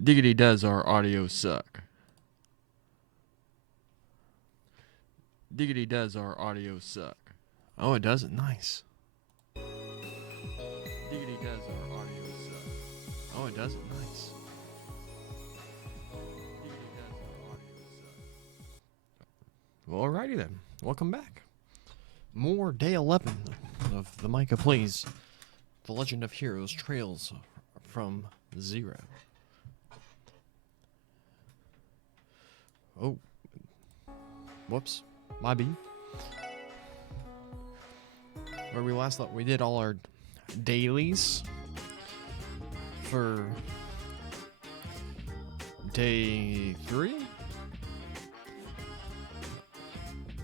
Diggity does our audio suck. Diggity does our audio suck. Oh, it doesn't? Nice. Diggity does our audio suck. Oh, it doesn't? Nice. Diggity does our audio suck. Well, alrighty then. Welcome back. More day 11 of the Micah Plays The Legend of Heroes Trails from Zero. Oh. Whoops. My B. Where we last thought we did all our dailies for day 3.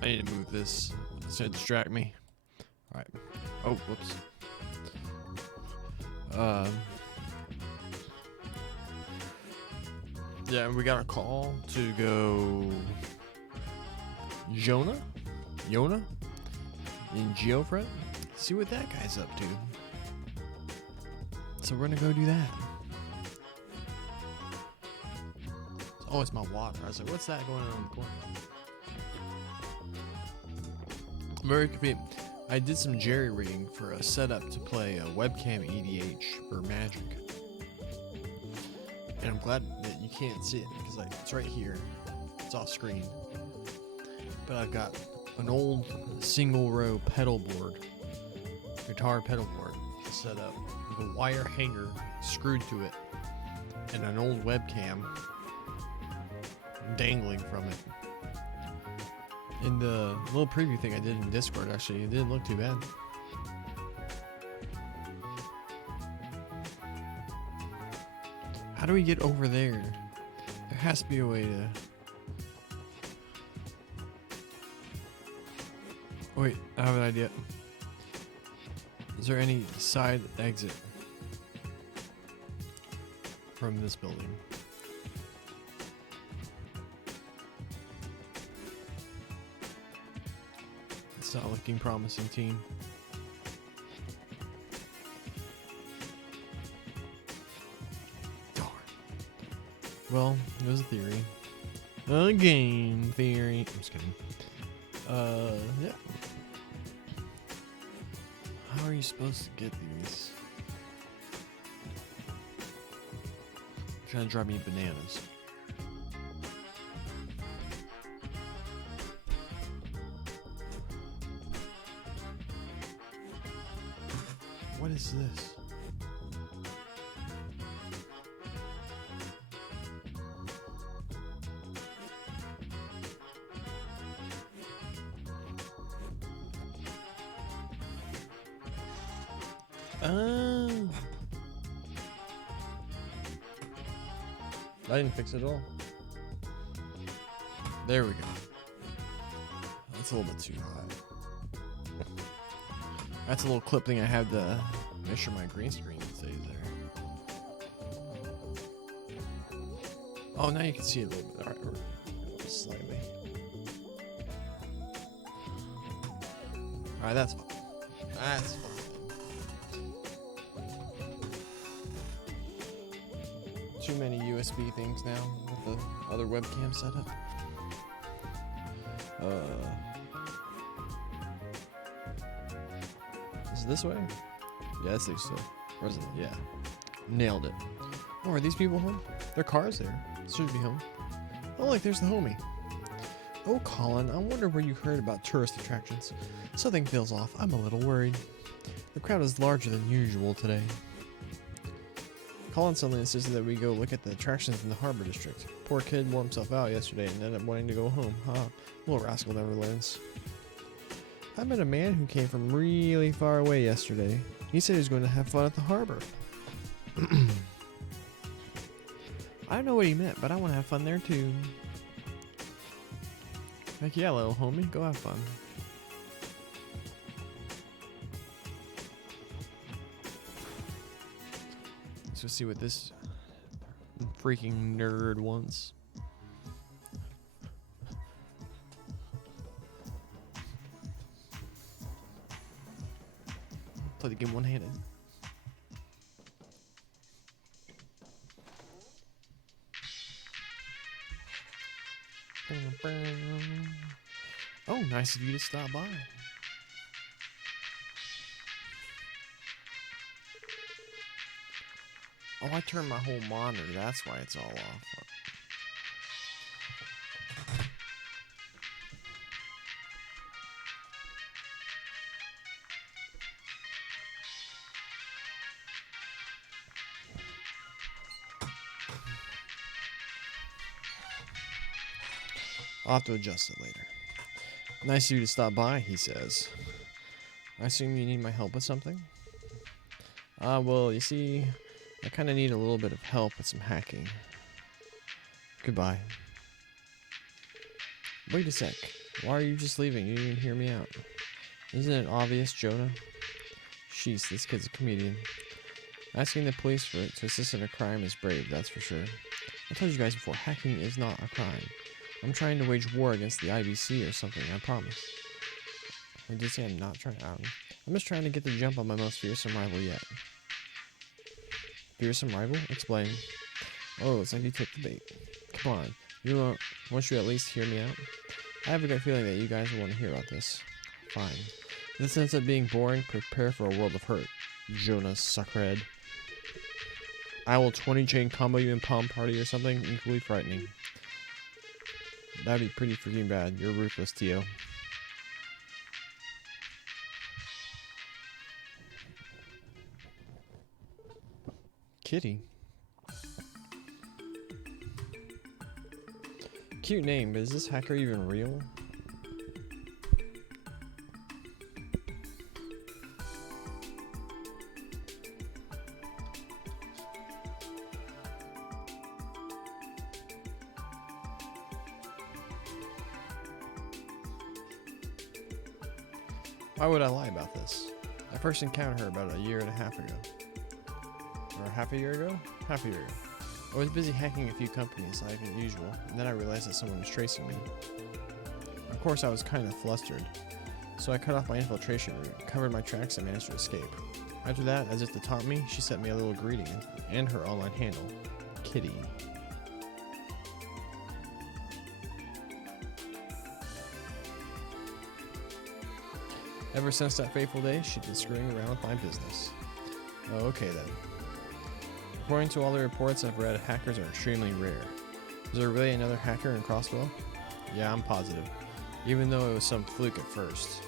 I need to move this. It's gonna distract me. Alright. Oh, whoops. Yeah, we got a call to go Yona in Geofret. See what that guy's up to. So we're gonna go do that. Oh, it's my water. I was like, what's that going on in the corner? Very convenient. I did some jerry rigging for a setup to play a webcam EDH for Magic. And I'm glad that you can't see it because it's right here. It's off screen. But I've got an old single row pedal board, guitar pedal board set up with a wire hanger screwed to it and an old webcam dangling from it. In the little preview thing I did in Discord, actually, it didn't look too bad. How do we get over there? There has to be a way to... Wait, I have an idea. Is there any side exit from this building? It's not looking promising, team. Darn. Well, there's a theory. A game theory. I'm just kidding. Yeah. How are you supposed to get these? Trying to drive me bananas. What is this? I didn't fix it at all. There we go. That's a little bit too high. That's a little clip thing I had to make sure my green screen stays there. Oh, now you can see it a little bit. Alright, slightly. Alright, that's fine. That's fine. Too many USB things now with the other webcam setup. Is it this way? Yeah, I think so. Or is it? Yeah. Nailed it. Oh, are these people home? Their car's there. Should be home. Oh, look, there's the homie. Oh, Colin, I wonder where you heard about tourist attractions. Something feels off. I'm a little worried. The crowd is larger than usual today. Colin suddenly insisted that we go look at the attractions in the Harbor District. Poor kid wore himself out yesterday and ended up wanting to go home. Little rascal never learns. I met a man who came from really far away yesterday. He said he was going to have fun at the harbor. I don't know what he meant, but I want to have fun there too. Heck yeah, little homie, go have fun. Let's go see what this freaking nerd wants. Play the game one-handed. Oh, nice of you to stop by. Oh, I turned my whole monitor. That's why it's all off. I'll have to adjust it later. Nice of you to stop by, he says. I assume you need my help with something? Well, you see, I kind of need a little bit of help with some hacking. Goodbye. Wait a sec. Why are you just leaving? You didn't even hear me out. Isn't it obvious, Jonah? Sheesh, this kid's a comedian. Asking the police to assist in a crime is brave, that's for sure. I told you guys before, hacking is not a crime. I'm trying to wage war against the IBC or something, I promise. I did say I'm not trying to. I'm just trying to get the jump on my most fearsome rival yet. Fearsome rival? Explain. Oh, it's like you took the bait. Come on. Won't you at least hear me out? I have a good feeling that you guys will want to hear about this. Fine. If this ends up being boring, prepare for a world of hurt. Jonas Suckhead. I will 20 chain combo you in Palm Party or something equally frightening. That'd be pretty freaking bad. You're ruthless, Tio. Kitty. Cute name, but is this hacker even real? Why would I lie about this? I first encountered her about a year and a half ago. Or half a year ago? Half a year ago. I was busy hacking a few companies like usual, and then I realized that someone was tracing me. Of course I was kind of flustered, so I cut off my infiltration route, covered my tracks, and managed to escape. After that, as if to taunt me, she sent me a little greeting and her online handle, Kitty. Ever since that fateful day, she'd been screwing around with my business. Oh, okay then. According to all the reports I've read, hackers are extremely rare. Is there really another hacker in Crossville? Yeah, I'm positive. Even though it was some fluke at first.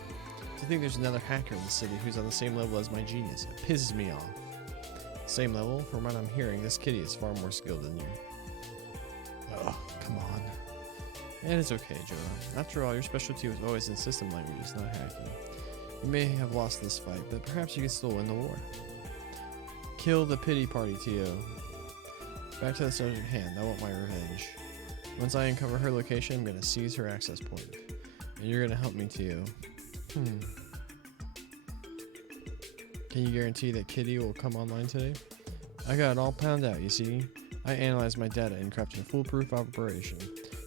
To think there's another hacker in the city who's on the same level as my genius, it pisses me off. Same level? From what I'm hearing, this Kitty is far more skilled than you. Oh, come on. And it's okay, Jonah. After all, your specialty was always in system languages, not hacking. You may have lost this fight, but perhaps you can still win the war. Kill the pity party, Tio. Back to the subject at hand. I want my revenge. Once I uncover her location, I'm gonna seize her access point. And you're gonna help me, Tio. Can you guarantee that Kitty will come online today? I got it all planned out, you see. I analyzed my data and crafted a foolproof operation.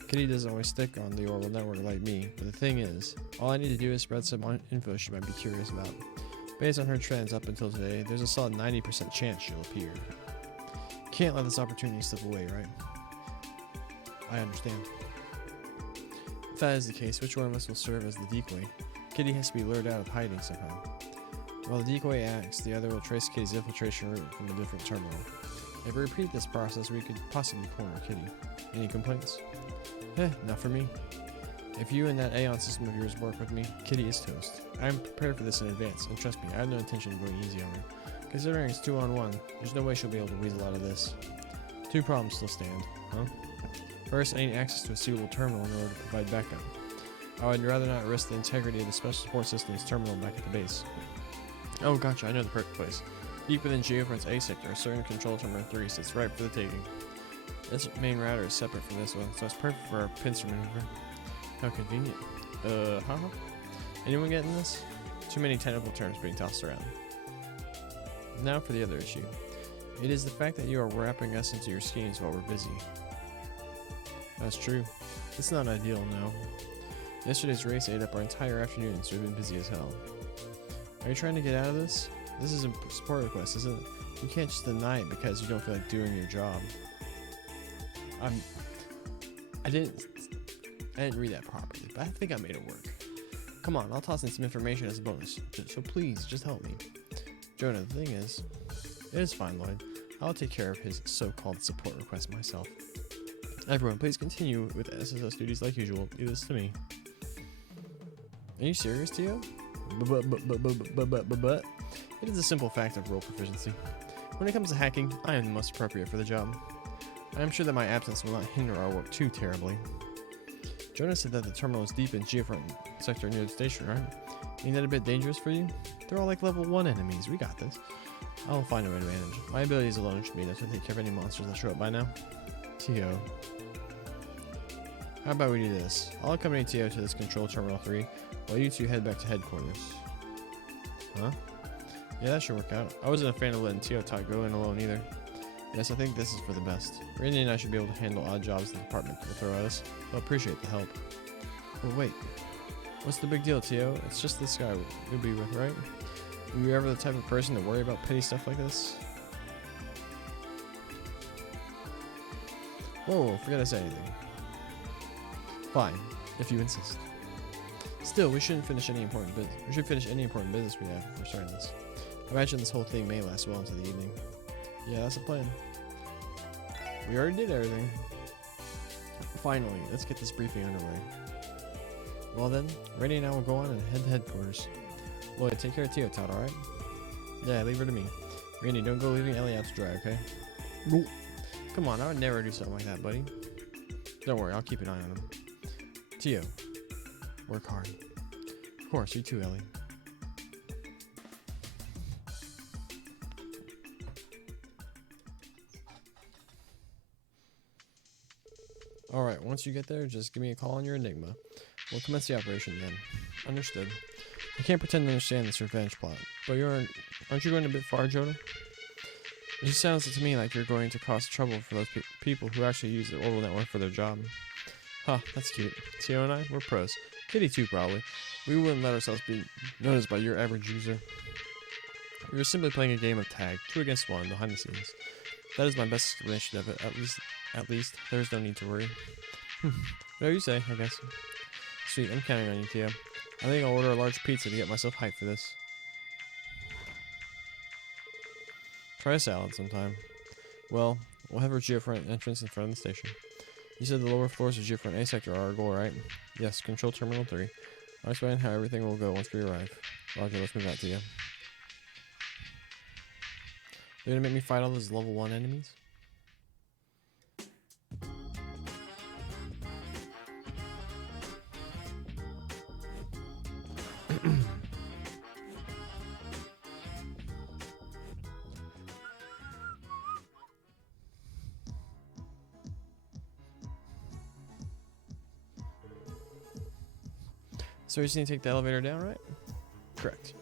Kitty doesn't always stick on the Orbital network like me, but the thing is, all I need to do is spread some info she might be curious about. Based on her trends up until today, there's a solid 90% chance she'll appear. Can't let this opportunity slip away, right? I understand. If that is the case, which one of us will serve as the decoy? Kitty has to be lured out of hiding somehow. While the decoy acts, the other will trace Kitty's infiltration route from a different terminal. If we repeat this process, we could possibly corner Kitty. Any complaints? Not for me. If you and that Aeon system of yours work with me, Kitty is toast. I am prepared for this in advance, and trust me, I have no intention of going easy on her. Considering it's 2-on-1, there's no way she'll be able to weasel out of this. Two problems still stand, huh? First, I need access to a suitable terminal in order to provide backup. I would rather not risk the integrity of the Special Support System's terminal back at the base. Oh, gotcha, I know the perfect place. Deep within Geofront's A sector, a certain control terminal 3 sits right for the taking. This main router is separate from this one, so it's perfect for our pincer maneuver. How convenient. Anyone getting this? Too many technical terms being tossed around. Now for the other issue. It is the fact that you are wrapping us into your schemes while we're busy. That's true. It's not ideal, no. Yesterday's race ate up our entire afternoon, so we've been busy as hell. Are you trying to get out of this? This is a support request, isn't it? You can't just deny it because you don't feel like doing your job. I I didn't read that properly, but I think I made it work. Come on, I'll toss in some information as a bonus. So please, just help me. Jonah, the thing is, it is fine, Lloyd. I'll take care of his so-called support request myself. Everyone, please continue with SSS duties like usual. Leave this to me. Are you serious, Tio? But it is a simple fact of role proficiency. When it comes to hacking, I am the most appropriate for the job. I am sure that my absence will not hinder our work too terribly. Jonah said that the terminal is deep in Geofront sector near the station, right? Ain't that a bit dangerous for you? They're all like level 1 enemies. We got this. I will find a way to manage. My abilities alone should be enough to take care of any monsters that show up by now. Tio. How about we do this? I'll accompany Tio to this control terminal 3 while you two head back to headquarters. Huh? Yeah, that should work out. I wasn't a fan of letting Tio go in alone either. Yes, I think this is for the best. Randy and I should be able to handle odd jobs the department will throw at us. I'll appreciate the help. But wait. What's the big deal, Tio? It's just this guy you'll be with, right? Were you ever the type of person to worry about petty stuff like this? Whoa, forget I said anything. Fine, if you insist. Still, we shouldn't finish any important business. We should finish any important business we have before starting this. I imagine this whole thing may last well into the evening. Yeah, that's the plan. We already did everything. Finally, let's get this briefing underway. Well then, Randy and I will go on and head to headquarters. Lloyd, take care of Tio Tot, alright? Yeah, leave her to me. Randy, don't go leaving Ellie out to dry, okay? Nope. Come on, I would never do something like that, buddy. Don't worry, I'll keep an eye on him. Tio, work hard. Of course, you too, Ellie. Alright, once you get there, just give me a call on your Enigma. We'll commence the operation then. Understood. I can't pretend to understand this revenge plot, but aren't you going a bit far, Jonah? It just sounds to me like you're going to cause trouble for those people who actually use the Orbital Network for their job. Huh, that's cute. Tio and I, we're pros. Kitty too, probably. We wouldn't let ourselves be noticed by your average user. We were simply playing a game of tag, 2 against 1, behind the scenes. That is my best explanation of it. At least, there's no need to worry. Whatever you say, I guess. Sweet, I'm counting on you, Tio. I think I'll order a large pizza to get myself hyped for this. Try a salad sometime. Well, we'll have our Geofront entrance in front of the station. You said the lower floors of Geofront A sector are our goal, right? Yes, control terminal 3. I'll explain how everything will go once we arrive. Roger, let's move out, Tio. You're gonna make me fight all those level 1 enemies? So you just need to take the elevator down, right? Correct.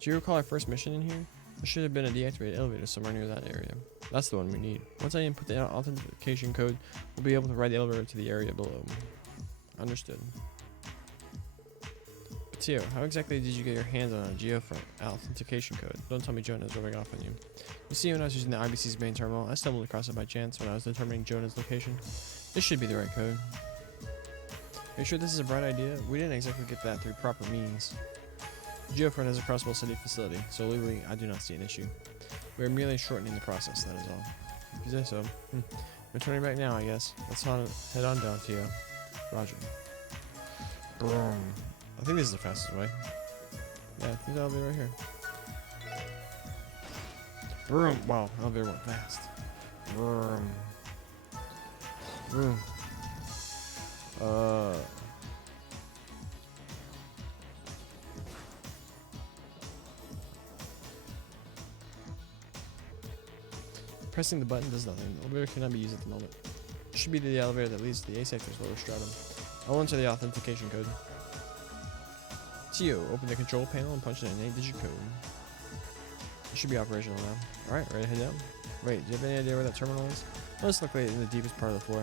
Do you recall our first mission in here? There should have been a deactivated elevator somewhere near that area. That's the one we need. Once I input the authentication code, we'll be able to ride the elevator to the area below. Understood. Tio, how exactly did you get your hands on a Geofront authentication code? Don't tell me Jonah's rubbing off on you. You see, when I was using the IBC's main terminal, I stumbled across it by chance when I was determining Jonah's location. This should be the right code. Are you sure this is a bright idea? We didn't exactly get that through proper means. Geofront is a Crossbow City facility, so legally I do not see an issue. We are merely shortening the process, that is all. If you say so. We're turning back now, I guess. Let's head on down, Tio. Roger. Boom. I think this is the fastest way. Yeah, I think that'll be right here. Vroom. Wow, elevator went fast. Vroom. Vroom. Pressing the button does nothing. The elevator cannot be used at the moment. It should be the elevator that leads to the A sector's lower stratum. I'll enter the authentication code. Tio, open the control panel and punch in an 8-digit code. It should be operational now. Alright, ready to head down? Wait, do you have any idea where that terminal is? Most likely in the deepest part of the floor.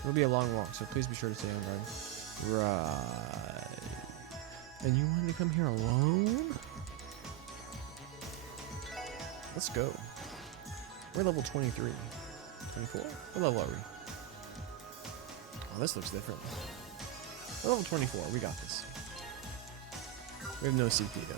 It'll be a long walk, so please be sure to stay on guard. Right. And you wanted to come here alone? Let's go. We're level 23. 24? What level are we? Oh, this looks different. Level 24. We got this. We have no CP though.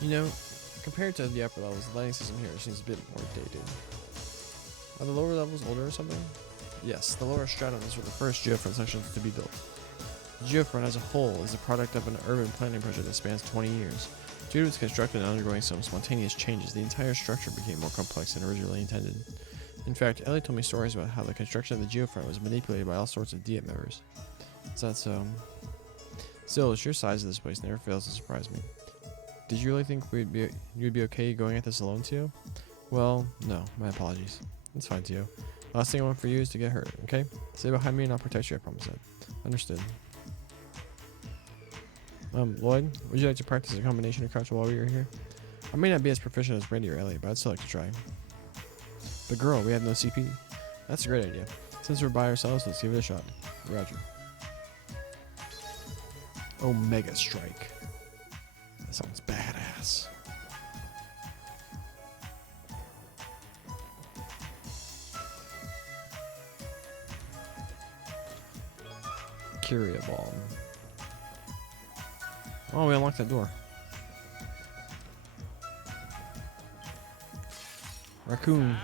You know, compared to the upper levels, the lighting system here seems a bit more dated. Are the lower levels older or something? Yes, the lower stratum is were the first geofront sections to be built. The geofront as a whole is the product of an urban planning project that spans 20 years. Due to its construction and undergoing some spontaneous changes, the entire structure became more complex than originally intended. In fact, Ellie told me stories about how the construction of the geofront was manipulated by all sorts of Diet members. Is that so? Still, the sheer size of this place never fails to surprise me. Did you really think you'd be okay going at this alone, Tio? Well, no, my apologies. It's fine, Tio. Last thing I want for you is to get hurt, okay? Stay behind me and I'll protect you, I promise that. Understood. Lloyd, would you like to practice a combination of crouch while we are here? I may not be as proficient as Brandy or Ellie, but I'd still like to try. But girl, we have no CP. That's a great idea. Since we're by ourselves, let's give it a shot. Roger. Omega Strike. That sounds badass. Curia Bomb. Oh, we unlocked that door. Raccoon.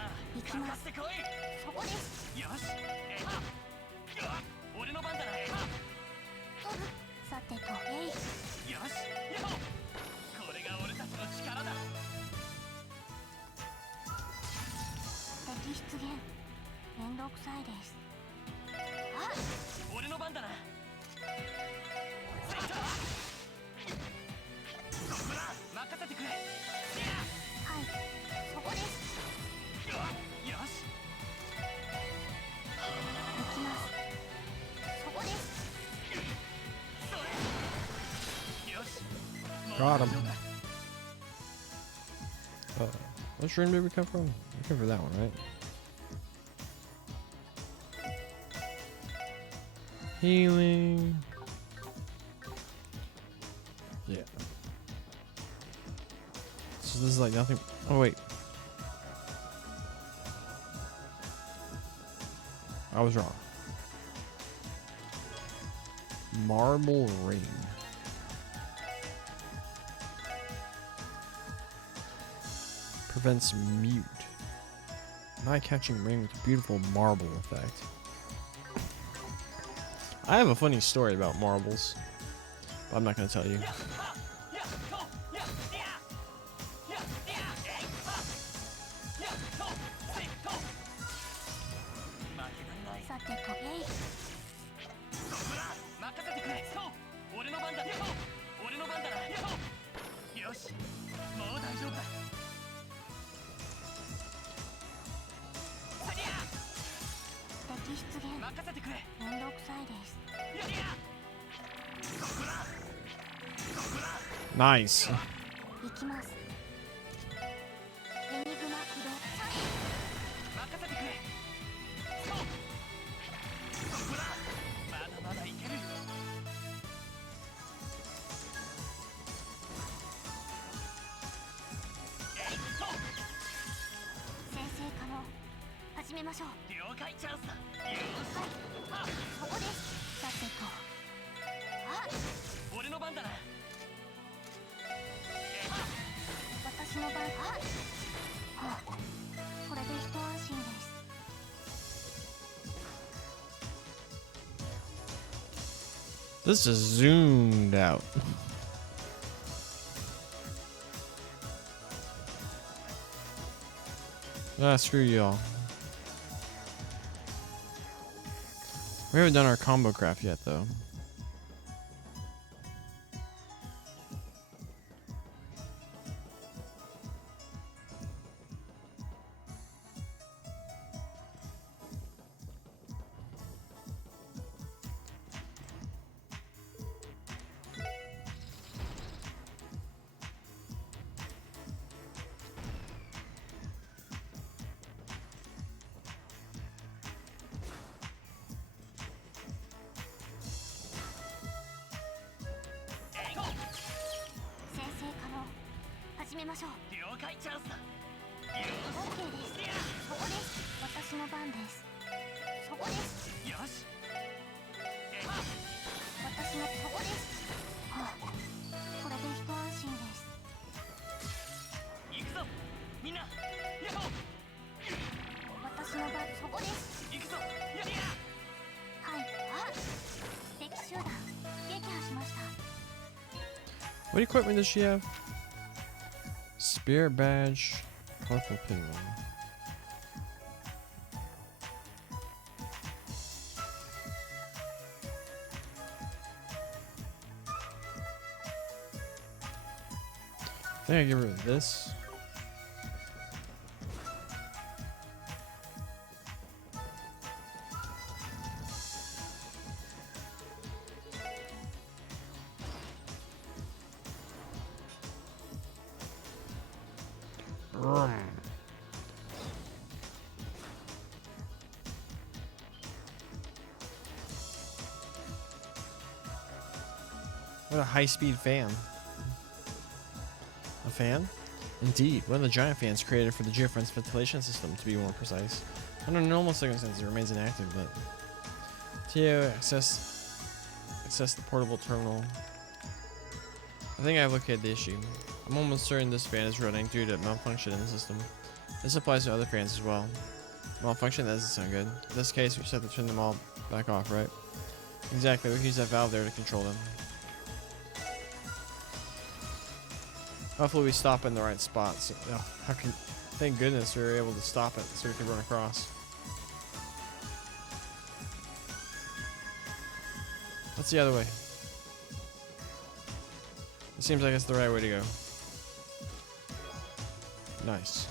Got him. Which room did we come from? We came for that one, right? Healing. Yeah. So this is like nothing. Oh wait. I was wrong. Marble ring. Prevents mute. Eye-catching ring with beautiful marble effect. I have a funny story about marbles, but I'm not going to tell you. Nice. This is zoomed out. Ah, screw y'all. We haven't done our combo craft yet, though. めましょう。了解チャンスだ。OK です。そこです。私の番です。そこです。よし。私のそこです。はあ、これで一安心です。行くぞみんな。ヤッホー。私の番そこです。行くぞ。やりや。はい。あ、敵集団撃破しました。 What equipment does she have? Spirit badge, colorful penguin. I think I get rid of this. What a high-speed fan. A fan? Indeed, one of the giant fans created for the Geofence ventilation system, to be more precise. Under normal circumstances, it remains inactive, but... TO access the portable terminal. I think I've located the issue. I'm almost certain this fan is running due to malfunction in the system. This applies to other fans as well. Malfunction? That doesn't sound good. In this case, we just have to turn them all back off, right? Exactly, we can use that valve there to control them. Hopefully we stop in the right spot. So, thank goodness we were able to stop it so we could run across. What's the other way? It seems like it's the right way to go. Nice.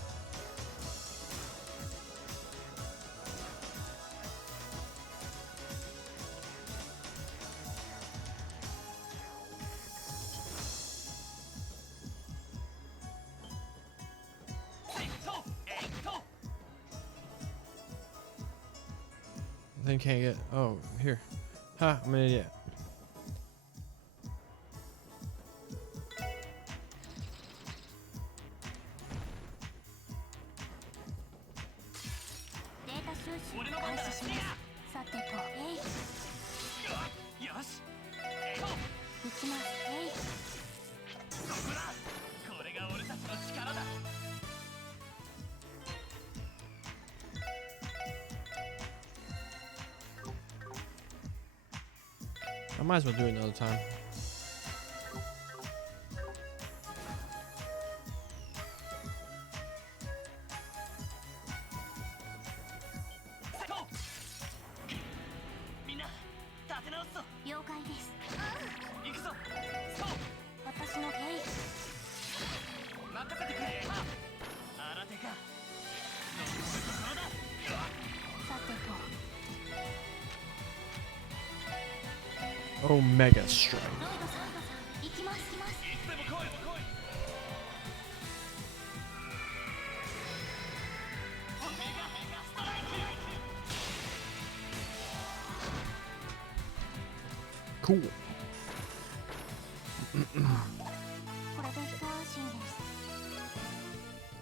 I think can't get. Oh, here. Ha! I'm an idiot. I might as well do it another time. Omega Strike. Cool.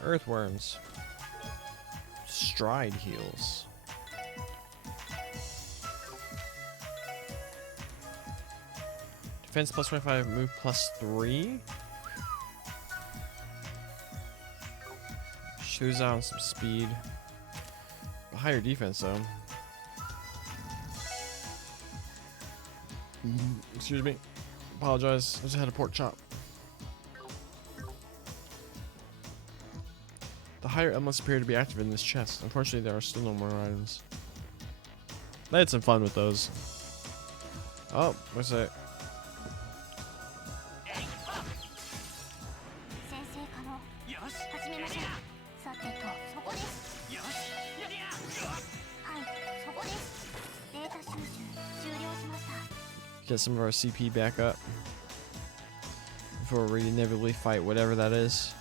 Earthworms. Stride heals. Defense plus 25, move plus 3. Shoes on some speed. But higher defense though. Excuse me. Apologize. I just had a pork chop. The higher elements appear to be active in this chest. Unfortunately, there are still no more items. I had some fun with those. Oh, what's that? Get some of our CP back up before we inevitably fight whatever that is.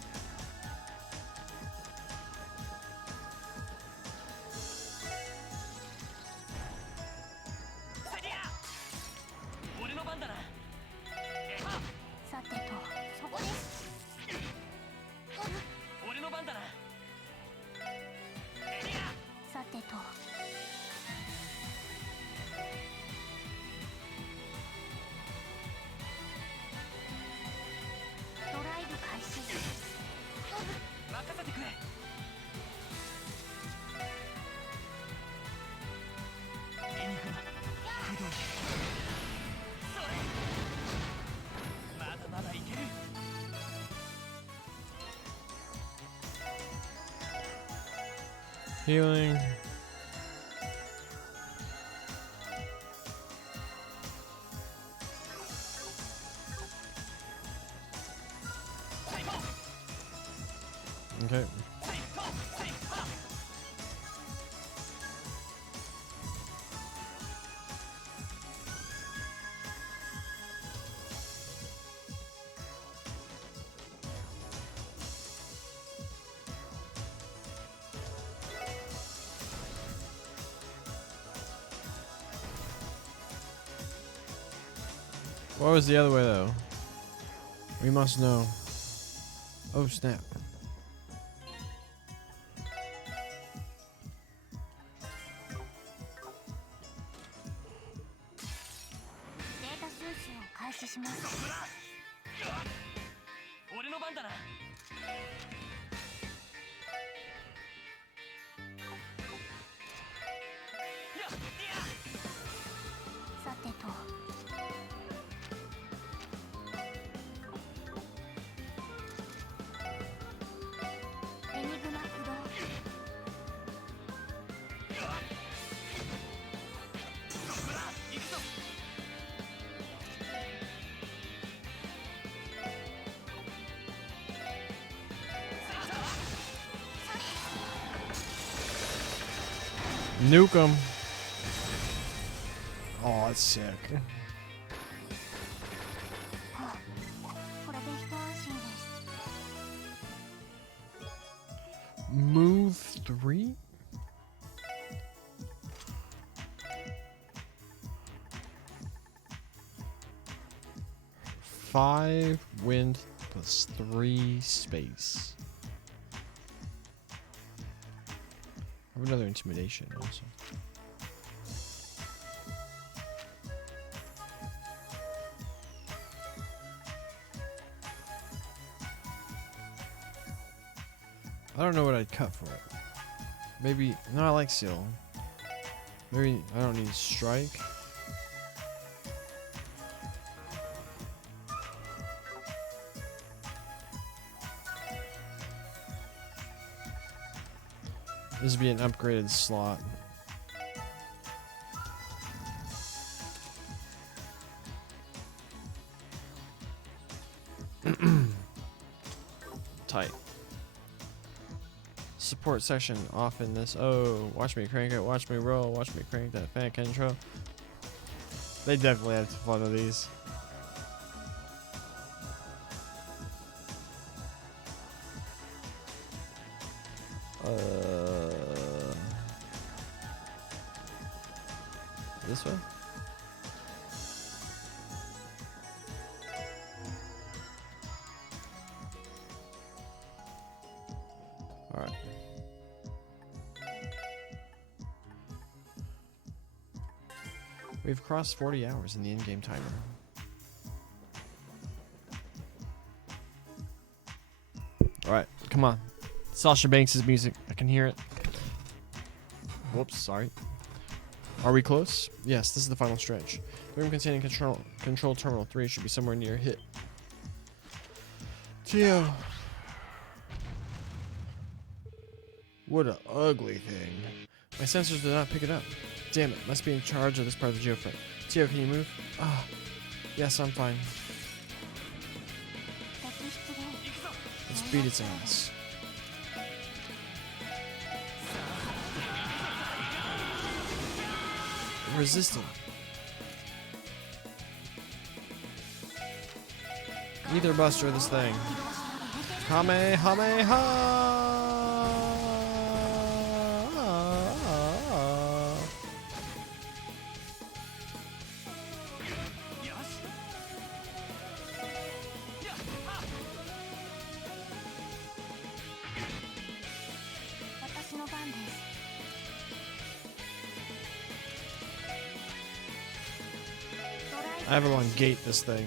Healing. Okay. What was the other way though? We must know. Oh snap. データ収集を開始します。俺の番だな。さてと。エニグマ駆動。行くぞ。 Nuke him. Oh, that's sick. これで一安心です。 Move 3? Five wind plus 3 space. I have another intimidation also. I don't know what I'd cut for it. Maybe, no, I like seal. Maybe I don't need strike. This would be an upgraded slot. Tight. Support section off in this. Oh, watch me crank it, watch me roll, watch me crank that fan control. They definitely have fun with these. This way? All right. We've crossed 40 hours in the in-game timer. All right, come on. Sasha Banks' music. I can hear it. Whoops, sorry. Are we close? Yes, this is the final stretch. The room containing control terminal 3 should be somewhere near hit. Geo. What an ugly thing. My sensors did not pick it up. Damn it, must be in charge of this part of the geofront. Geo, can you move? Ah, yes, I'm fine. 敵出現。 Let's beat its ass. Resistant. Either buster this thing. Kamehameha! 私の番です。 Avalon gate this thing.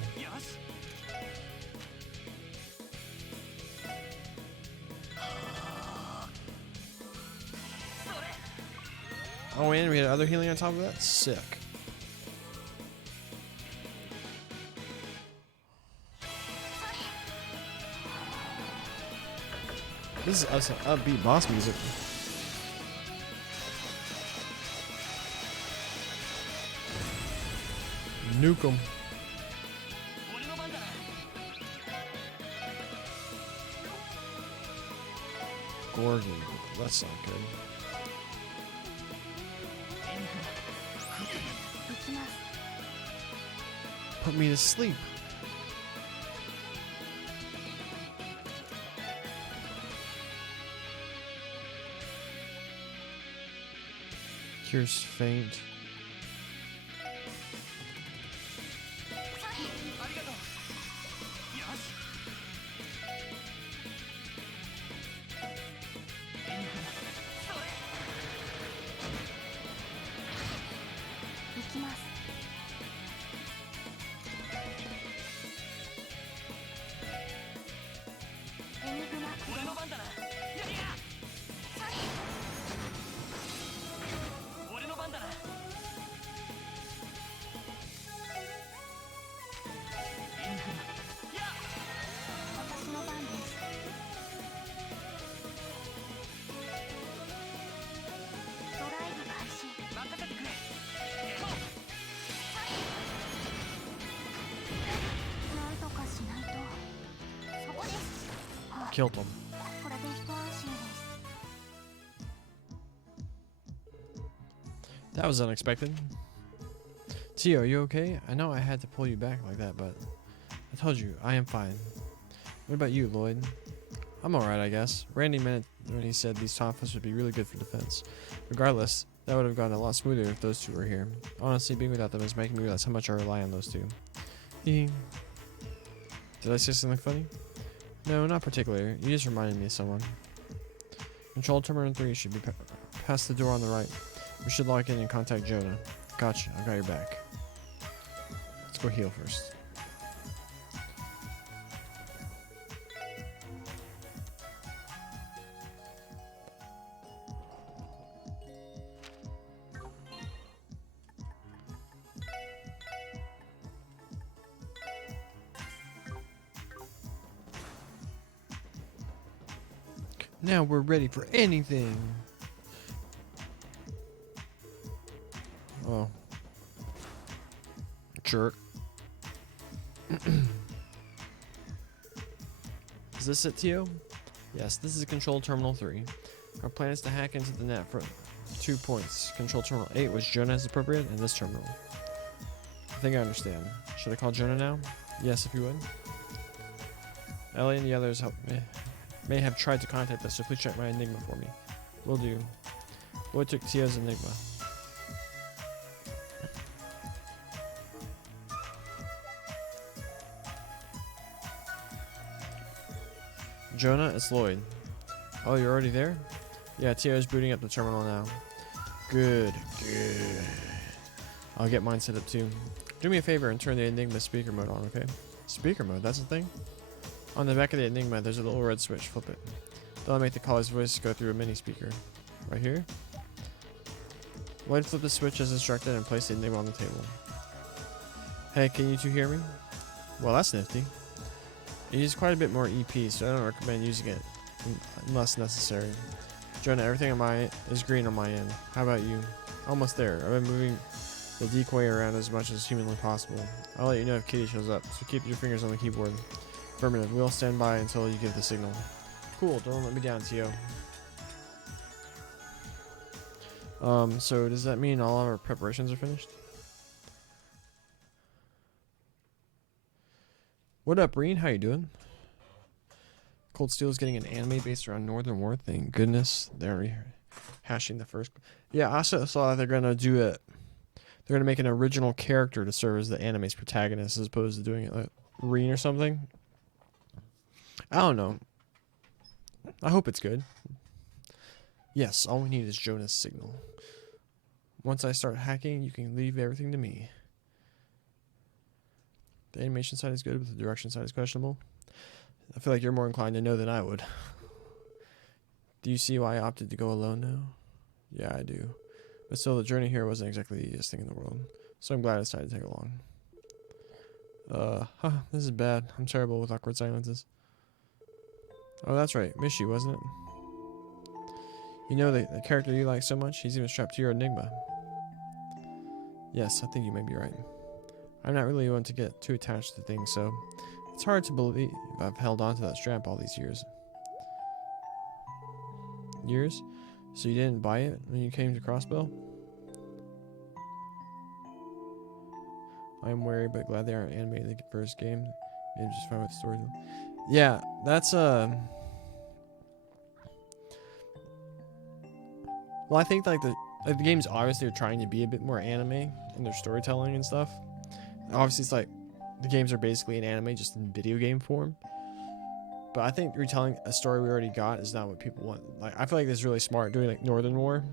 Oh, and we had other healing on top of that? Sick. This is upbeat boss music. Nuke him. 俺の番だな Gorgon. That's not good. 行きます Put me to sleep. Cures faint. ありがとうよしエニグマそれ行きますエニグマ俺の番だなやりや俺の番だなエニグマや私の番ですドライブ開始任せてくれやろうなんとかしないとそこです Killed him. これで一安心です That was unexpected. Tio, are you okay? I know I had to pull you back like that, but I told you, I am fine. What about you, Lloyd? I'm alright, I guess. Randy meant it when he said these Tonfas would be really good for defense. Regardless, that would have gone a lot smoother if those two were here. Honestly, being without them is making me realize how much I rely on those two. Did I say something funny? No, not particularly. You just reminded me of someone. Control Terminal 3 should be past the door on the right. We should log in and contact Jonah. Gotcha, I got your back. Let's go heal first. Now we're ready for anything. Oh. Jerk. Is this it, Tio? Yes, this is Control Terminal 3. Our plan is to hack into the net for 2 points. Control Terminal 8, which Jonah is appropriate, and this terminal. I think I understand. Should I call Jonah now? Yes, if you would. Ellie and the others may have tried to contact us, so please check my Enigma for me. Will do. Lloyd took Tio's Enigma. Jonah, it's Lloyd. Oh, you're already there? Yeah, Tio's booting up the terminal now. Good, good. I'll get mine set up too. Do me a favor and turn the Enigma speaker mode on, okay? Speaker mode, that's the thing? On the back of the Enigma, there's a little red switch. Flip it. That'll make the caller's voice go through a mini speaker. Right here. Lloyd flip the switch as instructed and place the Enigma on the table. Hey, can you two hear me? Well, that's nifty. It uses quite a bit more EP, so I don't recommend using it unless necessary. Jonah, everything on my is green on my end. How about you? Almost there. I've been moving the decoy around as much as humanly possible. I'll let you know if Kitty shows up, so keep your fingers on the keyboard. Affirmative. We'll stand by until you give the signal. Cool. Don't let me down, Tio. So does that mean all our preparations are finished? What up, Breen? How you doing? Cold Steel is getting an anime based around Northern War. Thank goodness. They're rehashing the first. Yeah, I also saw they're gonna do it. They're gonna make an original character to serve as the anime's protagonist, as opposed to doing it like Reen or something. I don't know. I hope it's good. Yes, all we need is Jonah's signal. Once I start hacking, you can leave everything to me. The animation side is good, but the direction side is questionable. I feel like you're more inclined to know than I would. Do you see why I opted to go alone now? Yeah, I do. But still, the journey here wasn't exactly the easiest thing in the world. So I'm glad I decided to take along. This is bad. I'm terrible with awkward silences. Oh, that's right. Mishi, wasn't it? You know the character you like so much, he's even strapped to your Enigma. Yes, I think you may be right. I'm not really one to get too attached to things, so it's hard to believe I've held on to that strap all these years. Years? So you didn't buy it when you came to Crossbell? I'm wary but glad they aren't animating the first game. I'm just fine with the story. Yeah, that's well, I think like the games obviously are trying to be a bit more anime in their storytelling and stuff. Obviously, it's like the games are basically an anime just in video game form. But I think retelling a story we already got is not what people want. Like, I feel like this is really smart doing like Northern War,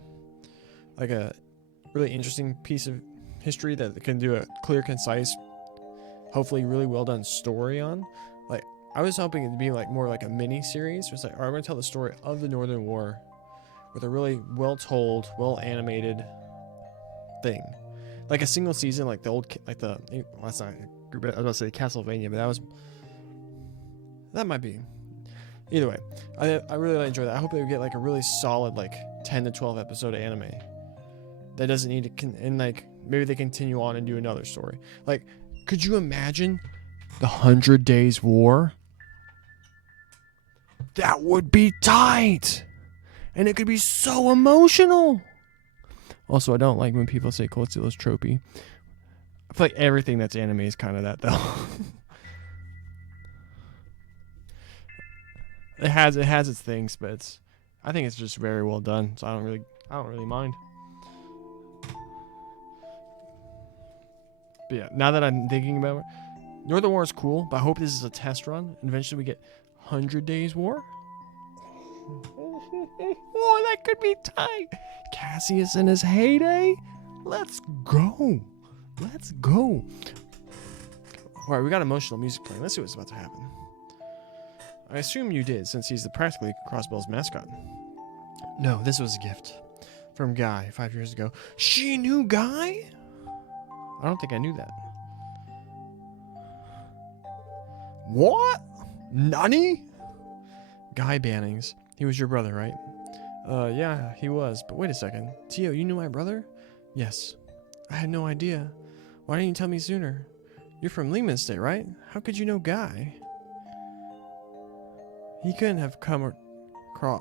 like a really interesting piece of history that can do a clear, concise, hopefully really well done story on. Like, I was hoping it'd be like more like a mini series. It's like, all right, I'm gonna tell the story of the Northern War with a really well told, well animated thing, like a single season, like the old, like the, well, that's not, I was about to say Castlevania, but that might be. Either way, I really enjoy that. I hope they get like a really solid like 10 to 12 episode anime that doesn't need to and like maybe they continue on and do another story. Like, could you imagine the 100 Days War? That would be tight, and it could be so emotional. Also, I don't like when people say Cold Steel is tropey. I feel like everything that's anime is kind of that, though. It has its things, but I think it's just very well done. So I don't really mind. But yeah, now that I'm thinking about it, Northern War is cool, but I hope this is a test run, and eventually we get 100 Days War. Oh, that could be tight. Cassius in his heyday. Let's go. Let's go. All right, we got emotional music playing. Let's see what's about to happen. I assume you did, since he's practically Crossbell's mascot. No, this was a gift from Guy 5 years ago. She knew Guy? I don't think I knew that. What? Nani? Guy Bannings. He was your brother, right? Yeah, he was. But wait a second. Tio, you knew my brother? Yes. I had no idea. Why didn't you tell me sooner? You're from Lehman State, right? How could you know Guy? He couldn't have come across.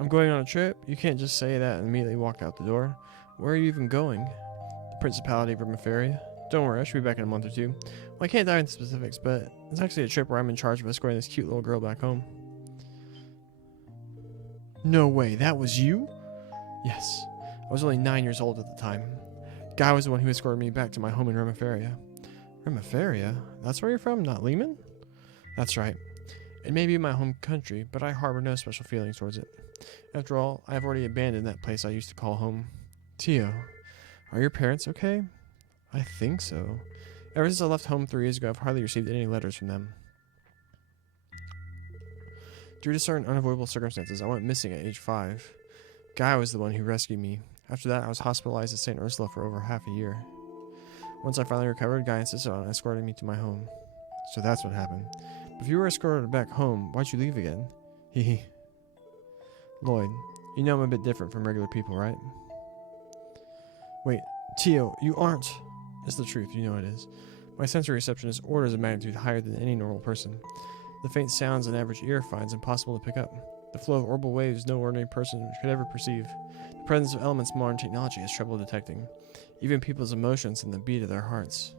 I'm going on a trip. You can't just say that and immediately walk out the door. Where are you even going? The Principality of Rimaferia. Don't worry, I should be back in a month or two. Well, I can't dive into specifics, but it's actually a trip where I'm in charge of escorting this cute little girl back home. No way, that was you? Yes. I was only 9 years old at the time. Guy was the one who escorted me back to my home in Rimaferia. Rimaferia? That's where you're from, not Lehman? That's right. It may be my home country, but I harbor no special feelings towards it. After all, I have already abandoned that place I used to call home. Tio, are your parents okay? I think so. Ever since I left home 3 years ago, I've hardly received any letters from them. Due to certain unavoidable circumstances, I went missing at age 5. Guy was the one who rescued me. After that, I was hospitalized at St. Ursula for over half a year. Once I finally recovered, Guy insisted on escorting me to my home. So that's what happened. But if you were escorted back home, why'd you leave again? Hehe. Lloyd, you know I'm a bit different from regular people, right? Wait, Tio, you aren't. It's the truth, you know it is. My sensory reception is orders of magnitude higher than any normal person. The faint sounds an average ear finds impossible to pick up. The flow of orbital waves no ordinary person could ever perceive. The presence of elements modern technology has trouble detecting. Even people's emotions and the beat of their hearts.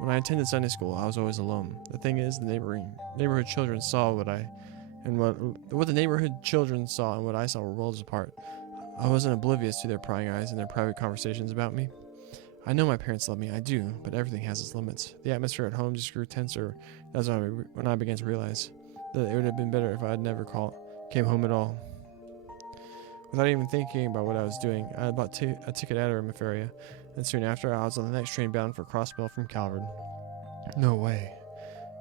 When I attended Sunday school, I was always alone. The thing is, the neighborhood children saw what the neighborhood children saw and what I saw were worlds apart. I wasn't oblivious to their prying eyes and their private conversations about me. I know my parents love me, I do, but everything has its limits. The atmosphere at home just grew tenser. That's when I began to realize that it would have been better if I had never came home at all. Without even thinking about what I was doing, I bought a ticket out of Rimaferia, and soon after, I was on the next train bound for Crossbell from Calvert. No way.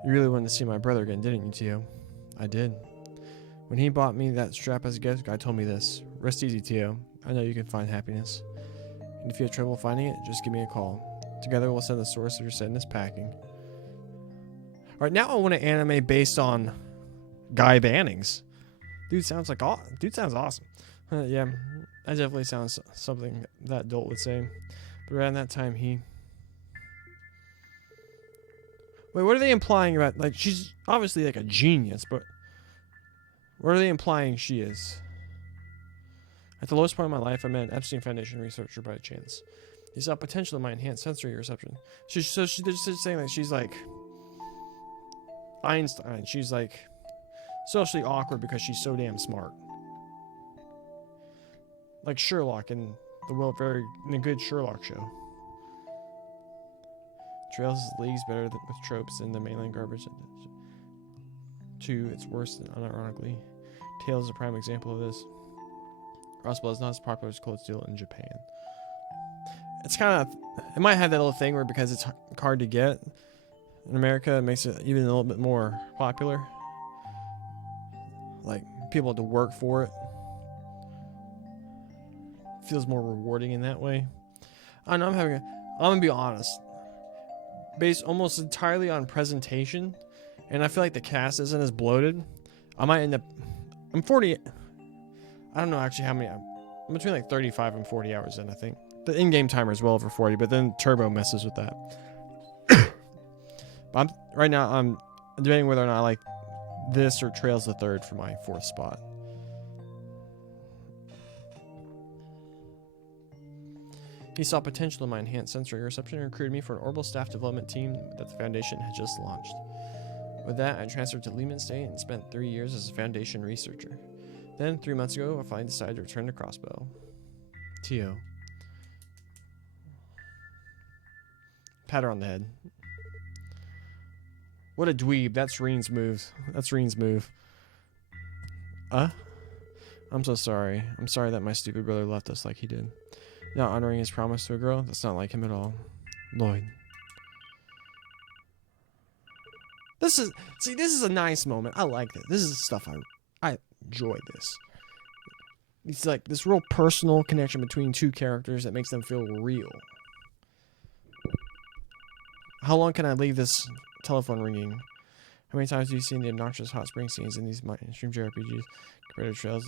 You really wanted to see my brother again, didn't you, Tio? I did. When he bought me that strap as a gift, Guy told me this. Rest easy, Tio. I know you can find happiness. And if you have trouble finding it, just give me a call. Together we'll send the source of your sadness packing. Alright, now I want an anime based on Guy Bannings. Dude sounds awesome. Yeah, that definitely sounds something that Dolt would say. But around that time, he... Wait, what are they implying about... Like, she's obviously, like, a genius, but... What are they implying she is? At the lowest point of my life, I met an Epstein Foundation researcher by chance. He saw potential in my enhanced sensory reception. She's just saying that she's, like... Einstein. She's, like... socially awkward because she's so damn smart. Like Sherlock in the good Sherlock show. Trails is leagues better with tropes than the mainland garbage. 2, it's worse than unironically. Tales is a prime example of this. Roswell is not as popular as Cold Steel in Japan. It's kind of... It might have that little thing where because it's hard to get in America, it makes it even a little bit more popular. Like, people have to work for it. Feels more rewarding in that way. I don't know, I'm gonna be honest. Based almost entirely on presentation, and I feel like the cast isn't as bloated, I might end up... I'm 40... I don't know actually how many... I'm between like 35 and 40 hours in, I think. The in-game timer is well over 40, but then Turbo messes with that. But right now, I'm debating whether or not I like this or Trails the Third for my 4th spot. He saw potential in my enhanced sensory reception and recruited me for an orbital staff development team that the Foundation had just launched. With that, I transferred to Lehman State and spent 3 years as a Foundation researcher. Then, 3 months ago, I finally decided to return to Crossbow. Tio. Pat her on the head. What a dweeb. That's Reen's move. That's Reen's move. I'm so sorry. I'm sorry that my stupid brother left us like he did. Not honoring his promise to a girl? That's not like him at all. Lloyd. This is a nice moment. I like this. This is the stuff I enjoy this. It's like this real personal connection between two characters that makes them feel real. How long can I leave this telephone ringing? How many times have you seen the obnoxious hot spring scenes in these mainstream JRPGs compared to Trails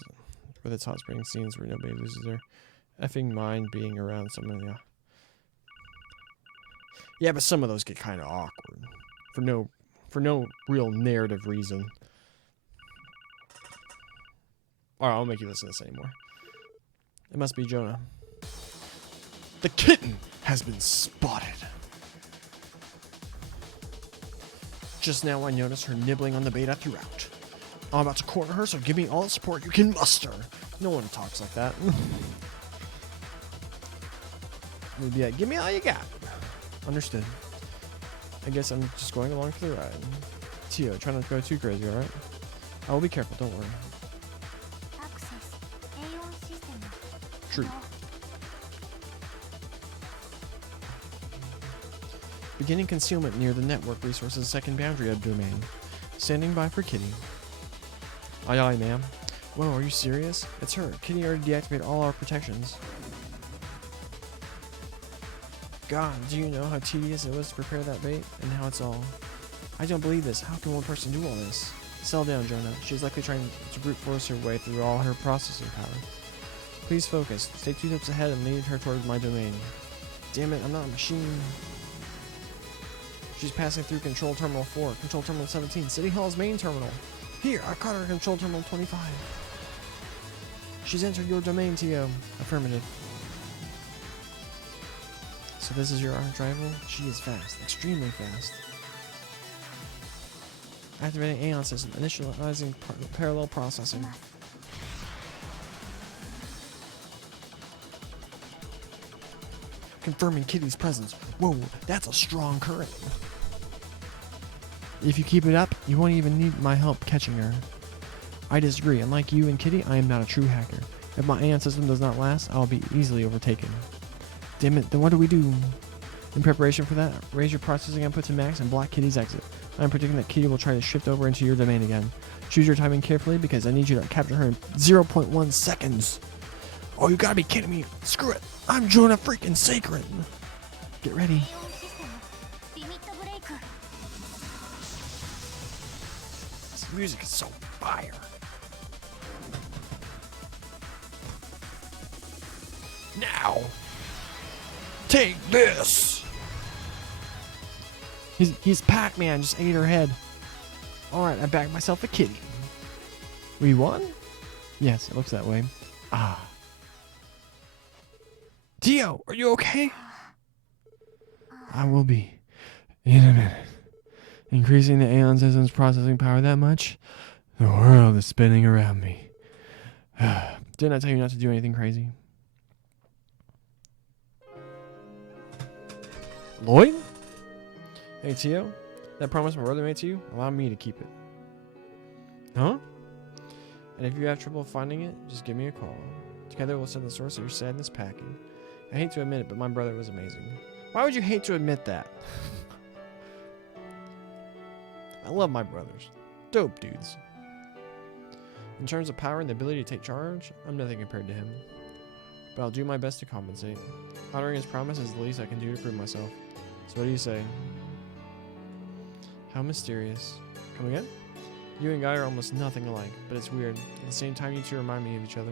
with its hot spring scenes where nobody loses their effing mind being around someone? Yeah, but some of those get kind of awkward for no real narrative reason. Alright, I won't make you listen to this anymore. It must be Jonah. The kitten has been spotted. Just now I noticed her nibbling on the beta throughout. I'm about to corner her, so give me all the support you can muster. No one talks like that. Maybe yeah, give me all you got. Understood. I guess I'm just going along for the ride. Tio, try not to go too crazy, alright? I will be careful, don't worry. True. Beginning concealment near the network resources second boundary of domain. Standing by for Kitty. Aye aye, ma'am. Whoa, are you serious? It's her. Kitty already deactivated all our protections. God, do you know how tedious it was to prepare that bait? And how it's all... I don't believe this. How can one person do all this? Settle down, Jonah. She's likely trying to brute force her way through all her processing power. Please focus. Stay 2 steps ahead and lead her towards my domain. Damn it, I'm not a machine. She's passing through Control Terminal 4, Control Terminal 17, City Hall's main terminal. Here, I caught her at Control Terminal 25. She's entered your domain, Tio. Affirmative. So this is your arch rival? She is fast, extremely fast. Activating Aeon system, initializing parallel processing. Confirming Kitty's presence. Whoa, that's a strong current. If you keep it up, you won't even need my help catching her. I disagree. Unlike you and Kitty, I am not a true hacker. If my Aeon system does not last, I'll be easily overtaken. Damn it, then what do we do? In preparation for that, raise your processing output to max and block Kitty's exit. I'm predicting that Kitty will try to shift over into your domain again. Choose your timing carefully because I need you to capture her in 0.1 seconds. Oh, you gotta be kidding me. Screw it. I'm Jonah freaking Sacred. Get ready. This music is so fire. Now. Take this! He's Pac-Man, just ate her head. Alright, I bagged myself a kitty. We won? Yes, it looks that way. Ah. Tio, are you okay? I will be in a minute. Increasing the Aeon system's processing power that much, the world is spinning around me. Didn't I tell you not to do anything crazy? Lloyd? Hey, Tio, that promise my brother made to you, allow me to keep it. Huh? And if you have trouble finding it, just give me a call. Together we'll send the source of your sadness packing. I hate to admit it, but my brother was amazing. Why would you hate to admit that? I love my brothers. Dope dudes. In terms of power and the ability to take charge, I'm nothing compared to him. But I'll do my best to compensate. Honoring his promise is the least I can do to prove myself. So what do you say? How mysterious. Come again? You and Guy are almost nothing alike, but it's weird. At the same time, you two remind me of each other.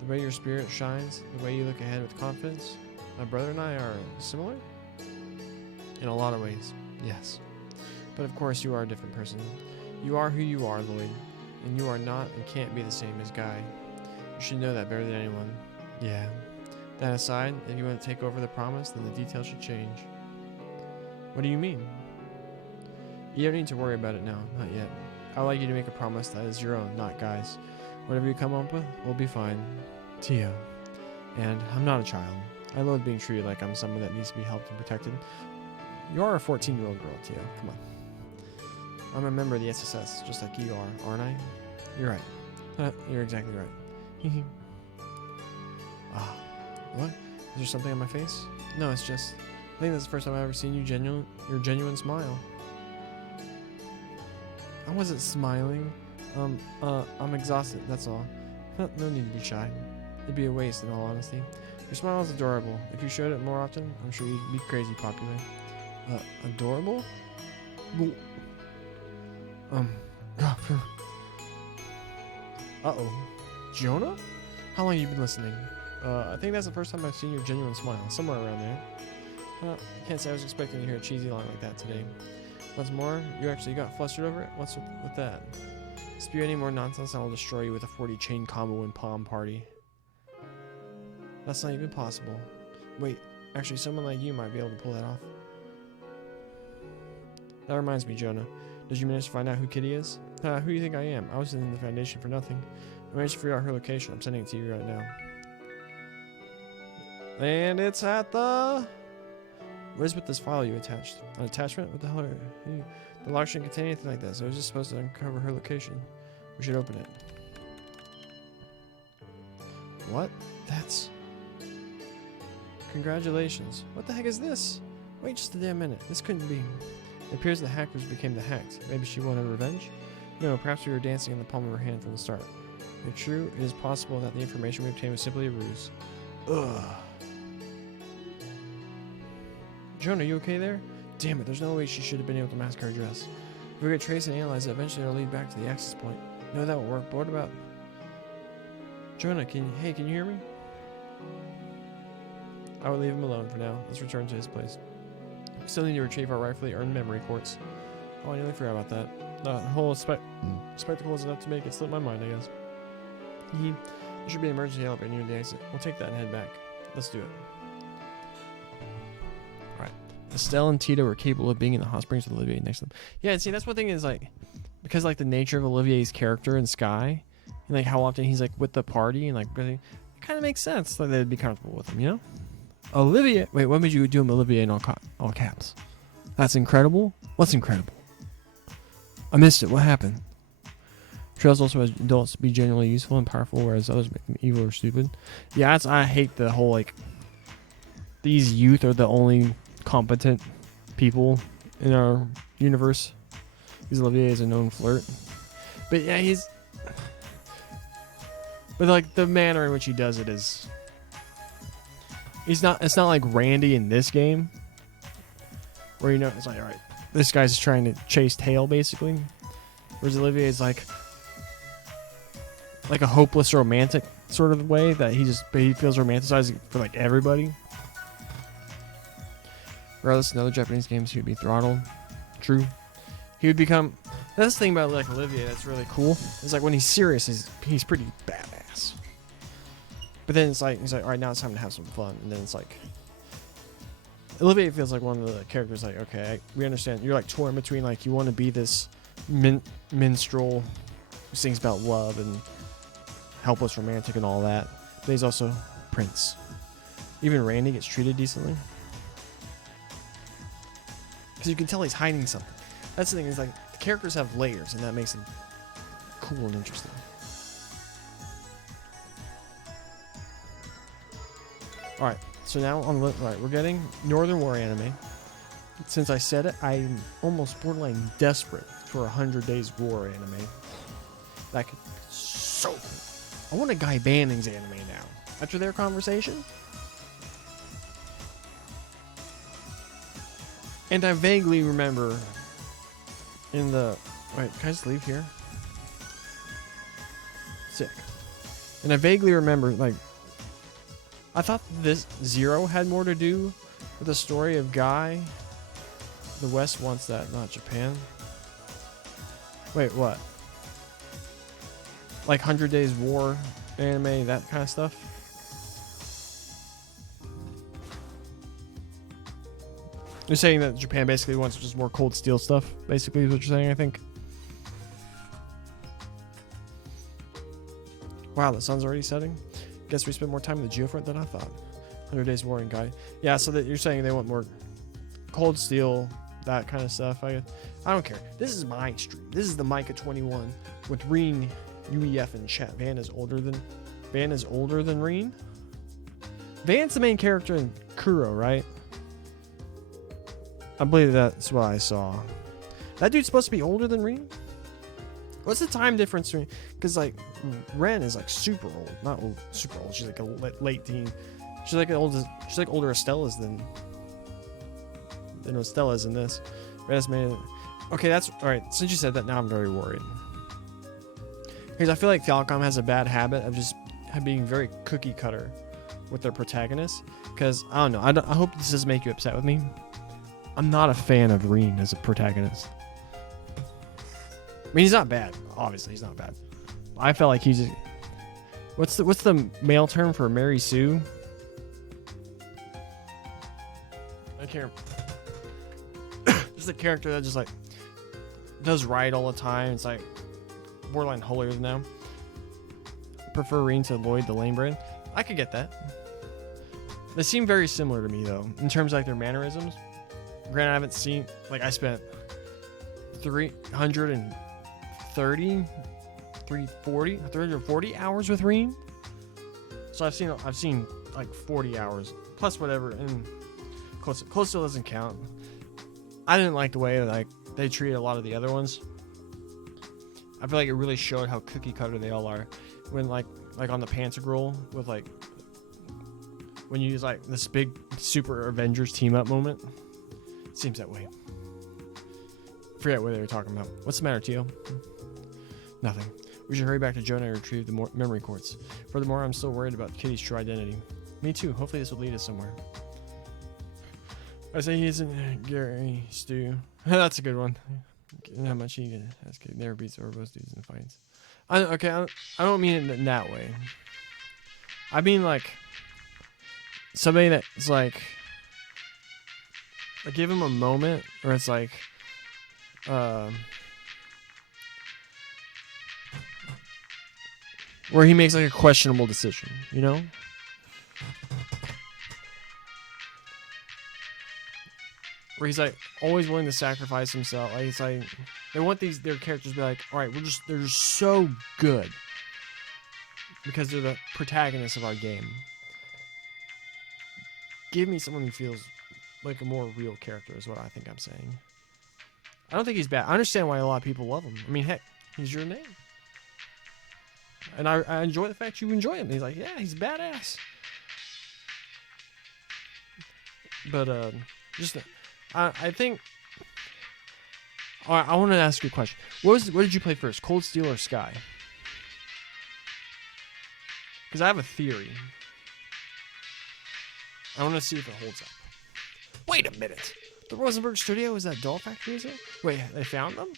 The way your spirit shines, the way you look ahead with confidence. My brother and I are similar? In a lot of ways, yes. But of course, you are a different person. You are who you are, Lloyd. And you are not and can't be the same as Guy. You should know that better than anyone. Yeah. That aside, if you want to take over the promise, then the details should change. What do you mean? You don't need to worry about it now, not yet. I would like you to make a promise that is your own, not Guy's. Whatever you come up with, we'll be fine. Tio. And I'm not a child. I loathe being treated like I'm someone that needs to be helped and protected. You are a 14-year-old girl, Tio. Come on. I'm a member of the SSS, just like you are, aren't I? You're right. You're exactly right. What? Is there something on my face? No, it's just... I think that's the first time I've ever seen your genuine smile. I wasn't smiling. I'm exhausted, that's all. No need to be shy. It'd be a waste, in all honesty. Your smile is adorable. If you showed it more often, I'm sure you'd be crazy popular. Adorable? Uh-oh. Jonah? How long have you been listening? I think that's the first time I've seen your genuine smile. Somewhere around there. I can't say I was expecting to hear a cheesy line like that today. What's more, you actually got flustered over it? What's with that? Spew any more nonsense and I'll destroy you with a 40 chain combo in Palm Party. That's not even possible. Wait, actually someone like you might be able to pull that off. That reminds me, Jonah. Did you manage to find out who Kitty is? Who do you think I am? I was in the Foundation for nothing. I managed to figure out her location. I'm sending it to you right now. And it's at the... What is with this file you attached? An attachment? What the hell are you? The lock shouldn't contain anything like that, so I was just supposed to uncover her location. We should open it. What? That's... Congratulations. What the heck is this? Wait just a damn minute. This couldn't be. It appears the hackers became the hacked. Maybe she wanted revenge? No, perhaps we were dancing in the palm of her hand from the start. If true, it is possible that the information we obtained was simply a ruse. Ugh. Jonah, you okay there? Damn it, there's no way she should have been able to mask her dress. If we could trace and analyze it, eventually it'll lead back to the access point. No, that won't work. But what about... Jonah, can you hear me? I would leave him alone for now. Let's return to his place. We still need to retrieve our rightfully earned memory quartz. Oh, I nearly forgot about that. The whole spectacle is enough to make it slip my mind, I guess. There should be an emergency elevator near the exit. We'll take that and head back. Let's do it. Alright. Estelle and Tito were capable of being in the hot springs with Olivier next to them. Yeah, see, that's one thing is, like, because, like, the nature of Olivier's character in Sky, and, like, how often he's, like, with the party, and, like, it kind of makes sense that they'd be comfortable with him, you know? Olivier, wait, what made you do him Olivier in all caps? That's incredible? What's incredible? I missed it. What happened? Trails also has adults to be genuinely useful and powerful, whereas others make them evil or stupid. Yeah, I hate the whole, like, these youth are the only competent people in our universe. Because Olivier is a known flirt. But yeah, but, like, the manner in which he does it is... it's not like Randy in this game. Where, you know, it's like, alright, this guy's trying to chase tail, basically. Whereas Olivier is like a hopeless romantic sort of way that he feels romanticized for, like, everybody. Regardless of other Japanese games, he would be throttled. True. He would become. That's the thing about like Olivier that's really cool. It's like when he's serious, he's pretty badass. But then it's like he's like, all right, now it's time to have some fun. And then it's like Olivier feels like one of the characters. Like, okay, we understand. You're like torn between like you want to be this minstrel who sings about love and helpless romantic and all that. But he's also Prince. Even Randy gets treated decently. Because you can tell he's hiding something. That's the thing, is like the characters have layers and that makes them cool and interesting. Alright, so now on the right, we're getting Northern War anime. Since I said it, I'm almost borderline desperate for 100 Days War anime. That could be so cool. I want a Guy Banning's anime now. After their conversation. And I vaguely remember in the... Wait, can I just leave here? Sick. And I vaguely remember, like... I thought this Zero had more to do with the story of Guy. The West wants that, not Japan. Wait, what? Like 100 Days War anime, that kind of stuff? You're saying that Japan basically wants just more Cold Steel stuff, basically, is what you're saying, I think. Wow, the sun's already setting. Guess we spent more time in the Geofront than I thought. 100 Days War and Guy. Yeah, so that you're saying they want more Cold Steel, that kind of stuff. I don't care. This is my stream. This is the Micah 21 with Reen, UEF, and chat. Van is older than Reen. Van's the main character in Kuro, right? I believe that's what I saw. That dude's supposed to be older than Reen? What's the time difference? Because like Ren is like super old, not old, super old. She's like a late teen. She's like older Estella's than Estella's in this. Ren's made it. Okay, that's all right. Since you said that, now I'm very worried. Because I feel like Falcom has a bad habit of just being very cookie cutter with their protagonists. Because I don't know. I hope this doesn't make you upset with me. I'm not a fan of Reen as a protagonist. I mean, he's not bad. Obviously, he's not bad. I felt like he's... What's the male term for Mary Sue? I can't... Just a character that just, like, does right all the time. It's, like, borderline holier than thou. Prefer Reen to Lloyd the lame brain. I could get that. They seem very similar to me, though, in terms of, like, their mannerisms. Granted, I haven't seen... Like, I spent 340 hours with Reen. So I've seen like 40 hours plus whatever, and Close still doesn't count. I didn't like the way like they treated a lot of the other ones. I feel like it really showed how cookie cutter they all are. When like on the Pantagruel with like when you use like this big super Avengers team up moment. It seems that way. Forget what they were talking about. What's the matter, Tio? Nothing. We should hurry back to Jonah and retrieve the memory quartz. Furthermore, I'm still worried about Kitty's true identity. Me too. Hopefully this will lead us somewhere. I say he isn't Gary Stu. That's a good one. How much he has never beats Orbos dudes in fights. I don't mean it in that way. I mean like somebody that's like give him a moment, or it's like where he makes like a questionable decision, you know? Where he's like always willing to sacrifice himself. Like it's like they want their characters to be like, all right, they're just so good because they're the protagonists of our game. Give me someone who feels like a more real character is what I think I'm saying. I don't think he's bad. I understand why a lot of people love him. I mean, heck, he's your name. And I enjoy the fact you enjoy him. He's like, yeah, he's badass. But I think I want to ask you a question. What did you play first, Cold Steel or Sky? Because I have a theory. I want to see if it holds up. Wait a minute. The Rosenberg Studio is that Doll Factory, is it? Wait, they found them?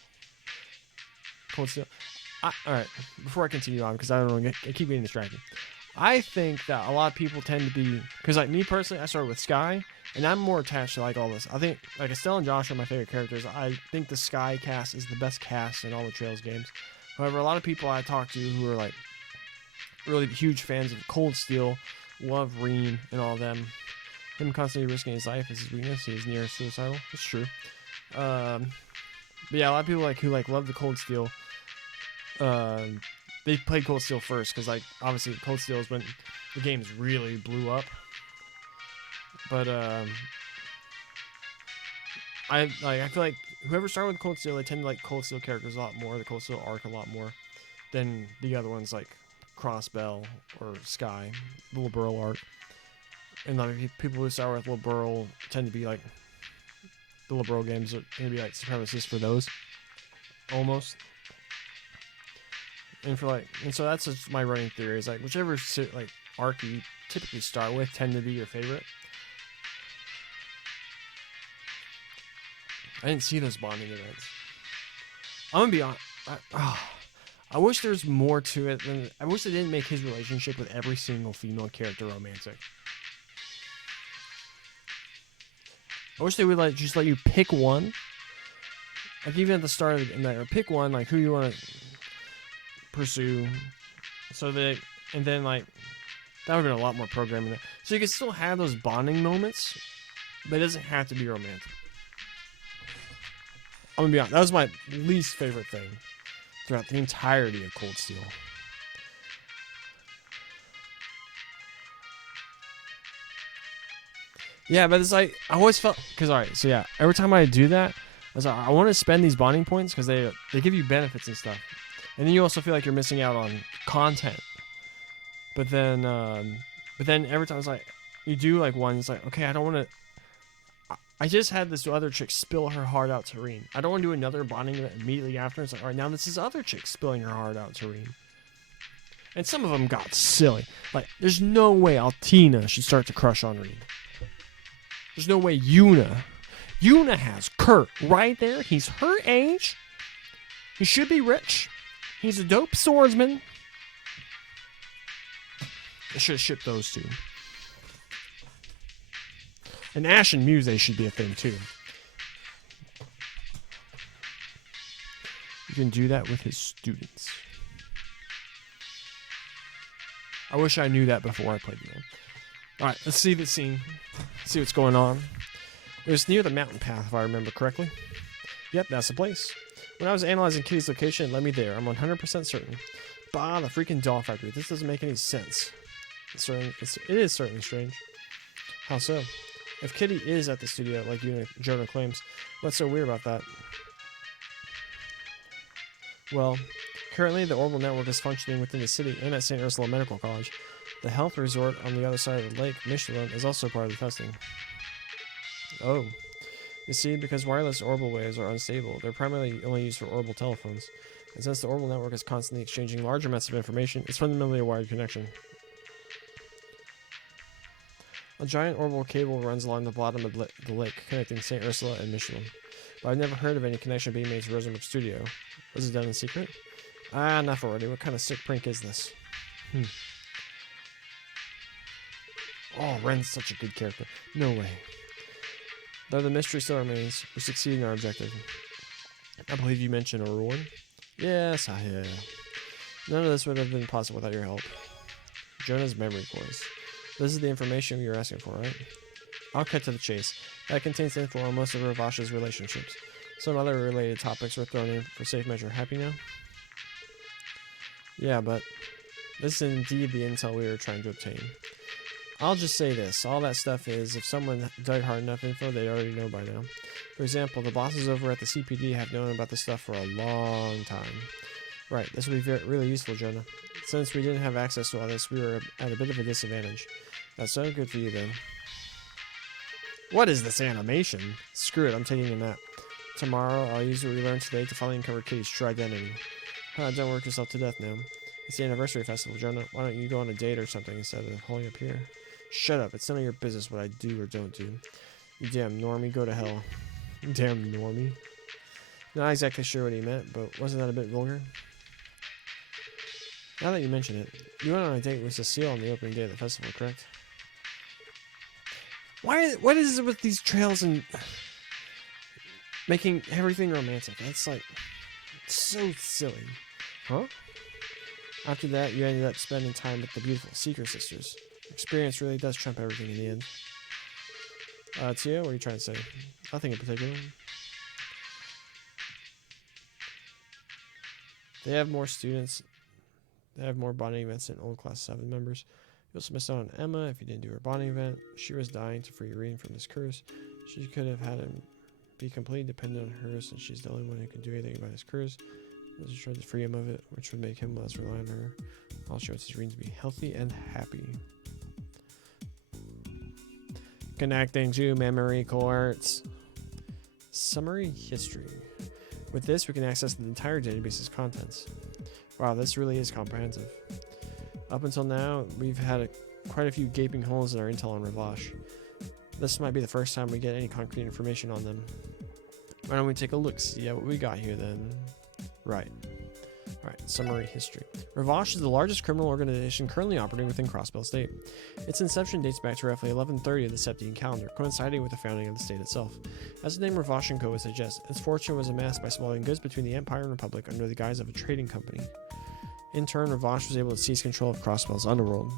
Cold Steel. Alright, before I continue on, because I don't know, I keep getting distracted. I think that a lot of people tend to be, because like me personally, I started with Sky, and I'm more attached to like all this. I think like Estelle and Josh are my favorite characters. I think the Sky cast is the best cast in all the Trails games. However, a lot of people I talk to who are like really huge fans of Cold Steel, love Reen and all them. Him constantly risking his life is his weakness. He's near suicidal. It's true. But yeah, a lot of people like who like love the Cold Steel. They played Cold Steel first because like obviously Cold Steel is when the games really blew up. But I feel like whoever started with Cold Steel, they tend to like Cold Steel characters a lot more, the Cold Steel arc a lot more than the other ones like Crossbell or Sky, the Little Burl arc. And like people who start with Little Burl tend to be like the Little Burl games are gonna be like supremacists for those, almost. And for like, and so that's just my running theory is like whichever like arc you typically start with tend to be your favorite. I didn't see those bonding events. I'm gonna be honest. I wish there's more to it than. I wish they didn't make his relationship with every single female character romantic. I wish they would like just let you pick one. Like even at the start of the game, or pick one like who you want to pursue, so that and then like that would have been a lot more programming there. So you could still have those bonding moments, but it doesn't have to be romantic. I'm gonna be honest, that was my least favorite thing throughout the entirety of Cold Steel. Yeah, but it's like I always felt because alright, so yeah, every time I do that, I was like, I want to spend these bonding points because they give you benefits and stuff, and then you also feel like you're missing out on content. But then every time it's like you do like one, it's like okay, I don't want to. I just had this other chick spill her heart out to Reen. I don't want to do another bonding event immediately after. It's like, all right, now this is other chick spilling her heart out to Reen. And some of them got silly. Like, there's no way Altina should start to crush on Reen. There's no way Yuna. Yuna has Kurt right there. He's her age. He should be rich. He's a dope swordsman. I should have shipped those two. And Ash and Muse should be a thing too. You can do that with his students. I wish I knew that before I played the game. Alright, let's see the scene. See what's going on. It was near the mountain path, if I remember correctly. Yep, that's the place. When I was analyzing Kitty's location, it led me there. I'm 100% certain. Bah, the freaking doll factory. This doesn't make any sense. It is certainly strange. How so? If Kitty is at the studio, like Jonah claims, what's so weird about that? Well, currently the orbital network is functioning within the city and at St. Ursula Medical College. The health resort on the other side of the lake, Michelin, is also part of the testing. Oh. You see, because wireless orbital waves are unstable, they're primarily only used for orbital telephones. And since the orbital network is constantly exchanging large amounts of information, it's fundamentally a wired connection. A giant orbital cable runs along the bottom of the lake, connecting St. Ursula and Michelin. But I've never heard of any connection being made to Rosenberg Studio. Was it done in secret? Ah, enough already. What kind of sick prank is this? Oh, Ren's such a good character. No way. Though the mystery still remains, we succeed in our objective. I believe you mentioned a ruin? Yes, none of this would have been possible without your help. Jonah's memory cores. This is the information you're asking for, right? I'll cut to the chase. That contains info on most of Ravasha's relationships. Some other related topics were thrown in for safe measure. Happy now? Yeah, but this is indeed the intel we were trying to obtain. I'll just say this. All that stuff is, if someone dug hard enough info, they'd already know by now. For example, the bosses over at the CPD have known about this stuff for a long time. Right, this would be really useful, Jonah. Since we didn't have access to all this, we were at a bit of a disadvantage. That's so good for you, then. What is this animation? Screw it, I'm taking a nap. Tomorrow, I'll use what we learned today to finally uncover Kitty's true identity. Don't work yourself to death now. It's the anniversary festival, Jonah. Why don't you go on a date or something instead of holding up here? Shut up, it's none of your business what I do or don't do. You damn normie, go to hell. Damn normie. Not exactly sure what he meant, but wasn't that a bit vulgar? Now that you mention it, you went on a date with Cecile on the opening day of the festival, correct? What is it with these trails and making everything romantic? That's like so silly. Huh? After that, you ended up spending time with the beautiful Seeker sisters. Experience really does trump everything in the end. Tia, what are you trying to say? Nothing in particular. They have more students. They have more bonding events than old class 7 members. You also missed out on Emma if you didn't do her bonding event. She was dying to free Irene from this curse. She could have had him be completely dependent on her since she's the only one who can do anything about his curse. She tried to free him of it, which would make him less reliant on her. All she wants is Irene to be healthy and happy. Connecting to memory courts. Summary history. With this, we can access the entire database's contents. Wow, this really is comprehensive. Up until now, we've had quite a few gaping holes in our intel on Ravache. This might be the first time we get any concrete information on them. Why don't we take a look, see what we got here then? Right. Alright, summary history. Ravache is the largest criminal organization currently operating within Crossbell State. Its inception dates back to roughly 1130 of the Septine calendar, coinciding with the founding of the state itself. As the name Ravache & Co. would suggest, its fortune was amassed by smuggling goods between the Empire and Republic under the guise of a trading company. In turn, Ravache was able to seize control of Crossbell's underworld.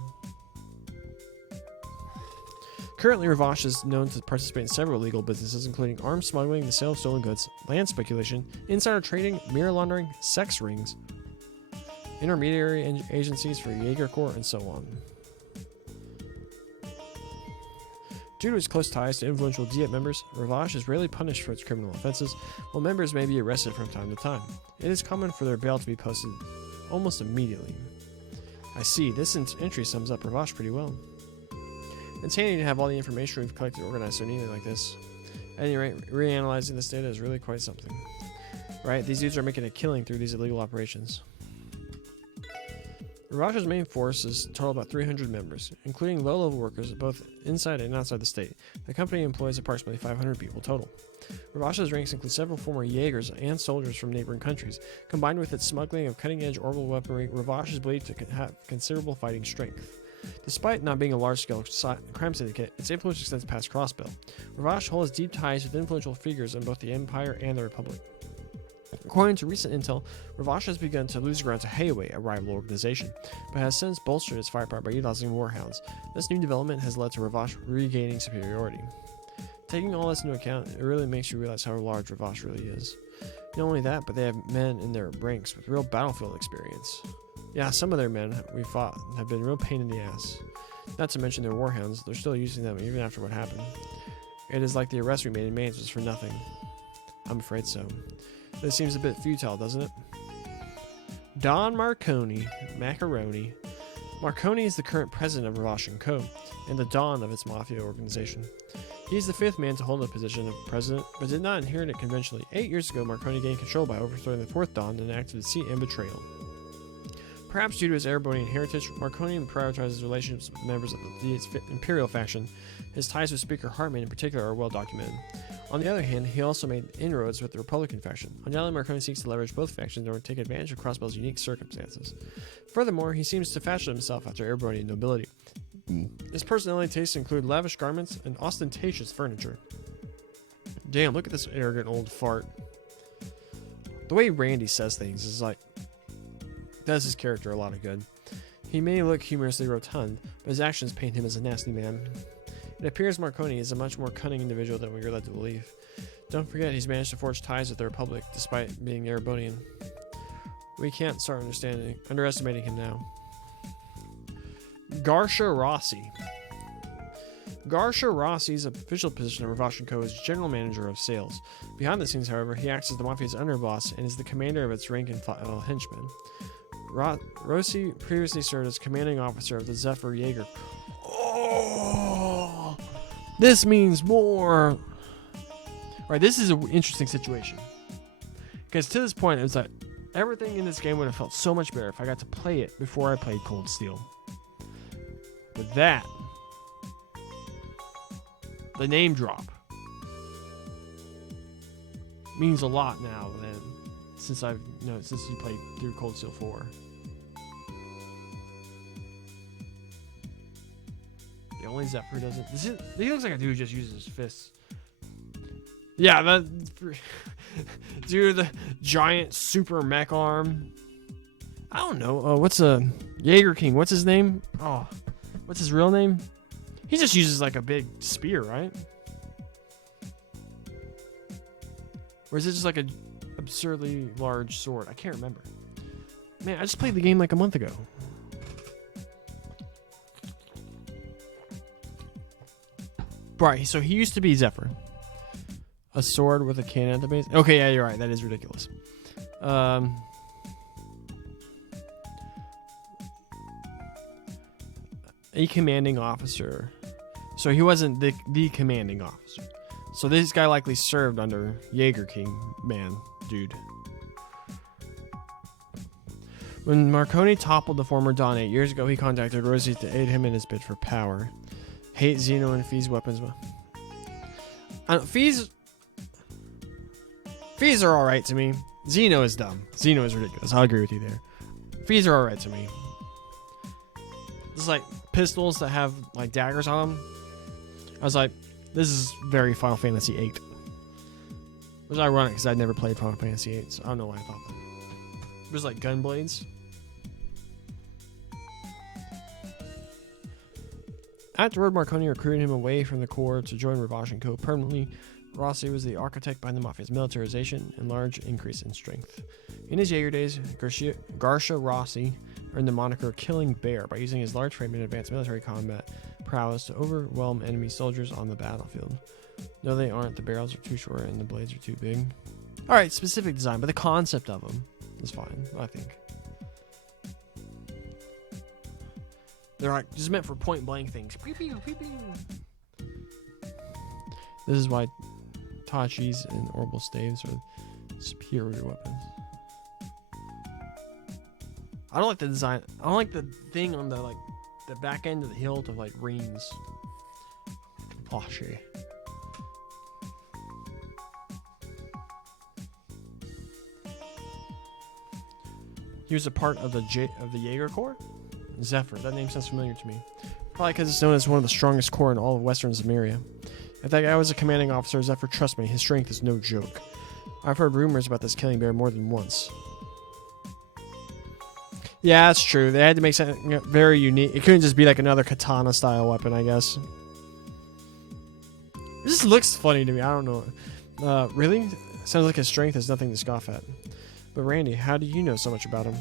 Currently, Ravache is known to participate in several illegal businesses, including arms smuggling, the sale of stolen goods, land speculation, insider trading, mirror laundering, sex rings, intermediary agencies for Jaeger Corps, and so on. Due to its close ties to influential Diet members, Ravache is rarely punished for its criminal offenses, while members may be arrested from time to time. It is common for their bail to be posted almost immediately. I see, this entry sums up Ravache pretty well. It's handy to have all the information we've collected organized so neatly like this. At any rate, reanalyzing this data is really quite something. Right, these dudes are making a killing through these illegal operations. Ravache's main forces total about 300 members, including low-level workers both inside and outside the state. The company employs approximately 500 people total. Ravache's ranks include several former Jaegers and soldiers from neighboring countries. Combined with its smuggling of cutting-edge orbital weaponry, Ravache is believed to have considerable fighting strength. Despite not being a large-scale crime syndicate, its influence extends past Crossbell. Ravache holds deep ties with influential figures in both the Empire and the Republic. According to recent intel, Ravache has begun to lose ground to Heiwei, a rival organization, but has since bolstered its firepower by utilizing warhounds. This new development has led to Ravache regaining superiority. Taking all this into account, it really makes you realize how large Ravache really is. Not only that, but they have men in their ranks with real battlefield experience. Yeah, some of their men we fought have been a real pain in the ass. Not to mention their warhounds, they're still using them even after what happened. It is like the arrest we made in Mainz was for nothing. I'm afraid so. This seems a bit futile, doesn't it? Don Marconi, Macaroni. Marconi is the current president of Ravache & Co. and the Don of its mafia organization. He is the 5th man to hold the position of president, but did not inherit it conventionally. 8 years ago, Marconi gained control by overthrowing the 4th Don in an act of deceit and betrayal. Perhaps due to his Erebonian heritage, Marconi prioritizes relationships with members of the Imperial faction. His ties with Speaker Hartman in particular are well documented. On the other hand, he also made inroads with the Republican faction. Undoubtedly, Marconi seeks to leverage both factions in order to take advantage of Crossbell's unique circumstances. Furthermore, he seems to fashion himself after Erebonian nobility. His personality tastes include lavish garments and ostentatious furniture. Damn, look at this arrogant old fart. The way Randy says things is like, does his character a lot of good. He may look humorously rotund, but his actions paint him as a nasty man. It appears Marconi is a much more cunning individual than we are led to believe. Don't forget, he's managed to forge ties with the Republic despite being Erebonian. We can't start underestimating him now. Garsha Rossi. Garsha Rossi's official position at Ravache & Co. is General Manager of Sales. Behind the scenes, however, he acts as the Mafia's underboss and is the commander of its rank and file henchmen. Rossi previously served as commanding officer of the Zephyr Jaeger. Oh, this means more. Alright, this is an interesting situation. Because to this point, it was like everything in this game would have felt so much better if I got to play it before I played Cold Steel. But that, the name drop, means a lot now. Then, since I've since you played through Cold Steel 4. The only Zephyr doesn't. He looks like a dude who just uses his fists. Yeah, that dude, the giant super mech arm. I don't know. What's a Jaeger King? What's his name? Oh, what's his real name? He just uses like a big spear, right? Or is it just like a absurdly large sword? I can't remember. Man, I just played the game like a month ago. Right, so he used to be Zephyr. A sword with a cannon at the base. Okay, yeah, you're right. That is ridiculous. A commanding officer. So he wasn't the commanding officer. So this guy likely served under Jaeger King, man, dude. When Marconi toppled the former Dawn 8 years ago, he contacted Rosie to aid him in his bid for power. Hate Xeno and Fee's weapons. Fee's are alright to me. Xeno is dumb. Xeno is ridiculous. I'll agree with you there. Fee's are alright to me. Just like pistols that have like daggers on them. I was like, this is very Final Fantasy VIII. It was ironic because I'd never played Final Fantasy VIII, so I don't know why I thought that. It was like gun blades. Afterward, Marconi recruited him away from the Corps to join Ravash & Co. permanently. Rossi was the architect behind the Mafia's militarization and large increase in strength. In his Jaeger days, Garcia Rossi earned the moniker Killing Bear by using his large frame and advanced military combat prowess to overwhelm enemy soldiers on the battlefield. No, they aren't. The barrels are too short and the blades are too big. Alright, specific design, but the concept of them is fine, I think. They're like just meant for point blank things. Pew, pew, pew, pew. This is why Tachis and orbital staves are superior weapons. I don't like the design. I don't like the thing on the the back end of the hilt of like rings. Oh shit. He was a part of the Jaeger Corps. Zephyr. That name sounds familiar to me. Probably because it's known as one of the strongest corps in all of Western Zemuria. If that guy was a commanding officer, Zephyr, trust me, his strength is no joke. I've heard rumors about this killing bear more than once. Yeah, that's true. They had to make something very unique. It couldn't just be like another katana style weapon, I guess. This looks funny to me. I don't know. Really? Sounds like his strength is nothing to scoff at. But Randy, how do you know so much about him?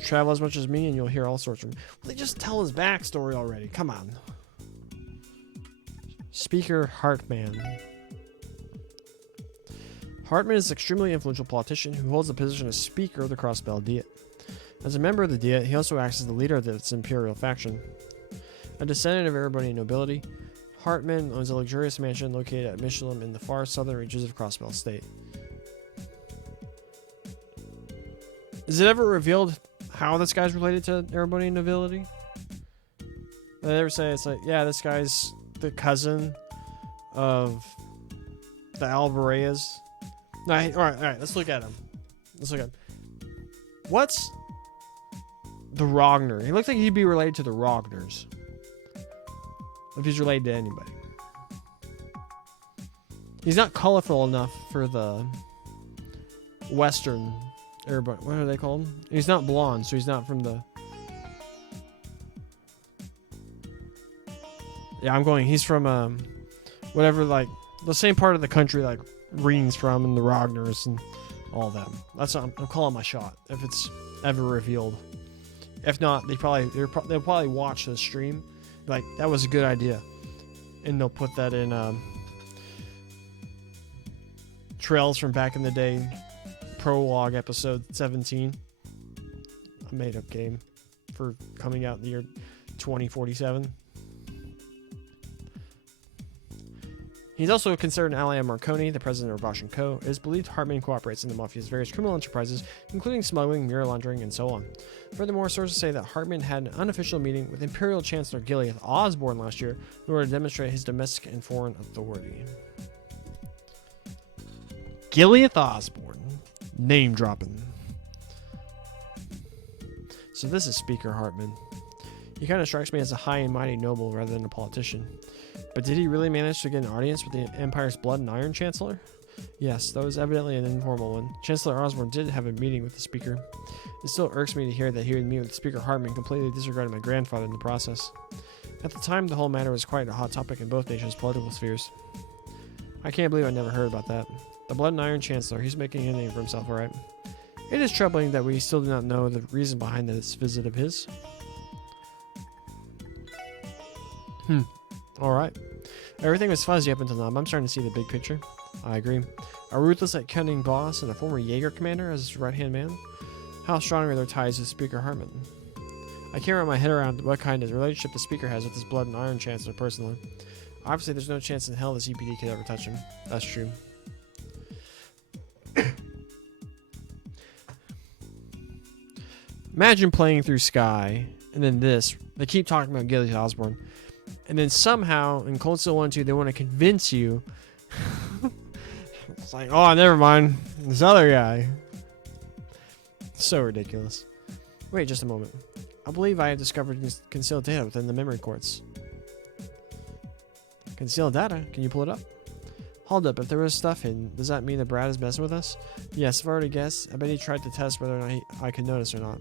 Travel as much as me and you'll hear all sorts from him. Well, they just tell his backstory already. Come on. Speaker Hartman. Hartman is an extremely influential politician who holds the position of Speaker of the Crossbell Diet. As a member of the Diet, he also acts as the leader of its imperial faction. A descendant of Erebonian nobility, Hartman owns a luxurious mansion located at Michelin in the far southern reaches of Crossbell State. Is it ever revealed how this guy's related to Erebonian nobility? They ever say it's like, yeah, this guy's the cousin of the Alvarez? No, all right, let's look at him. What's the Rogner? He looks like he'd be related to the Rogners. If he's related to anybody. He's not colorful enough for the Western Erebonian. What are they called? He's not blonde, so he's not from the... Yeah, I'm going. He's from whatever, like the same part of the country like Reen's from, and the Rogners and all of them. That's what I'm calling my shot. If it's ever revealed, if not, they'll probably watch the stream, like that was a good idea, and they'll put that in Trails from Back in the Day prologue episode 17. A made-up game for coming out in the year 2047. He's also considered an ally of Marconi, the president of Ravash & Co. It is believed Hartman cooperates in the Mafia's various criminal enterprises, including smuggling, mirror laundering, and so on. Furthermore, sources say that Hartman had an unofficial meeting with Imperial Chancellor Gilead Osborne last year in order to demonstrate his domestic and foreign authority. Gileath Osborne. Name dropping. So this is Speaker Hartman. He kind of strikes me as a high and mighty noble rather than a politician. But did he really manage to get an audience with the Empire's Blood and Iron Chancellor? Yes, that was evidently an informal one. Chancellor Osborne did have a meeting with the Speaker. It still irks me to hear that he would meet with Speaker Hartman, completely disregarding my grandfather in the process. At the time, the whole matter was quite a hot topic in both nations' political spheres. I can't believe I never heard about that. The Blood and Iron Chancellor, he's making a name for himself, alright. It is troubling that we still do not know the reason behind this visit of his. Alright. Everything was fuzzy up until now, but I'm starting to see the big picture. I agree. A ruthless yet cunning boss and a former Jaeger commander as his right-hand man? How strong are their ties with Speaker Hartman? I can't wrap my head around what kind of relationship the Speaker has with this Blood and Iron Chancellor personally. Obviously, there's no chance in hell this EPD could ever touch him. That's true. Imagine playing through Sky, and then this. They keep talking about Gileath Osborne. And then somehow, in Cold Steel 1 and 2, they want to convince you. It's like, oh, never mind. This other guy. So ridiculous. Wait just a moment. I believe I have discovered concealed data within the memory quartz. Concealed data? Can you pull it up? Hold up, if there was stuff hidden, does that mean that Brad is messing with us? Yes, I've already guessed. I bet he tried to test whether or not I could notice or not.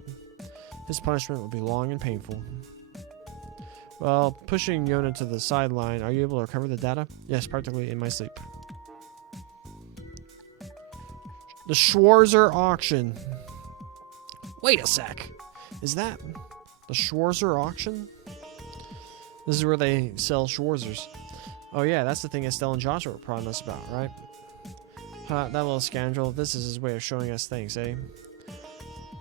His punishment will be long and painful. Well, pushing Yona to the sideline, are you able to recover the data? Yes, practically in my sleep. The Schwarzer auction. Wait a sec. Is that the Schwarzer auction? This is where they sell Schwarzers. Oh yeah, that's the thing Estelle and Joshua were prodding us about, right? That little scoundrel. This is his way of showing us things, eh?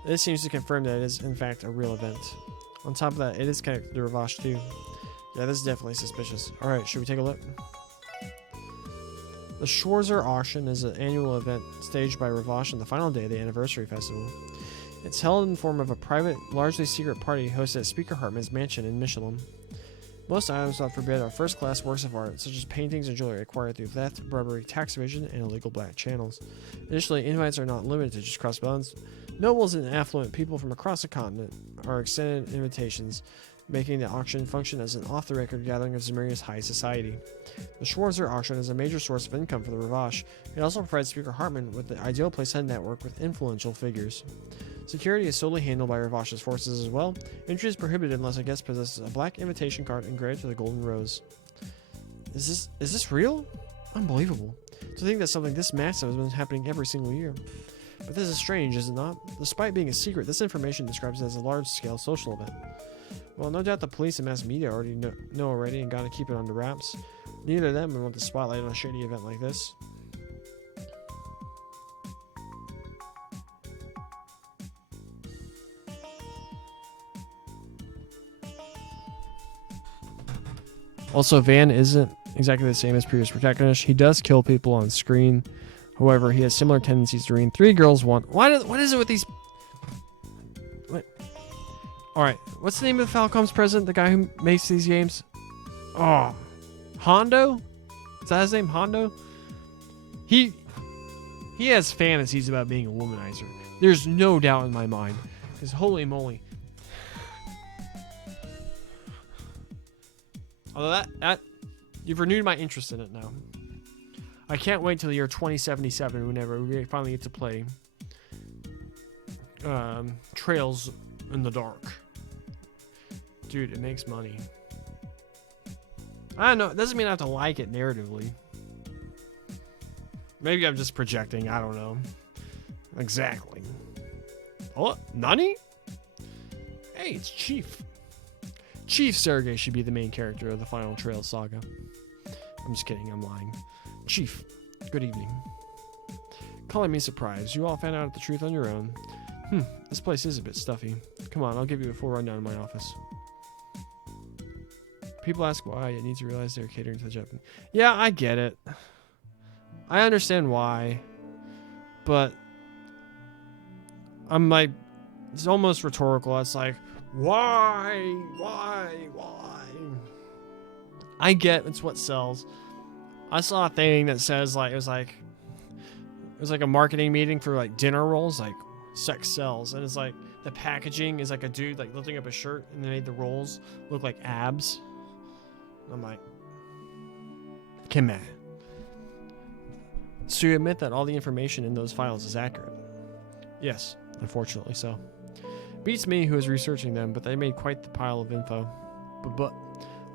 This seems to confirm that it is, in fact, a real event. On top of that, it is connected to Ravash, too. Yeah, this is definitely suspicious. Alright, should we take a look? The Schwarzer Auction is an annual event staged by Ravash on the final day of the anniversary festival. It's held in the form of a private, largely secret party hosted at Speaker Hartman's mansion in Michelin. Most items without forbid are first-class works of art, such as paintings and jewelry acquired through theft, robbery, tax evasion, and illegal black channels. Additionally, invites are not limited to just cross-bones. Nobles and affluent people from across the continent are extended invitations, making the auction function as an off-the-record gathering of Zemuria's high society. The Schwarzer auction is a major source of income for the Ravash. It also provides Speaker Hartman with the ideal place to network with influential figures. Security is solely handled by Ravash's forces as well. Entry is prohibited unless a guest possesses a black invitation card engraved with a golden rose. Is this real? Unbelievable. To think that something this massive has been happening every single year. But this is strange, is it not? Despite being a secret, this information describes it as a large-scale social event. Well, no doubt the police and mass media already know already and gotta keep it under wraps. Neither of them would want the spotlight on a shady event like this. Also, Van isn't exactly the same as previous protagonists. He does kill people on screen. However, he has similar tendencies to read 3 girls, 1... What is it with these... What? Alright, what's the name of the Falcom's president? The guy who makes these games? Oh. Hondo? Is that his name? Hondo? He has fantasies about being a womanizer. There's no doubt in my mind. Because holy moly. Although that you've renewed my interest in it now. I can't wait till the year 2077 whenever we finally get to play Trails in the Dark. Dude, it makes money. I don't know. It doesn't mean I have to like it narratively. Maybe I'm just projecting. I don't know. Exactly. Oh, Nani? Hey, it's Chief. Chief Sergei should be the main character of the final Trails saga. I'm just kidding, I'm lying. Chief, good evening. Calling me surprised. You all found out the truth on your own. This place is a bit stuffy. Come on, I'll give you a full rundown of my office. People ask why, it needs to realize they're catering to the Japanese. Yeah, I get it. I understand why. But I'm like, it's almost rhetorical. It's like, why? I get it's what sells. I saw a thing that says like, it was like, was like a marketing meeting for like dinner rolls, like sex sells, and it's like the packaging is like a dude like lifting up a shirt, and they made the rolls look like abs. I'm like, come on. So you admit that all the information in those files is accurate? Yes, unfortunately so. Beats me who is researching them, but they made quite the pile of info. But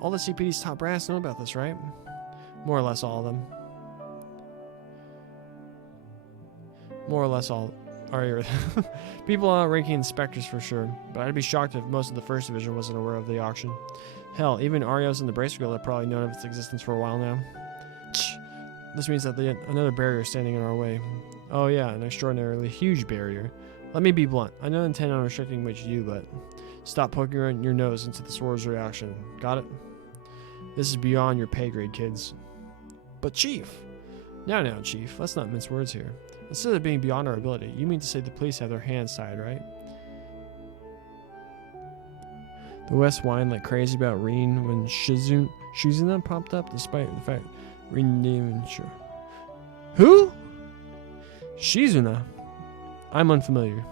all the CPD's top brass know about this, right? More or less all of them. More or less all are people outranking inspectors for sure, but I'd be shocked if most of the First Division wasn't aware of the auction. Hell, even Arios and the Bracer Guild have probably known of its existence for a while now. This means that another barrier is standing in our way. Oh yeah, an extraordinarily huge barrier. Let me be blunt. I don't intend on restricting what you do, but stop poking your nose into the Swords reaction. Got it? This is beyond your pay grade, kids. But Chief! Now, Chief, let's not mince words here. Instead of being beyond our ability, you mean to say the police have their hands tied, right? The West whined like crazy about Reen when Shizuna popped up, despite the fact Reen didn't even sure. Who? Shizuna? I'm unfamiliar.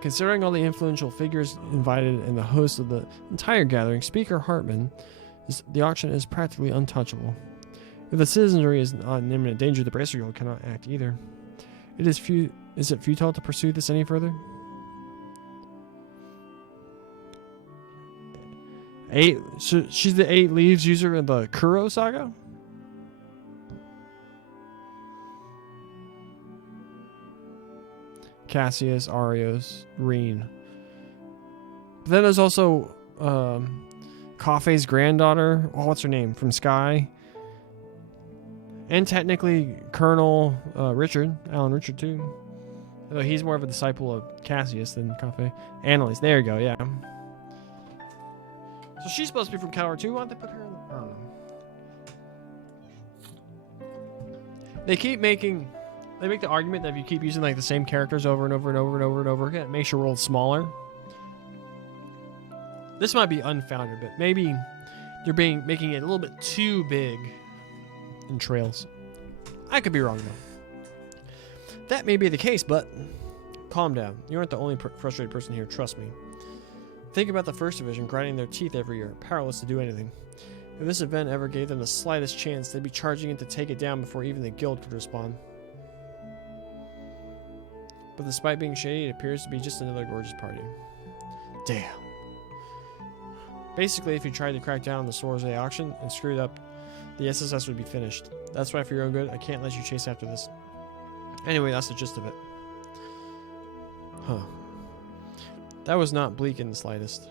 Considering all the influential figures invited and the host of the entire gathering, Speaker Hartman, the auction is practically untouchable. If the citizenry is not in imminent danger, the Bracer Guild cannot act either. Is it futile to pursue this any further? She's the 8 Leaves user in the Kuro saga? Cassius, Arios, Reen. But then there's also Kafei's granddaughter. Oh, what's her name? From Sky. And technically Colonel Richard. Alan Richard too. Although he's more of a disciple of Cassius than Kafei. Annalise. There you go, yeah. So she's supposed to be from Calor too. Why don't they put her in? I don't know. They make the argument that if you keep using like the same characters over and over and over and over and over again, it makes your world smaller. This might be unfounded, but maybe they're making it a little bit too big in Trails. I could be wrong though. That may be the case, but calm down. You aren't the only frustrated person here, trust me. Think about the First Division grinding their teeth every year, powerless to do anything. If this event ever gave them the slightest chance, they'd be charging in to take it down before even the guild could respond. But despite being shady, it appears to be just another gorgeous party. Damn. Basically, if you tried to crack down on the Swords auction and screwed up, the SSS would be finished. That's why for your own good, I can't let you chase after this. Anyway, that's the gist of it. Huh. That was not bleak in the slightest.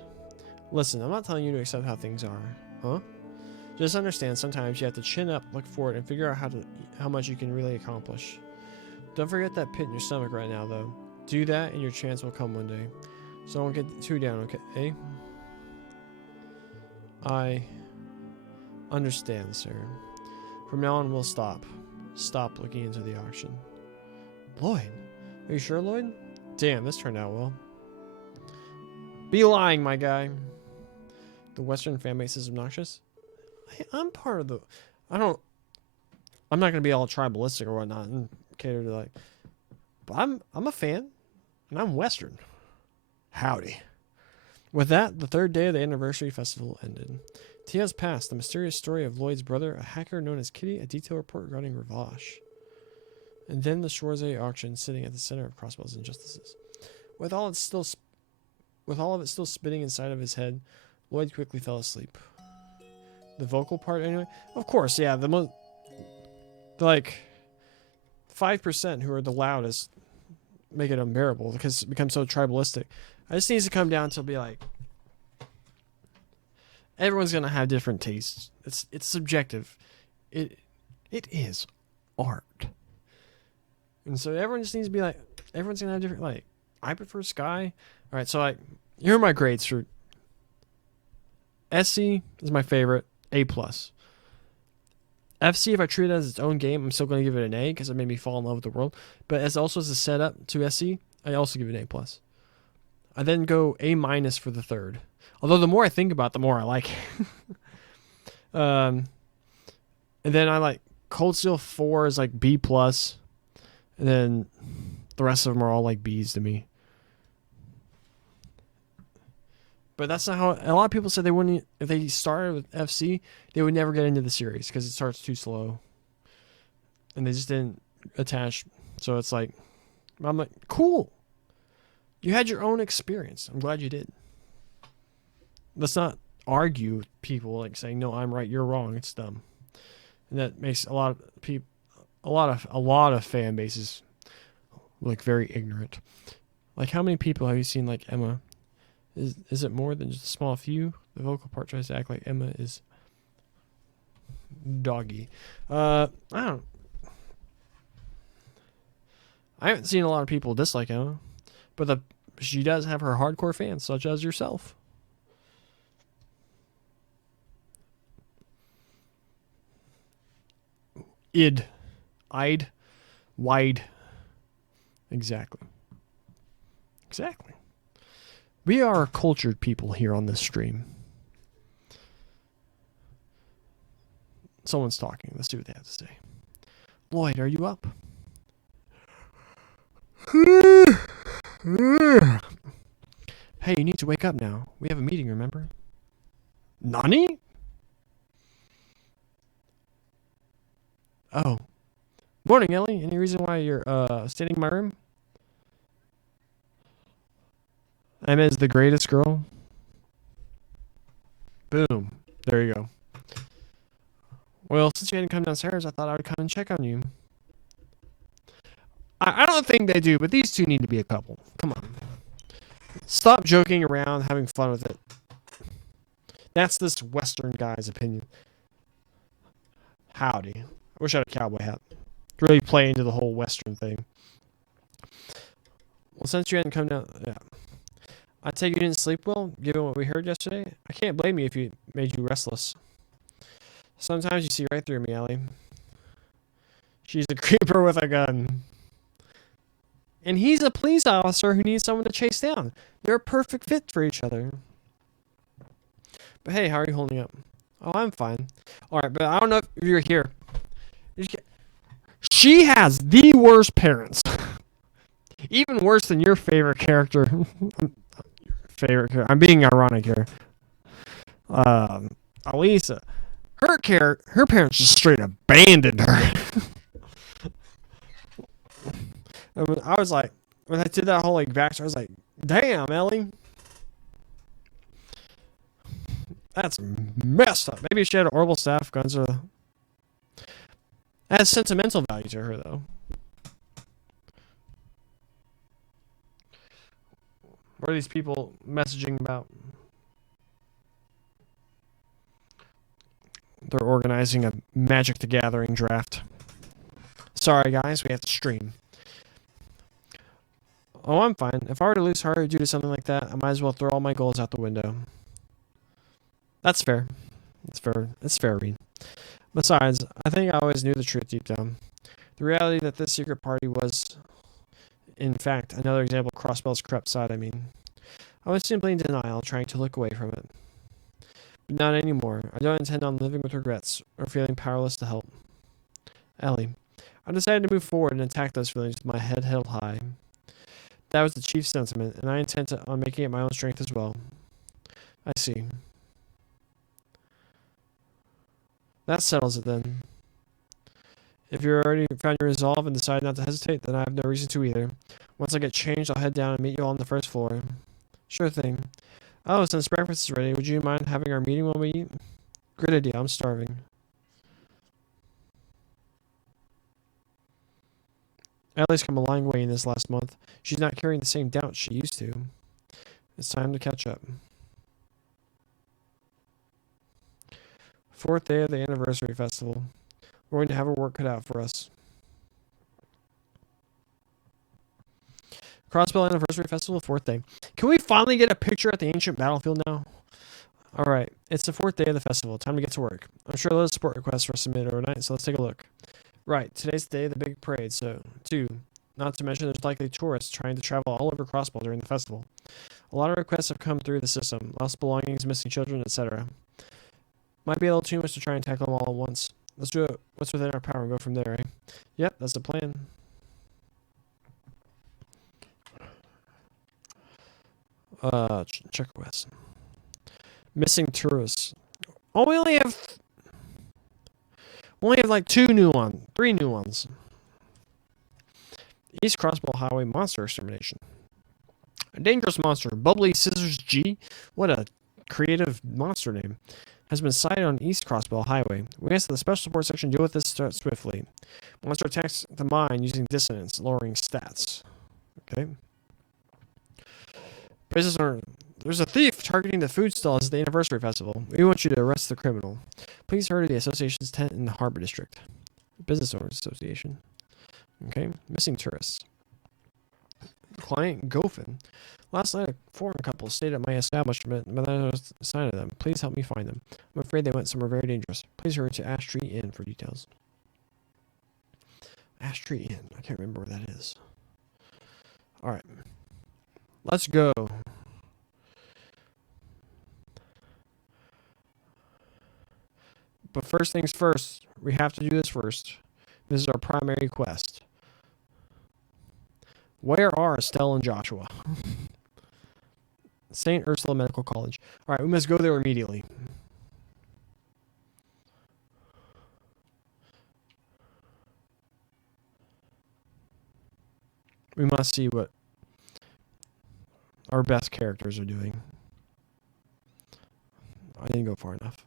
Listen, I'm not telling you to accept how things are. Huh? Just understand sometimes you have to chin up, look forward, and figure out how much you can really accomplish. Don't forget that pit in your stomach right now, though. Do that, and your chance will come one day. So don't get too down, okay? I understand, sir. From now on, we'll stop. Stop looking into the auction. Lloyd? Are you sure, Lloyd? Damn, this turned out well. Be lying, my guy. The Western fan base is obnoxious. I'm part of the... I'm not going to be all tribalistic or whatnot and cater to like... But I'm a fan. And I'm Western. Howdy. With that, the third day of the anniversary festival ended. Tia's past, the mysterious story of Lloyd's brother, a hacker known as Kitty, a detailed report regarding Ravash. And then the Schwarze auction sitting at the center of Crossbell's injustices. With all of it still spinning inside of his head, Lloyd quickly fell asleep. The vocal part, anyway? Of course, yeah, the like 5% who are the loudest make it unbearable because it becomes so tribalistic. I just needs to come down to be like, everyone's gonna have different tastes. It's subjective. It is art. And so everyone just needs to be like, everyone's gonna have different, like, I prefer Sky. All right, so like, here are my grades for SC is my favorite, A+. FC, if I treat it as its own game, I'm still going to give it an A because it made me fall in love with the world. But as also as a setup to SC, I also give it an A+. I then go A- for the third. Although the more I think about it, the more I like it. And then I like Cold Steel 4 is like B+. And then the rest of them are all like Bs to me. But that's not how a lot of people said they wouldn't. If they started with FC, they would never get into the series because it starts too slow, and they just didn't attach. So it's like, I'm like, cool. You had your own experience. I'm glad you did. Let's not argue with people like saying, no, I'm right, you're wrong. It's dumb, and that makes a lot of people, a lot of fan bases look very ignorant. Like, how many people have you seen like Emma? Is it more than just a small few? The vocal part tries to act like Emma is doggy. I haven't seen a lot of people dislike Emma, but she does have her hardcore fans, such as yourself. I'd, wide. Exactly. We are cultured people here on this stream. Someone's talking. Let's see what they have to say. Lloyd, are you up? Hey, you need to wake up now. We have a meeting, remember? Nani? Oh. Morning, Ellie. Any reason why you're staying in my room? Emma is the greatest girl. Boom. There you go. Well, since you hadn't come downstairs, I thought I would come and check on you. I don't think they do, but these two need to be a couple. Come on. Stop joking around, having fun with it. That's this Western guy's opinion. Howdy. I wish I had a cowboy hat. Really play into the whole Western thing. Well, since you hadn't come down... Yeah. I take you didn't sleep well, given what we heard yesterday. I can't blame you if it made you restless. Sometimes you see right through me, Ellie. She's a creeper with a gun. And he's a police officer who needs someone to chase down. They're a perfect fit for each other. But hey, how are you holding up? Oh, I'm fine. Alright, but I don't know if you're here. She has the worst parents. Even worse than your favorite character. I'm being ironic here. Elisa. Her parents just straight abandoned her. I was like, when I did that whole like backstory, I was like, damn, Ellie. That's messed up. Maybe she had an orbital staff guns or that has sentimental value to her though. What are these people messaging about? They're organizing a Magic the Gathering draft. Sorry, guys, we have to stream. Oh, I'm fine. If I were to lose heart due to something like that, I might as well throw all my goals out the window. That's fair. It's fair, Reed. Besides, I think I always knew the truth deep down. The reality that this secret party was, in fact, another example of Crossbell's corrupt side, I mean. I was simply in denial, trying to look away from it. But not anymore. I don't intend on living with regrets, or feeling powerless to help. Ellie, I decided to move forward and attack those feelings with my head held high. That was the chief's sentiment, and I intend on making it my own strength as well. I see. That settles it then. If you've already found your resolve and decided not to hesitate, then I have no reason to either. Once I get changed, I'll head down and meet you all on the first floor. Sure thing. Oh, since breakfast is ready, would you mind having our meeting while we eat? Great idea, I'm starving. Ellie's come a long way in this last month. She's not carrying the same doubts she used to. It's time to catch up. 4th day of the anniversary festival. We're going to have our work cut out for us. Crossbell Anniversary Festival, 4th day. Can we finally get a picture at the ancient battlefield now? Alright, it's the 4th day of the festival. Time to get to work. I'm sure those support requests were submitted overnight, so let's take a look. Right, today's the day of the big parade, so, 2. Not to mention there's likely tourists trying to travel all over Crossbell during the festival. A lot of requests have come through the system. Lost belongings, missing children, etc. Might be a little too much to try and tackle them all at once. Let's do it what's within our power and go from there, eh? Yep, that's the plan. Check West. Missing tourists. Oh, we only have like 3 new ones. East Crossbow Highway monster extermination. A dangerous monster, Bubbly Scissors G. What a creative monster name. Has been sighted on East Crossbow Highway. We ask that the Special Support Section deal with this swiftly. Monster attacks the mine using dissonance, lowering stats. Okay. Business owner. There's a thief targeting the food stalls at the anniversary festival. We want you to arrest the criminal. Please hurry to the association's tent in the Harbor District. Business Owners Association. Okay. Missing tourists. Client Goffin. Last night, a foreign couple stayed at my establishment, but there was no sign of them. Please help me find them. I'm afraid they went somewhere very dangerous. Please hurry to Ash Tree Inn for details. Ash Tree Inn. I can't remember where that is. All right. Let's go. But first things first, we have to do this first. This is our primary quest. Where are Estelle and Joshua? St. Ursula Medical College. All right, we must go there immediately. We must see what our best characters are doing. I didn't go far enough.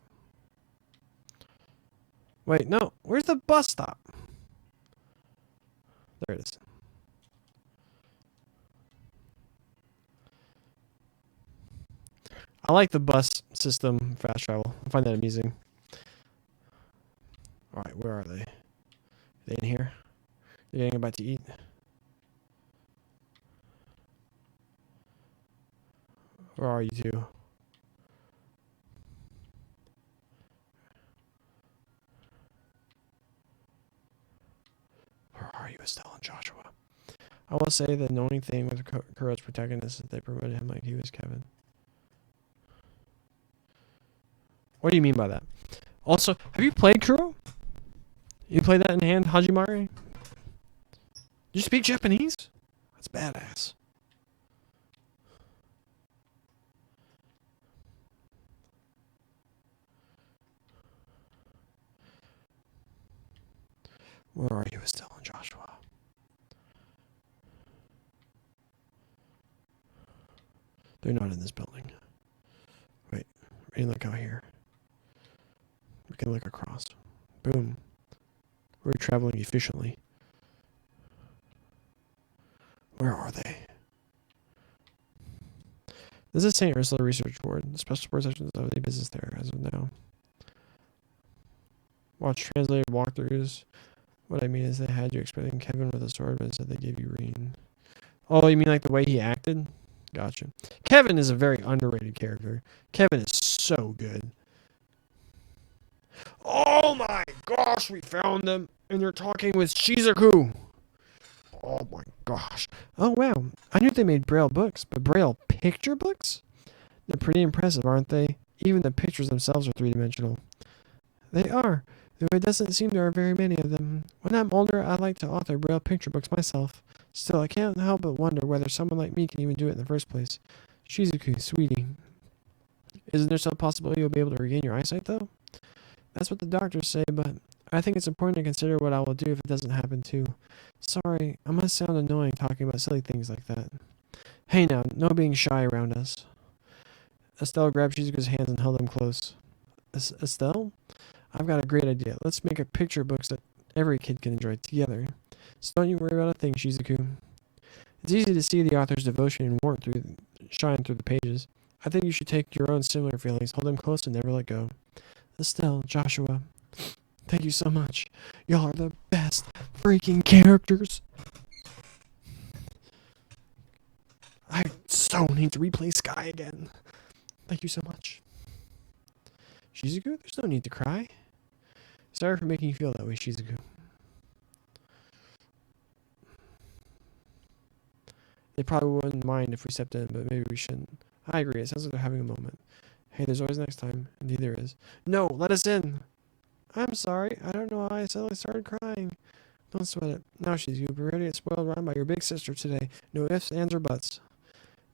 Wait, no. Where's the bus stop? There it is. I like the bus system, fast travel. I find that amusing. Alright, where are they? Are they in here? They're getting about to eat. Where are you two? Where are you, Estelle and Joshua? I will say that the only thing with Kuro's protagonist is that they promoted him like he was Kevin. What do you mean by that? Also, have you played Kuro? You played that in hand, Hajimari? You speak Japanese? That's badass. Where are you, Estelle and Joshua? They're not in this building. Wait, we can look out here. We can look across. Boom. We're traveling efficiently. Where are they? This is St. Ursula Research Board. The special support section is of the business there as of now. Watch translated walkthroughs. What I mean is they had you expecting Kevin with a sword, but instead they gave you Reen. Oh, you mean like the way he acted? Gotcha. Kevin is a very underrated character. Kevin is so good. Oh my gosh, we found them. And they're talking with Shizuku. Oh my gosh. Oh wow. I knew they made Braille books, but Braille picture books? They're pretty impressive, aren't they? Even the pictures themselves are three-dimensional. They are, though it doesn't seem there are very many of them. When I'm older, I'd like to author Braille picture books myself. Still, I can't help but wonder whether someone like me can even do it in the first place. Shizuku, sweetie. Isn't there some possibility you'll be able to regain your eyesight, though? That's what the doctors say, but I think it's important to consider what I will do if it doesn't happen, too. Sorry, I must sound annoying talking about silly things like that. Hey now, no being shy around us. Estelle grabbed Shizuku's hands and held them close. Estelle? I've got a great idea. Let's make a picture books that every kid can enjoy together. So don't you worry about a thing, Shizuku. It's easy to see the author's devotion and warmth shine through the pages. I think you should take your own similar feelings, hold them close, and never let go. Estelle, Joshua, thank you so much. Y'all are the best freaking characters. I so need to replay Sky again. Thank you so much. Shizuku, there's no need to cry. Sorry for making you feel that way, Shizuku. They probably wouldn't mind if we stepped in, but maybe we shouldn't. I agree, it sounds like they're having a moment. Hey, there's always next time. Indeed there is. No, let us in! I'm sorry, I don't know why I suddenly started crying. Don't sweat it. Now Shizuku, be ready to get spoiled rotten by your big sister today. No ifs, ands, or buts.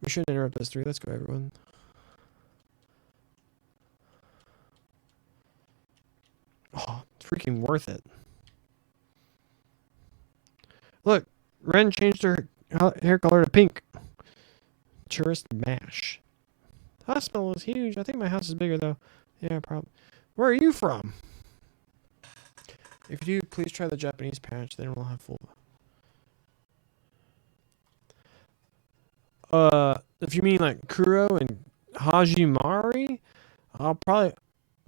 We shouldn't interrupt this 3. Let's go, everyone. Oh, it's freaking worth it. Look, Ren changed her hair color to pink. Tourist mash. Hospital is huge. I think my house is bigger, though. Yeah, probably. Where are you from? If you do, please try the Japanese patch. Then we'll have full. If you mean like Kuro and Hajimari, I'm probably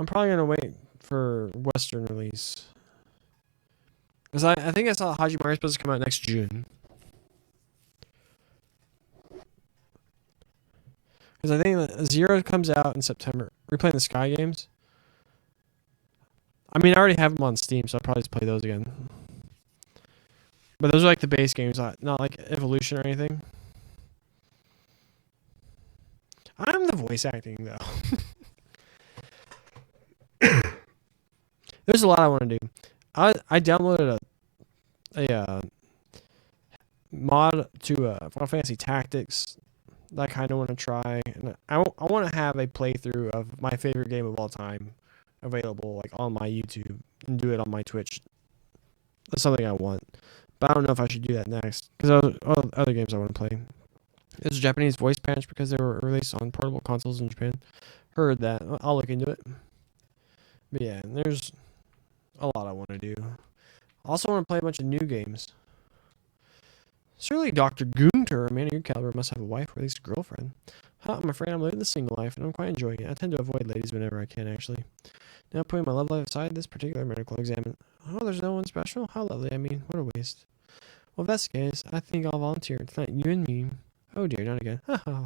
gonna wait for Western release. Because I think I saw Hajimari supposed to come out next June. Because I think that Zero comes out in September. We're playing the Sky games. I mean, I already have them on Steam, so I'll probably just play those again. But those are like the base games, not like Evolution or anything. I'm the voice acting, though. There's a lot I want to do. I downloaded a mod to Final Fantasy Tactics that I kind of want to try. And I want to have a playthrough of my favorite game of all time available like on my YouTube and do it on my Twitch. That's something I want. But I don't know if I should do that next because other games I want to play. There's a Japanese voice patch because they were released on portable consoles in Japan. Heard that. I'll look into it. But yeah, there's a lot I want to do. I also want to play a bunch of new games. Surely Dr. Gunter, a man of your caliber, must have a wife or at least a girlfriend. I'm afraid I'm living the single life, and I'm quite enjoying it. I tend to avoid ladies whenever I can, actually. Now, putting my love life aside, this particular medical exam. Oh, there's no one special? How lovely. I mean, what a waste. Well, if that's the case, I think I'll volunteer. Tonight, you and me. Oh dear, not again. Haha.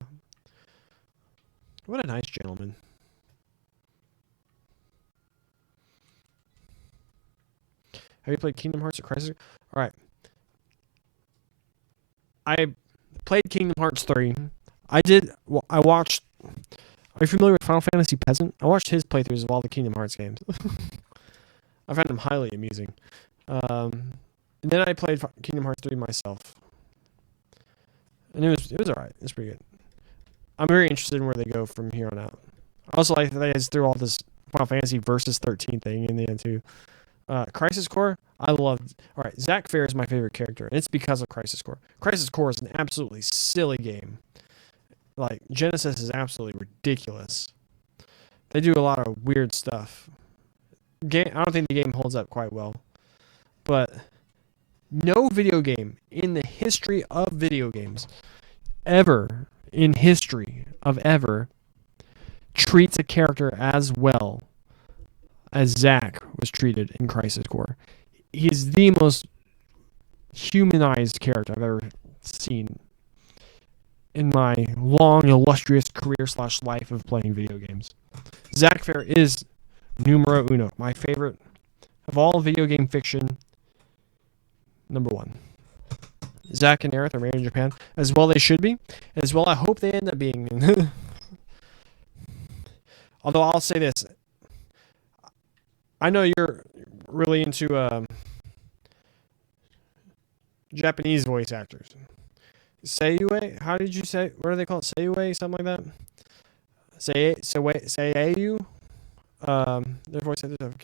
What a nice gentleman. Have you played Kingdom Hearts or Crisis? Alright. I played Kingdom Hearts 3. I watched... Are you familiar with Final Fantasy Peasant? I watched his playthroughs of all the Kingdom Hearts games. I found them highly amusing. And then I played Kingdom Hearts 3 myself. And it was alright. It's pretty good. I'm very interested in where they go from here on out. I also like that they just threw all this Final Fantasy Versus 13 thing in the end too. Crisis Core, I loved. Alright, Zack Fair is my favorite character, and it's because of Crisis Core. Crisis Core is an absolutely silly game. Like, Genesis is absolutely ridiculous. They do a lot of weird stuff. I don't think the game holds up quite well. But no video game in the history of video games ever, in history of ever, treats a character as well as Zack was treated in Crisis Core. He's the most humanized character I've ever seen in my long, illustrious career / life of playing video games. Zack Fair is numero uno, my favorite of all video game fiction. Number 1. Zack and Aerith are married in Japan. As well they should be. As well I hope they end up being. Although I'll say this. I know you're really into Japanese voice actors. Seiyuu? How did you say? What do they call it? Seiyuu? Something like that? Seiyuu? Their voice actors have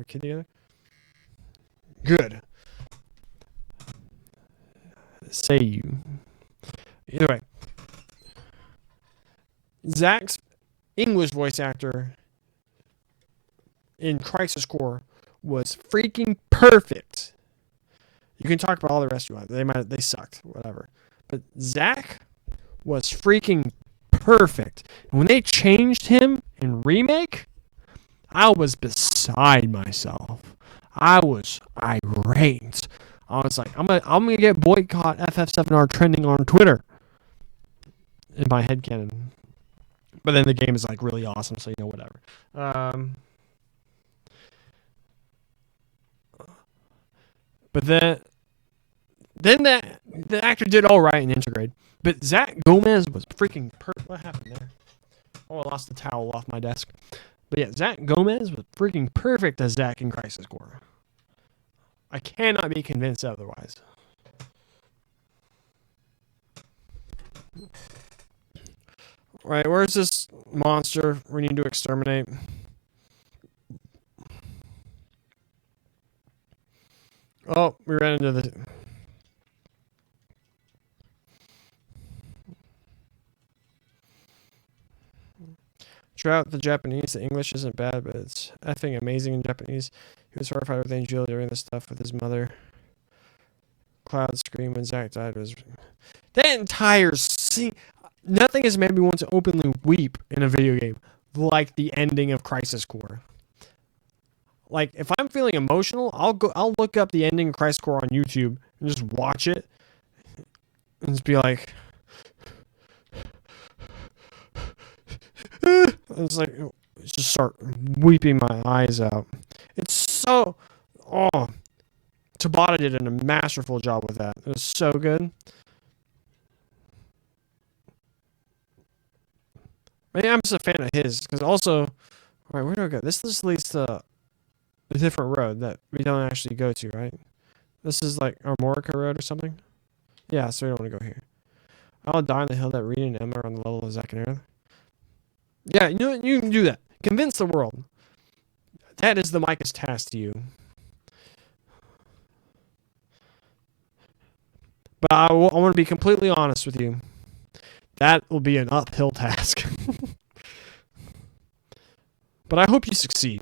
a kid together? Good. Seiyuu. Either way. Zack's English voice actor in Crisis Core was freaking perfect. You can talk about all the rest you want. They sucked, whatever. But Zack was freaking perfect. And when they changed him in Remake, I was beside myself. I was irate. I was like, I'm gonna get boycott FF7R trending on Twitter in my headcanon. But then the game is like really awesome, so whatever. But then the actor did all right in Integrate. But Zack Gomez was freaking perfect. What happened there? Oh, I lost the towel off my desk. But yeah, Zack Gomez was freaking perfect as Zack in Crisis Core. I cannot be convinced otherwise. Right, where's this monster we need to exterminate? Oh, we ran into the... Throughout the Japanese, the English isn't bad, but it's effing amazing in Japanese. He was horrified with Angel doing this stuff with his mother. Cloud screamed when Zack died. Was that entire scene? Nothing has made me want to openly weep in a video game like the ending of Crisis Core. Like, if I'm feeling emotional, I'll look up the ending of Crisis Core on YouTube and just watch it and just be like, it's like, just start weeping my eyes out. It's so, oh, Tabata did a masterful job with that. It was so good. Maybe I'm just a fan of his, because also, all right, where do I go? This just leads to a different road that we don't actually go to, right? This is like Armorica Road or something? Yeah, so we don't want to go here. I'll die on the hill that Reed and Emma are on the level of Zack and Aerith. Yeah, you know what? You can do that. Convince the world. That is the Micah's task to you. But I want to be completely honest with you. That will be an uphill task. But I hope you succeed.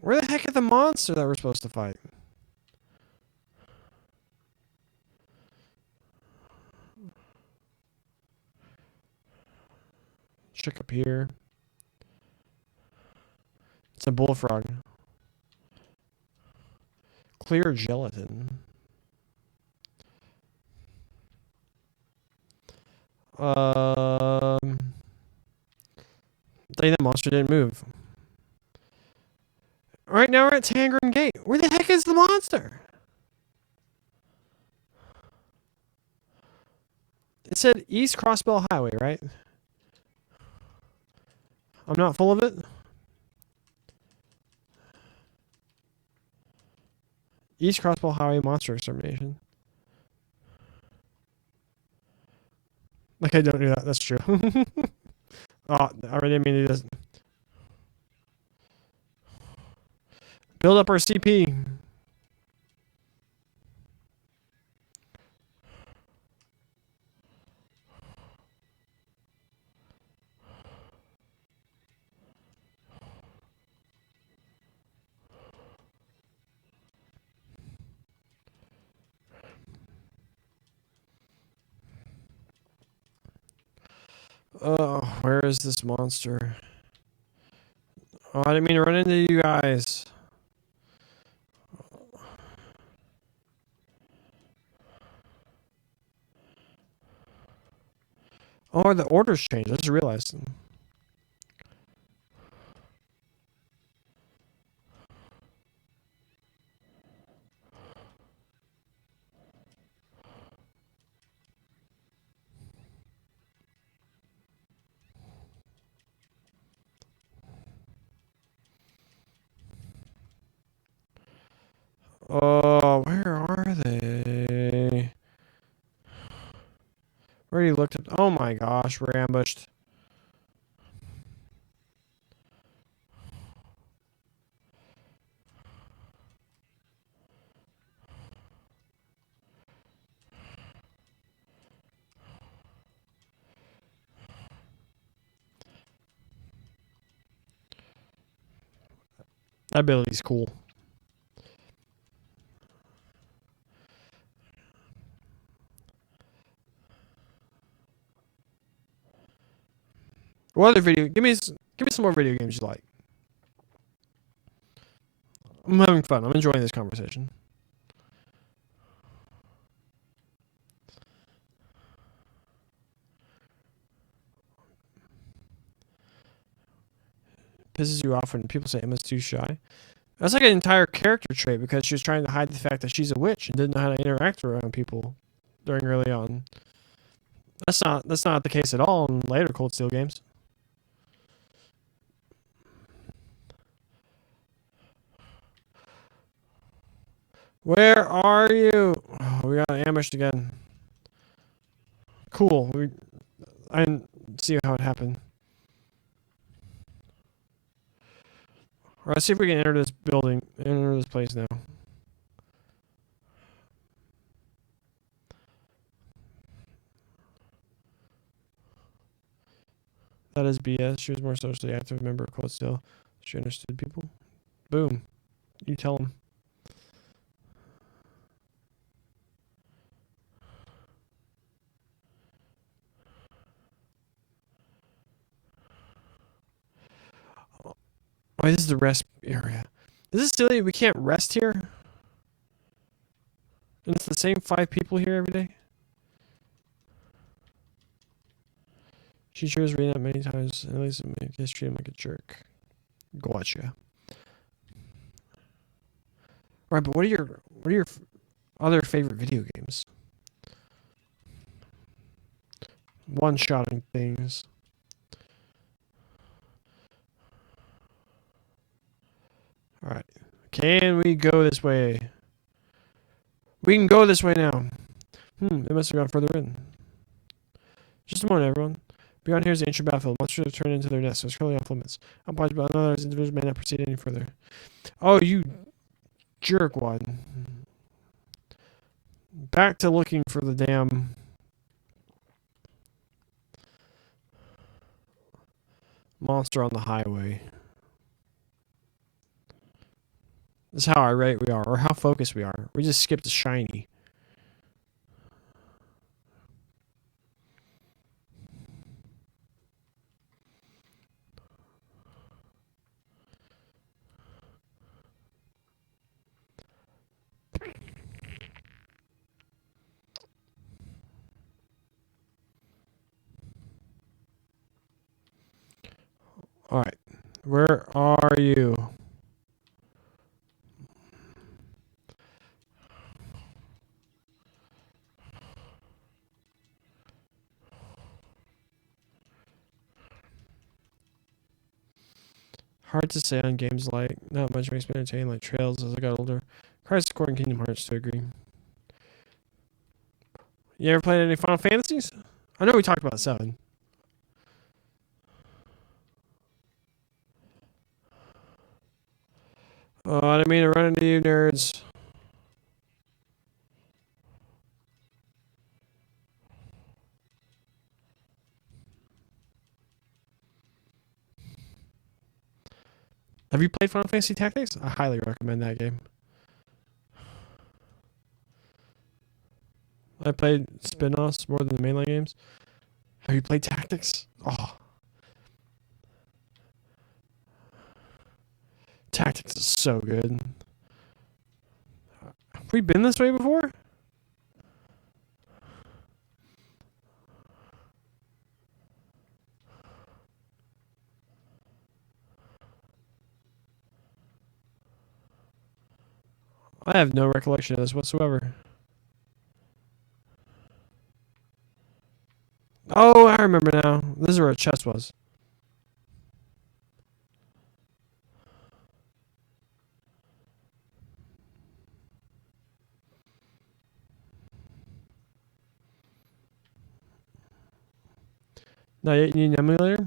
Where the heck is the monster that we're supposed to fight? Check up here. It's a bullfrog. Clear gelatin. Tell you that monster didn't move. Right now we're at Tangerine Gate. Where the heck is the monster? It said East Crossbell Highway, right? I'm not full of it. East Crossbell Highway monster extermination. Like I don't do that. That's true. Oh, I really didn't mean to do this. Build up our CP. Oh, where is this monster? Oh, I didn't mean to run into you guys. Oh, the orders changed. I just realized. Oh, where are they? Already looked at. Oh my gosh, we're ambushed. That ability's cool. What other video? Give me some more video games you like. I'm having fun. I'm enjoying this conversation. Pisses you off when people say Emma's too shy. That's like an entire character trait because she was trying to hide the fact that she's a witch and didn't know how to interact around people during early on. That's not the case at all in later Cold Steel games. Where are you? Oh, we got ambushed again. Cool. I didn't see how it happened. Alright, let's see if we can enter this building. Enter this place now. That is BS. She was more socially active member of Clydesdale. She understood people. Boom. You tell them. Oh, this is the rest area. Is this silly? We can't rest here? And it's the same 5 people here every day? She sure is reading that many times. At least it makes treat him like a jerk. Gotcha. Alright, but what are your other favorite video games? One-shotting things. Alright. Can we go this way? We can go this way now. They must have gone further in. Just a moment, everyone. Beyond here is the ancient battlefield. Monsters have turned into their nests, so it's currently off limits. Unpledged, but others individuals may not proceed any further. Oh, you jerkwad. Back to looking for the damn monster on the highway. This is how irate we are, or how focused we are. We just skipped a shiny. Alright. Where are you? Hard to say on games like not much makes me entertaining like Trails as I got older. Crisis Core and Kingdom Hearts to agree. You ever played any Final Fantasies? I know we talked about 7. Oh, I didn't mean to run into you nerds. Have you played Final Fantasy Tactics? I highly recommend that game. I played spin-offs more than the mainline games. Have you played Tactics? Oh. Tactics is so good. Have we been this way before? I have no recollection of this whatsoever. Oh, I remember now. This is where a chest was. Now you need an emulator?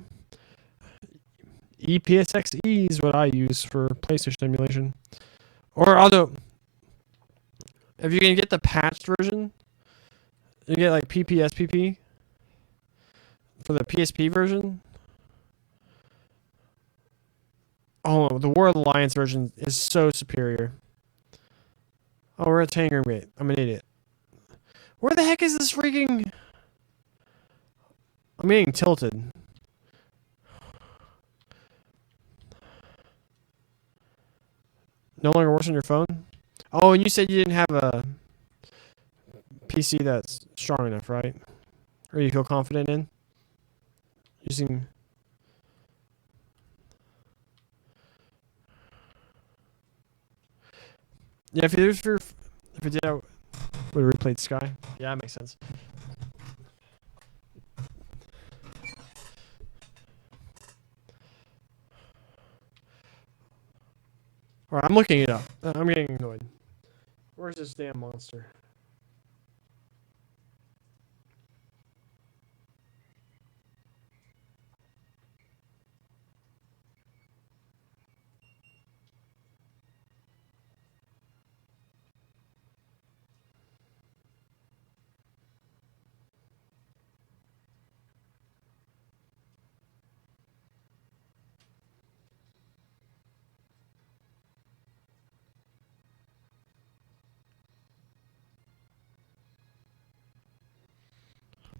EPSXE is what I use for PlayStation emulation. Or although, if you can get the patched version, you get like PPSPP for the PSP version. Oh, the War of the Lions version is so superior. Oh, we're at Tangram Gate. I'm an idiot. Where the heck is this freaking... I'm getting tilted. No longer works on your phone? Oh, and you said you didn't have a PC that's strong enough, right? Or you feel confident in? Using... Yeah, if you did, I would have replayed Sky. Yeah, that makes sense. Alright, I'm looking it up. I'm getting annoyed. Where's this damn monster?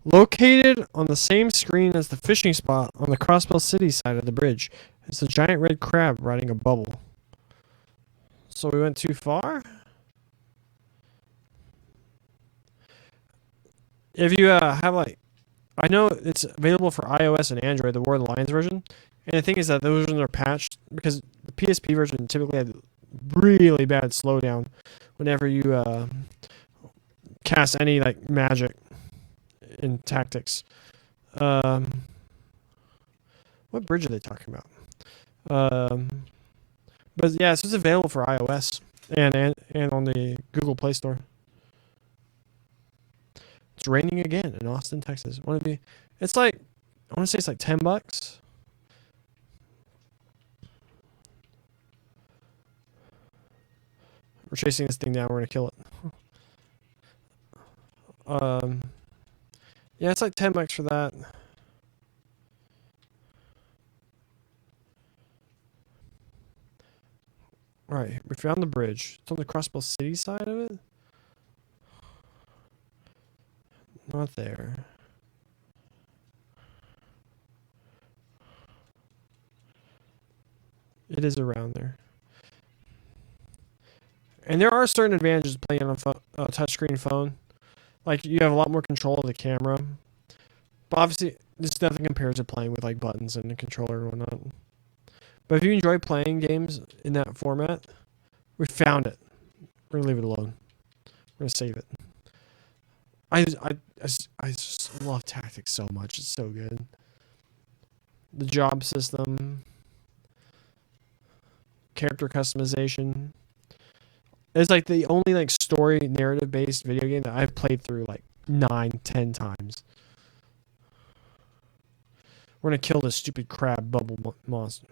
Located on the same screen as the fishing spot on the Crossbell City side of the bridge is a giant red crab riding a bubble. So we went too far? If you have like, I know it's available for iOS and Android, the War of the Lions version. And the thing is that those versions are patched because the PSP version typically had really bad slowdown whenever you cast any like magic in tactics. What bridge are they talking about? But yeah, so it's available for iOS and on the Google Play Store. It's raining again in Austin, Texas. It's like, I want to say it's like $10. We're chasing this thing down. We're gonna kill it. Yeah, it's like $10 for that. All right, we found the bridge. It's on the Crossbell City side of it. Not there. It is around there. And there are certain advantages playing on a touchscreen phone. Like, you have a lot more control of the camera. But obviously, this nothing compares to playing with like buttons and a controller and whatnot. But if you enjoy playing games in that format, we found it. We're gonna leave it alone. We're gonna save it. I just love Tactics so much. It's so good. The job system, character customization. It's like the only like story narrative based video game that I've played through like 9-10 times. We're gonna kill this stupid crab bubble monster.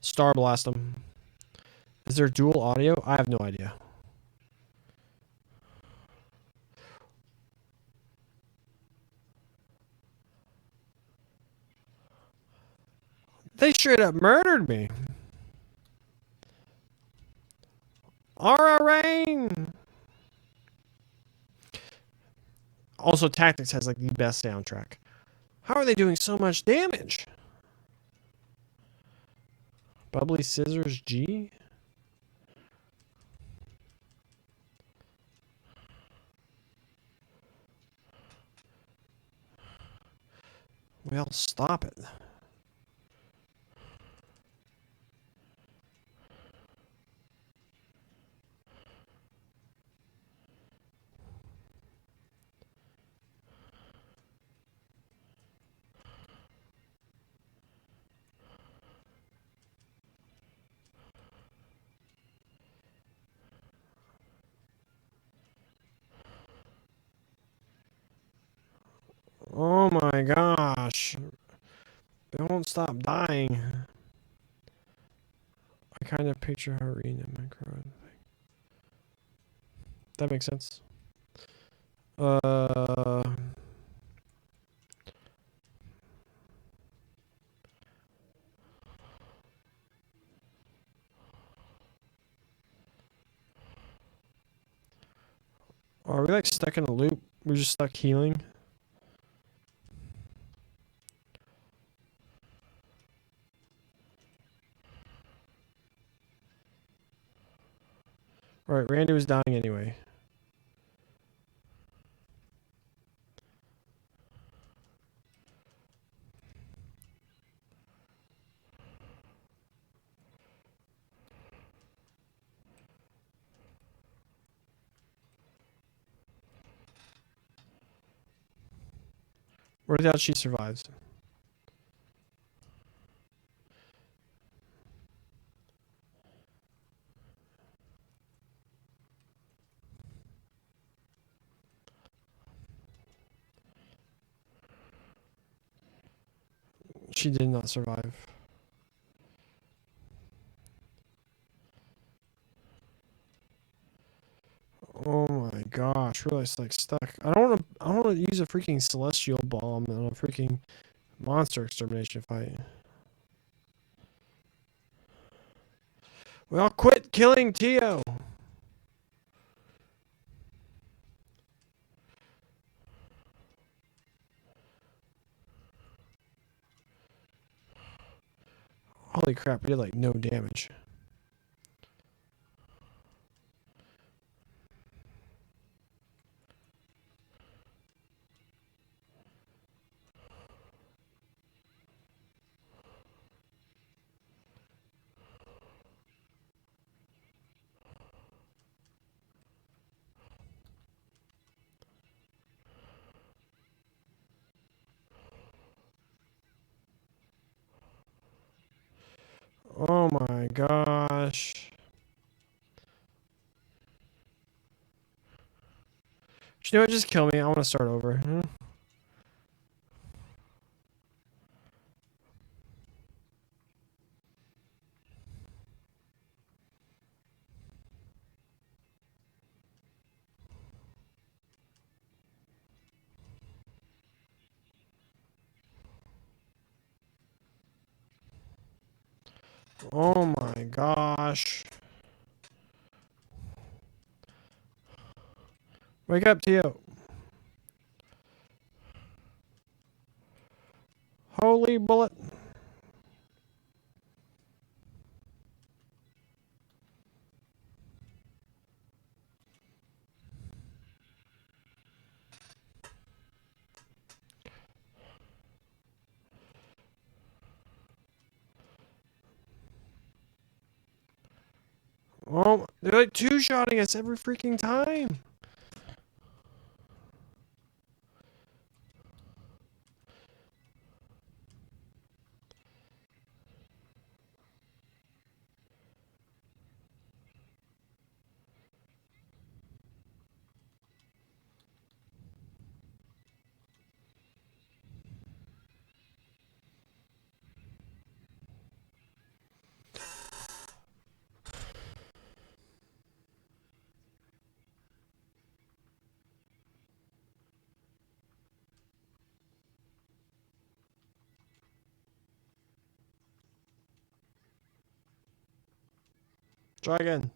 Star Blast them. Is there dual audio? I have no idea. They straight up murdered me. Aura Rain. Also, Tactics has like the best soundtrack. How are they doing so much damage? Bubbly Scissors G? Well, stop it. Oh my gosh. They won't stop dying. I kind of picture her reading in my crowd. That makes sense. Are we like stuck in a loop? We're just stuck healing? Alright, Randy was dying anyway. Or doubt she survives. She did not survive. Oh my gosh, really like stuck. I don't want to use a freaking celestial bomb in a freaking monster extermination fight. Well, quit killing Tio. Holy crap, we did like no damage. Oh my gosh. You know what? Just kill me. I want to start over. Oh my gosh. Wake up, Tio. Holy bullet. Oh, they're like two-shotting us every freaking time. Try again.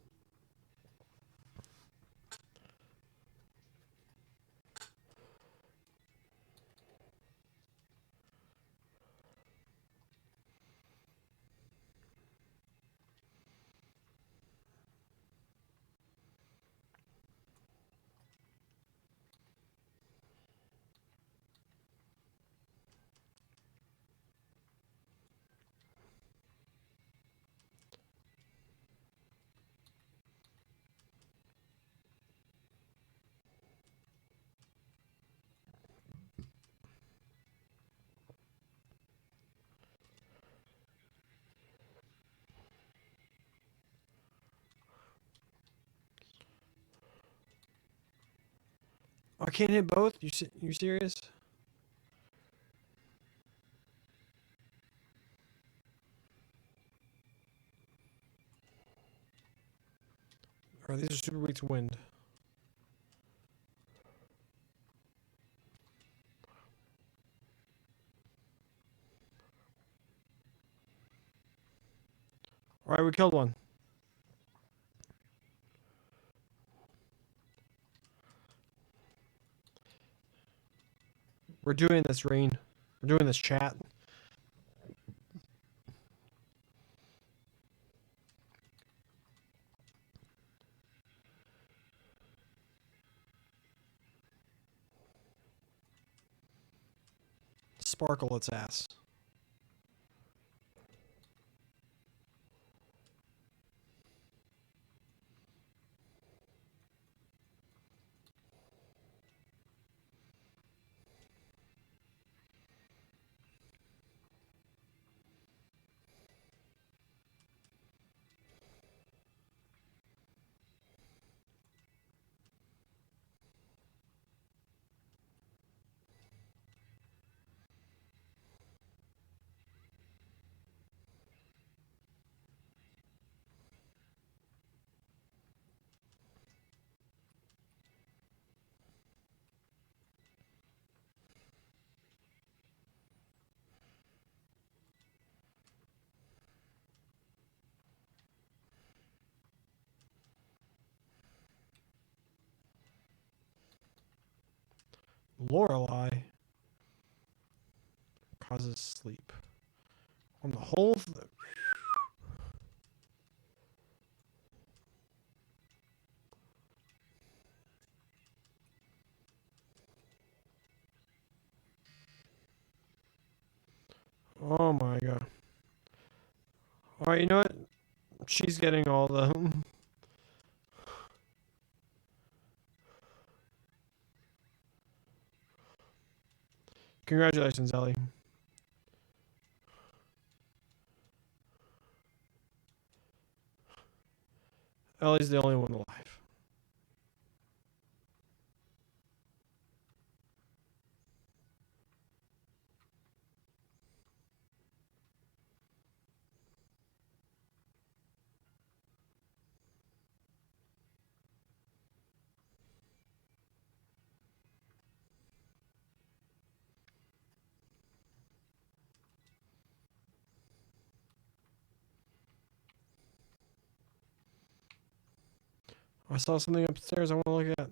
I can't hit both? You serious? Or these are super weak to wind. Alright, we killed one. We're doing this, Rain. We're doing this, chat. Sparkle its ass. Lorelei causes sleep. On the whole, oh my god. Alright, you know what? She's getting all the. Congratulations, Ellie. Ellie's the only one alive. I saw something upstairs I want to look at.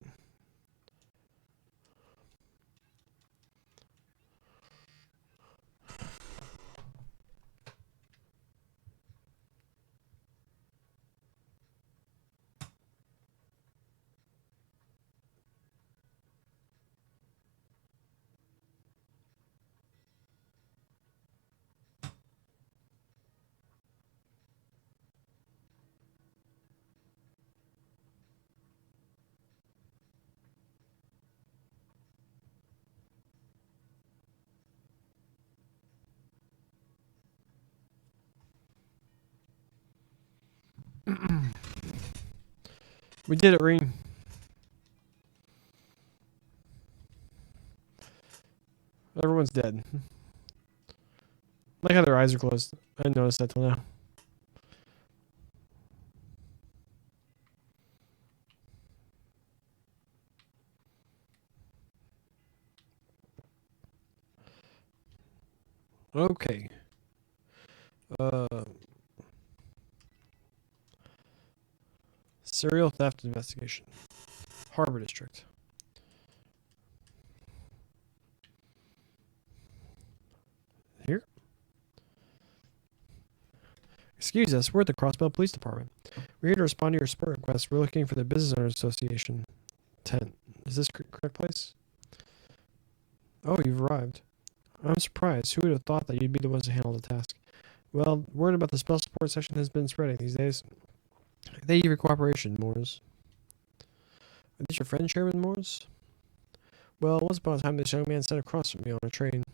We did it, Reen. Everyone's dead. Like how their eyes are closed. I didn't notice that till now. Okay. Serial theft investigation. Harbor District. Here? Excuse us, we're at the Crossbell Police Department. We're here to respond to your support request. We're looking for the Business Owners Association tent. Is this correct place? Oh, you've arrived. I'm surprised. Who would have thought that you'd be the ones to handle the task? Well, word about the special support section has been spreading these days. Thank you for your cooperation, Moores. Is this your friend, Chairman Moores? Well, once upon a time, this young man sat across from me on a train.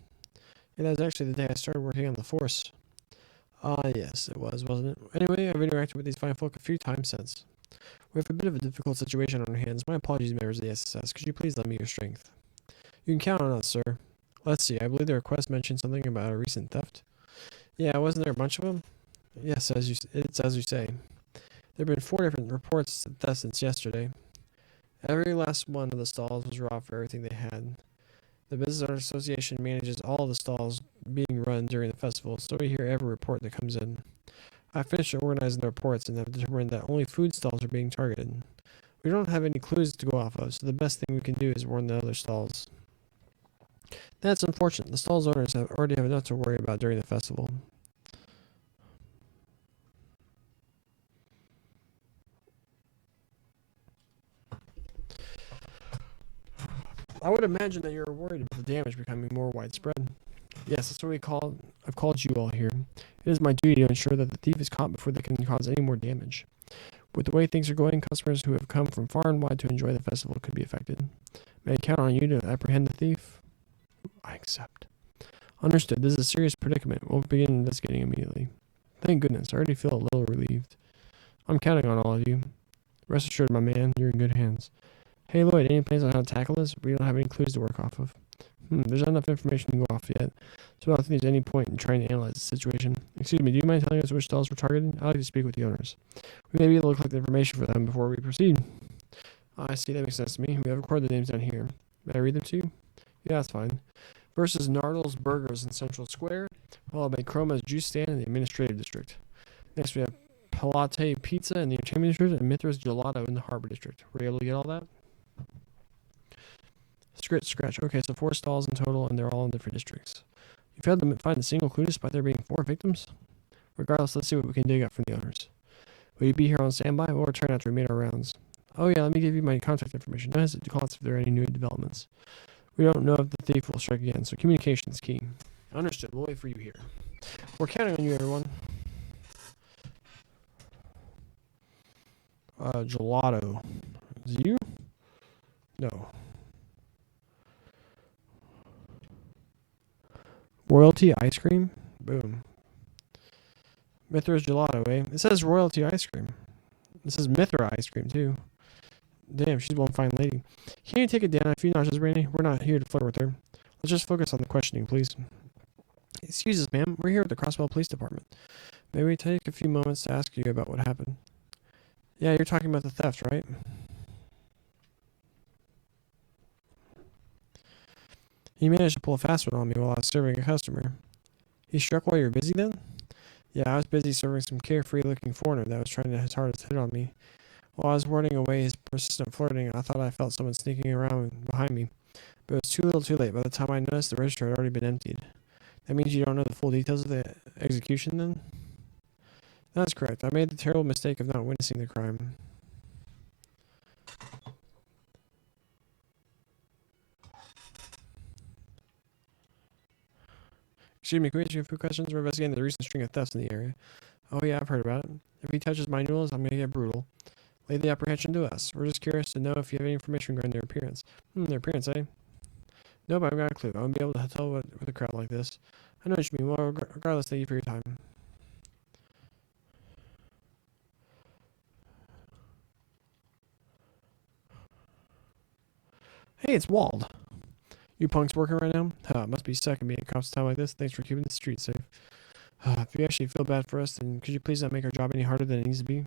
And that was actually the day I started working on the force. Ah, yes, it was, wasn't it? Anyway, I've interacted with these fine folk a few times since. We have a bit of a difficult situation on our hands. My apologies, members of the SSS. Could you please lend me your strength? You can count on us, sir. Let's see, I believe the request mentioned something about a recent theft. Yeah, wasn't there a bunch of them? Yes, it's as you say. There have been 4 different reports of theft since yesterday. Every last one of the stalls was robbed for everything they had. The Business Owners Association manages all of the stalls being run during the festival, so we hear every report that comes in. I finished organizing the reports and have determined that only food stalls are being targeted. We don't have any clues to go off of, so the best thing we can do is warn the other stalls. That's unfortunate. The stall's owners already have enough to worry about during the festival. I would imagine that you're worried about the damage becoming more widespread. Yes, that's what I've called you all here. It is my duty to ensure that the thief is caught before they can cause any more damage. With the way things are going, customers who have come from far and wide to enjoy the festival could be affected. May I count on you to apprehend the thief? I accept. Understood. This is a serious predicament. We'll begin investigating immediately. Thank goodness. I already feel a little relieved. I'm counting on all of you. Rest assured, my man, you're in good hands. Hey, Lloyd, any plans on how to tackle this? We don't have any clues to work off of. There's not enough information to go off yet, so I don't think there's any point in trying to analyze the situation. Excuse me, do you mind telling us which stalls were targeted? I'd like to speak with the owners. We may be able to collect the information for them before we proceed. I see, that makes sense to me. We have recorded the names down here. May I read them to you? Yeah, that's fine. First is Nardle's Burgers in Central Square, followed by Chroma's Juice Stand in the Administrative District. Next we have Palate Pizza in the Entertainment District and Mithra's Gelato in the Harbor District. Were you able to get all that? Scratch. Okay, so 4 stalls in total, and they're all in different districts. You failed to find a single clue despite there being 4 victims? Regardless, let's see what we can dig up from the owners. Will you be here on standby? We'll return after we made our rounds. Oh yeah, let me give you my contact information. Don't hesitate to call us if there are any new developments. We don't know if the thief will strike again, so communication is key. Understood. We'll wait for you here. We're counting on you, everyone. Gelato. Is it you? No. Royalty ice cream? Boom. Mithra's gelato, eh? It says royalty ice cream. This is Mithra ice cream, too. Damn, she's one fine lady. Can you take it down a few notches, Randy? We're not here to flirt with her. Let's just focus on the questioning, please. Excuse us, ma'am. We're here at the Crosswell Police Department. May we take a few moments to ask you about what happened? Yeah, you're talking about the theft, right? He managed to pull a fast one on me while I was serving a customer. He struck while you were busy then? Yeah, I was busy serving some carefree-looking foreigner that was trying his hardest to hit on me. While I was warding away his persistent flirting, I thought I felt someone sneaking around behind me. But it was too little too late. By the time I noticed, the register had already been emptied. That means you don't know the full details of the execution then? That's correct. I made the terrible mistake of not witnessing the crime. Excuse me, can we ask you a few questions? We're investigating the recent string of thefts in the area. Oh yeah, I've heard about it. If he touches my noodles, I'm gonna get brutal. Lay the apprehension to us. We're just curious to know if you have any information regarding their appearance. Their appearance, eh? Nope, I've got a clue. I won't be able to tell with a crowd like this. I know what you mean. Well, regardless, thank you for your time. Hey, it's Wald. You punks working right now? It must be second being at cops time like this. Thanks for keeping the street safe. If you actually feel bad for us, then could you please not make our job any harder than it needs to be?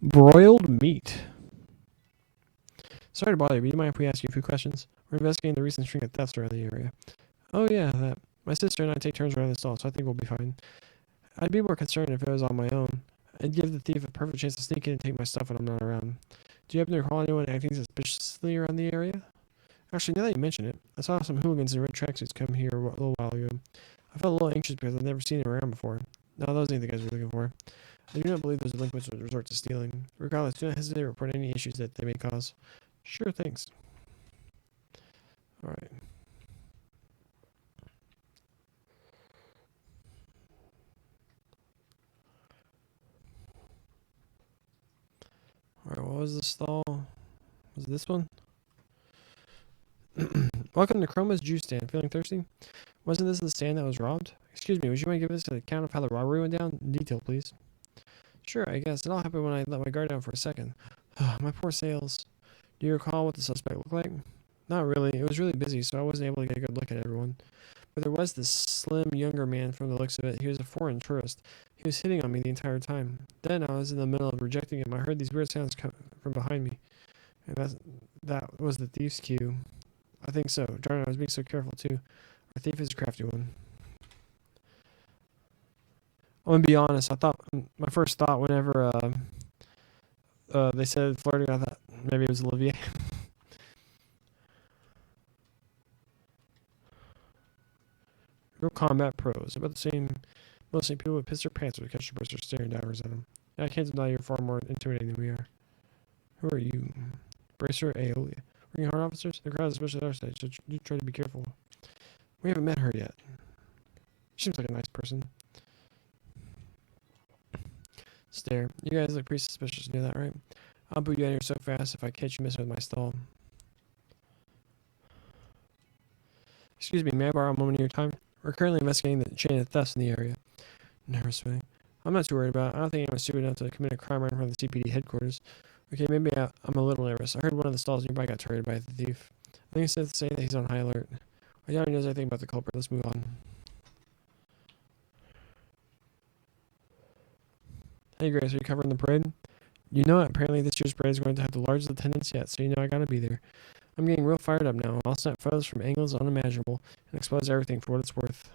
Broiled meat. Sorry to bother you, but do you mind if we ask you a few questions? We're investigating the recent string of thefts around the area. Oh yeah, that. My sister and I take turns running the stall, so I think we'll be fine. I'd be more concerned if it was on my own. I'd give the thief a perfect chance to sneak in and take my stuff when I'm not around. Do you happen to recall anyone acting suspiciously around the area? Actually, now that you mention it, I saw some hooligans in red tracksuits come here a little while ago. I felt a little anxious because I've never seen them around before. No, those ain't the guys we're looking for. I do not believe those delinquents would resort to stealing. Regardless, do not hesitate to report any issues that they may cause. Sure, thanks. Alright. Alright, what was the stall? Was it this one? Welcome to Chroma's Juice Stand. Feeling thirsty? Wasn't this the stand that was robbed? Excuse me, would you mind giving us an account of how the robbery went down? In detail, please. Sure, I guess. It all happened when I let my guard down for a second. My poor sales. Do you recall what the suspect looked like? Not really. It was really busy, so I wasn't able to get a good look at everyone. But there was this slim, younger man from the looks of it. He was a foreign tourist. He was hitting on me the entire time. Then I was in the middle of rejecting him. I heard these weird sounds come from behind me. And that was the thief's cue. I think so. Darn it, I was being so careful, too. Our thief is a crafty one. I'm gonna be honest. My first thought whenever they said flirting, I thought maybe it was Olivier. Real combat pros. About the same. Mostly people with piss their pants would catch the bracer staring divers at them. Yeah, I can't deny you're far more intimidating than we are. Who are you? Bracer Aeolia. Ring Heart officers? The crowd, especially at our stage, so you try to be careful. We haven't met her yet. She seems like a nice person. Stare. You guys look pretty suspicious. You know that, right? I'll boot you out of here so fast if I catch you messing with my stall. Excuse me, may I borrow a moment of your time? We're currently investigating the chain of thefts in the area. Nervously. I'm not too worried about it. I don't think anyone's stupid enough to commit a crime right in front of the CPD headquarters. Okay, maybe I'm a little nervous. I heard one of the stalls nearby got targeted by the thief. I think it's safe to say that he's on high alert. I doubt he knows anything about the culprit. Let's move on. Hey Grace, are you covering the parade? You know it. Apparently this year's parade is going to have the largest attendance yet, so you know I gotta be there. I'm getting real fired up now. I'll snap photos from angles unimaginable and expose everything for what it's worth.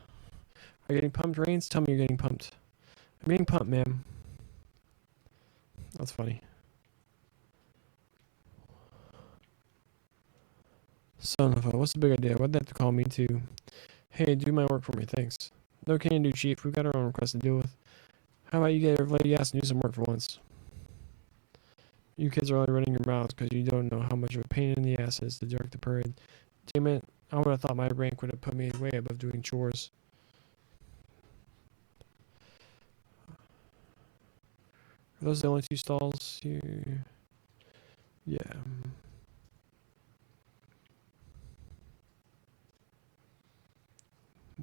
Are you getting pumped, Rains? Tell me you're getting pumped. I'm getting pumped, ma'am. That's funny. Son of a, what's the big idea? Why'd they have to call me too? Hey, do my work for me, thanks. No can do, Chief. We've got our own requests to deal with. How about you get your lady ass and do some work for once? You kids are only running your mouths because you don't know how much of a pain in the ass it is to direct the parade. Damn it, I would have thought my rank would have put me way above doing chores. Are those the only two stalls here? Yeah.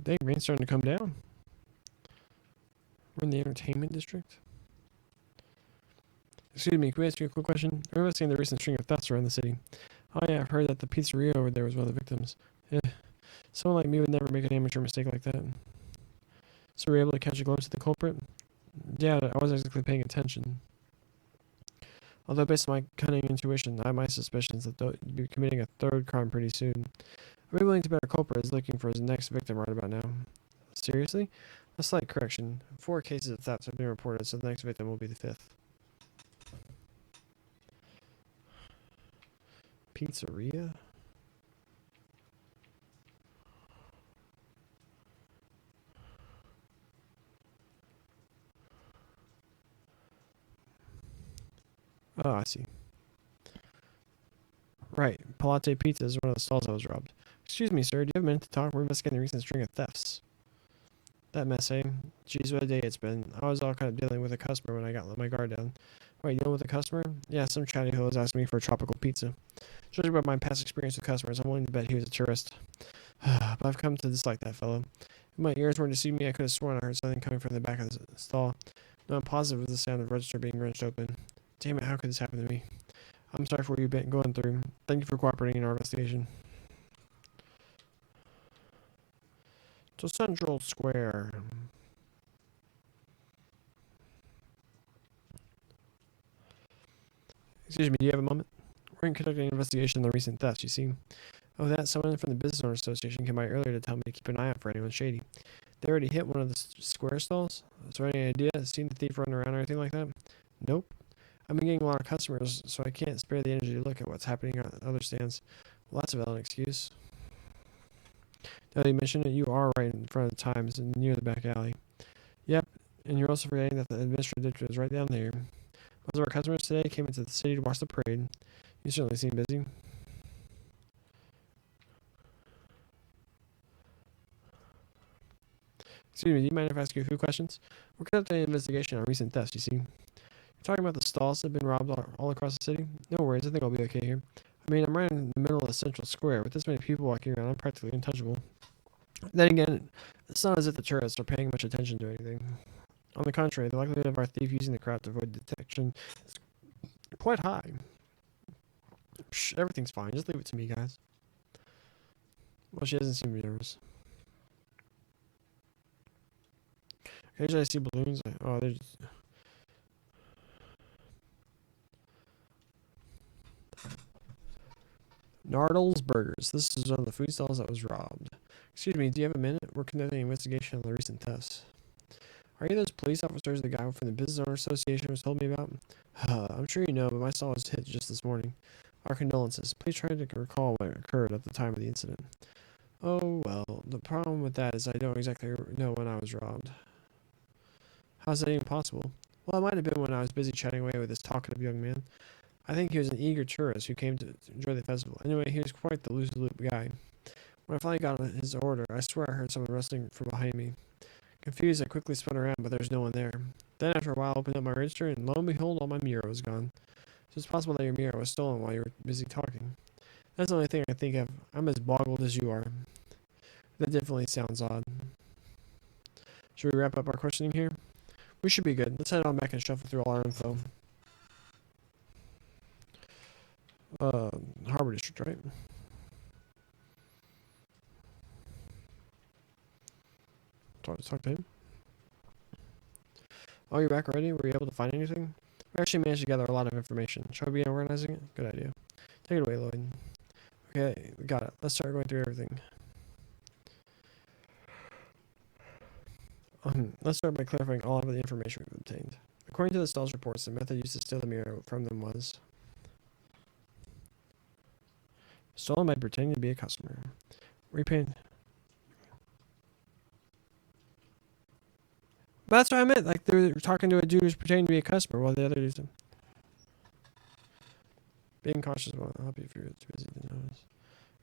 Dang, rain's starting to come down. We're in the entertainment district. Excuse me, can we ask you a quick question? Are you seeing the recent string of thefts around the city? Oh yeah, I've heard that the pizzeria over there was one of the victims. Eh, someone like me would never make an amateur mistake like that. So were you able to catch a glimpse of the culprit? Yeah, I wasn't exactly paying attention. Although based on my cunning intuition, I have my suspicions that they'll be committing a third crime pretty soon. I'd be willing to bet our culprit is looking for his next victim right about now. Seriously? A slight correction. 4 cases of theft have been reported, so the next victim will be the 5th. Pizzeria? Oh, I see. Right. Palate Pizza is one of the stalls that was robbed. Excuse me, sir. Do you have a minute to talk? We're investigating the recent string of thefts. That mess, eh? Geez, what a day it's been. I was all kind of dealing with a customer when I got my guard down. Wait, you dealing with a customer? Yeah, some chatty hoe was asking me for a tropical pizza. Judging by my past experience with customers, I'm willing to bet he was a tourist. But I've come to dislike that fellow. If my ears weren't deceiving me, I could have sworn I heard something coming from the back of the stall. No, I'm positive it was the sound of the register being wrenched open. Damn it, how could this happen to me? I'm sorry for what you've been going through. Thank you for cooperating in our investigation. To Central Square. Excuse me, do you have a moment? We're conducting an investigation on the recent thefts, you see. Oh, that someone from the Business Owners Association came by earlier to tell me to keep an eye out for anyone shady. They already hit one of the square stalls. Is there any idea? Seen the thief running around or anything like that? Nope. I've been getting a lot of customers, so I can't spare the energy to look at what's happening on other stands. Well, that's a valid excuse. Now that you mention it, you are right in front of the Times and near the back alley. Yep, and you're also forgetting that the administrative district is right down there. Most of our customers today came into the city to watch the parade. You certainly seem busy. Excuse me, do you mind if I ask you a few questions? We're conducting an investigation on recent thefts, you see. You're talking about the stalls that have been robbed all across the city? No worries, I think I'll be okay here. I mean, I'm right in the middle of the central square. With this many people walking around, I'm practically untouchable. Then again, it's not as if the tourists are paying much attention to anything. On the contrary, the likelihood of our thief using the crowd to avoid detection is quite high. Shh, everything's fine. Just leave it to me, guys. Well, she doesn't seem nervous. Occasionally I see balloons. Oh, there's... Nardle's Burgers. This is one of the food stalls that was robbed. Excuse me, do you have a minute? We're conducting an investigation on the recent thefts. Are you those police officers the guy from the Business Owner Association was told me about? I'm sure you know, but my stall was hit just this morning. Our condolences. Please try to recall what occurred at the time of the incident. Oh, well, the problem with that is I don't exactly know when I was robbed. How's that even possible? Well, it might have been when I was busy chatting away with this talkative young man. I think he was an eager tourist who came to enjoy the festival. Anyway, he was quite the loose-loop guy. When I finally got his order, I swear I heard someone rustling from behind me. Confused, I quickly spun around, but there was no one there. Then after a while, I opened up my register, and lo and behold, all my Miro was gone. So it's possible that your Miro was stolen while you were busy talking. That's the only thing I think of. I'm as boggled as you are. That definitely sounds odd. Should we wrap up our questioning here? We should be good. Let's head on back and shuffle through all our info. Harbor District, right? Talk to him. Oh, you're back already? Were you able to find anything? We actually managed to gather a lot of information. Shall we begin organizing it? Good idea. Take it away, Lloyd. Okay, we got it. Let's start going through everything. Let's start by clarifying all of the information we've obtained. According to the stall's reports, the method used to steal the mirror from them was Stolen by pretending to be a customer. Repaint. But that's what I meant. Like, they were talking to a dude who's pretending to be a customer while the other dude's being cautious will help you if you're too busy to notice.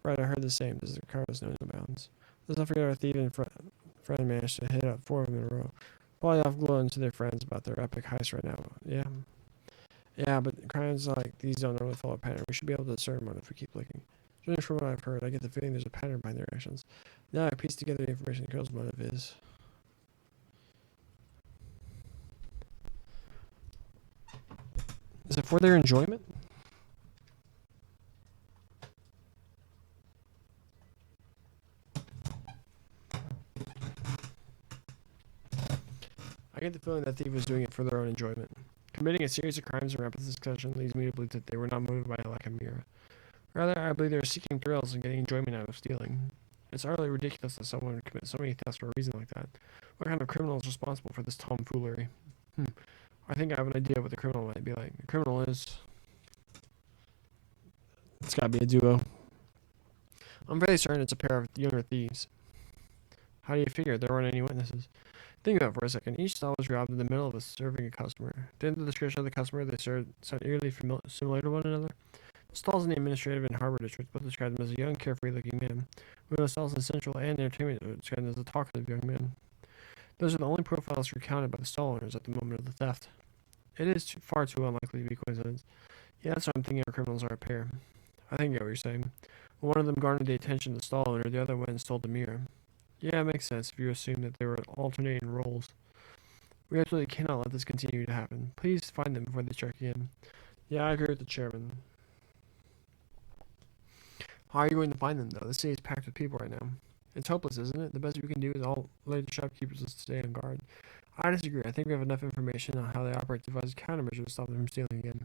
Right, I heard the same. This is the Carlos knows no bounds. Let's not forget our thief and friend managed to hit up 4 of them in a row. Probably off glowing to their friends about their epic heist right now. Yeah. Yeah, but crimes like these don't normally follow a pattern. We should be able to discern one if we keep looking. Judging from what I've heard, I get the feeling there's a pattern behind their actions. Now I piece together the information Carol's motive is. Is it for their enjoyment? I get the feeling that thief was doing it for their own enjoyment. Committing a series of crimes in rapid succession leads me to believe that they were not moved by a lack of mirror. Rather, I believe they were seeking thrills and getting enjoyment out of stealing. It's utterly ridiculous that someone would commit so many thefts for a reason like that. What kind of criminal is responsible for this tomfoolery? I think I have an idea what the criminal might be like. The criminal is... It's gotta be a duo. I'm fairly certain it's a pair of younger thieves. How do you figure? There weren't any witnesses. Think about it for a second. Each stall was robbed in the middle of serving a customer. Didn't the description of the customer they served sound eerily similar to one another? The stalls in the administrative and harbor districts both described him as a young, carefree-looking man. While the stalls in central and entertainment described him as a talkative young man. Those are the only profiles recounted by the stall owners at the moment of the theft. It is far too unlikely to be coincidence. Yeah, that's what I'm thinking. Our criminals are a pair. I think I get what you're saying. One of them garnered the attention of the stall owner, the other went and stole the mirror. Yeah, it makes sense if you assume that they were alternating roles. We absolutely cannot let this continue to happen. Please find them before they check in. Yeah, I agree with the chairman. How are you going to find them, though? The city is packed with people right now. It's hopeless, isn't it? The best we can do is all let the shopkeepers to stay on guard. I disagree. I think we have enough information on how they operate to devise countermeasures to stop them from stealing again.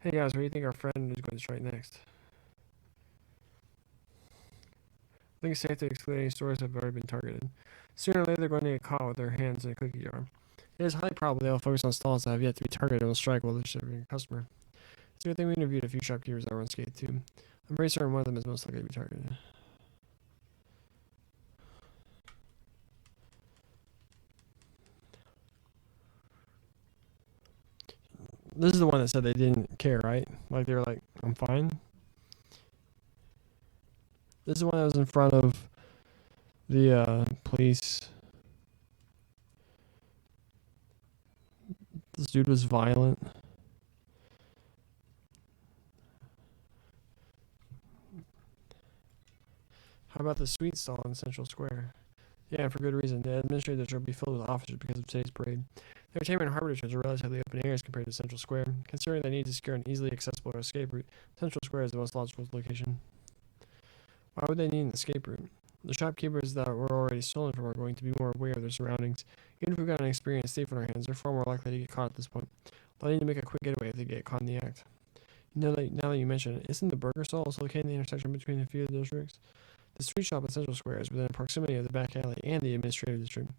Hey guys, where do you think our friend is going to strike next? I think it's safe to exclude any stores that have already been targeted. Sooner or later, they're going to get caught with their hands in a cookie jar. It is highly probable they will focus on stalls that have yet to be targeted and will strike while they're serving a customer. It's a good thing we interviewed a few shopkeepers that were unscathed too. I'm pretty certain one of them is most likely to be targeted. This is the one that said they didn't care, right? Like they were like, I'm fine. This is the one that was in front of the police. This dude was violent. How about the sweet stall in Central Square? Yeah, for good reason. The administrative district will be filled with officers because of today's parade. The entertainment and harbor districts are relatively open areas compared to Central Square. Considering they need to secure an easily accessible escape route, Central Square is the most logical location. Why would they need an escape route? The shopkeepers that were already stolen from are going to be more aware of their surroundings. Even if we've got an experienced thief on our hands, they're far more likely to get caught at this point. They'll need to make a quick getaway if they get caught in the act. Now that you mention it, isn't the burger stall also located in the intersection between a few of the districts? The street shop at Central Square is within proximity of the back alley and the administrative district.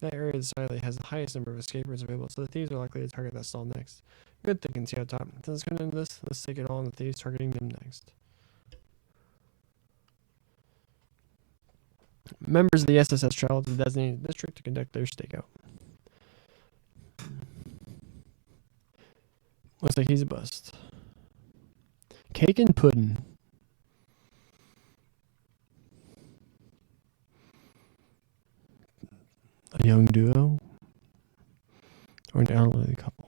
That area of the alley has the highest number of escape routes available, so the thieves are likely to target that stall next. Good thinking, Tio Top. Since it's going to end this, let's take it all on the thieves targeting them next. Members of the SSS travel to the designated district to conduct their stakeout. Looks like he's a bust. Cake and pudding. A young duo or an elderly couple.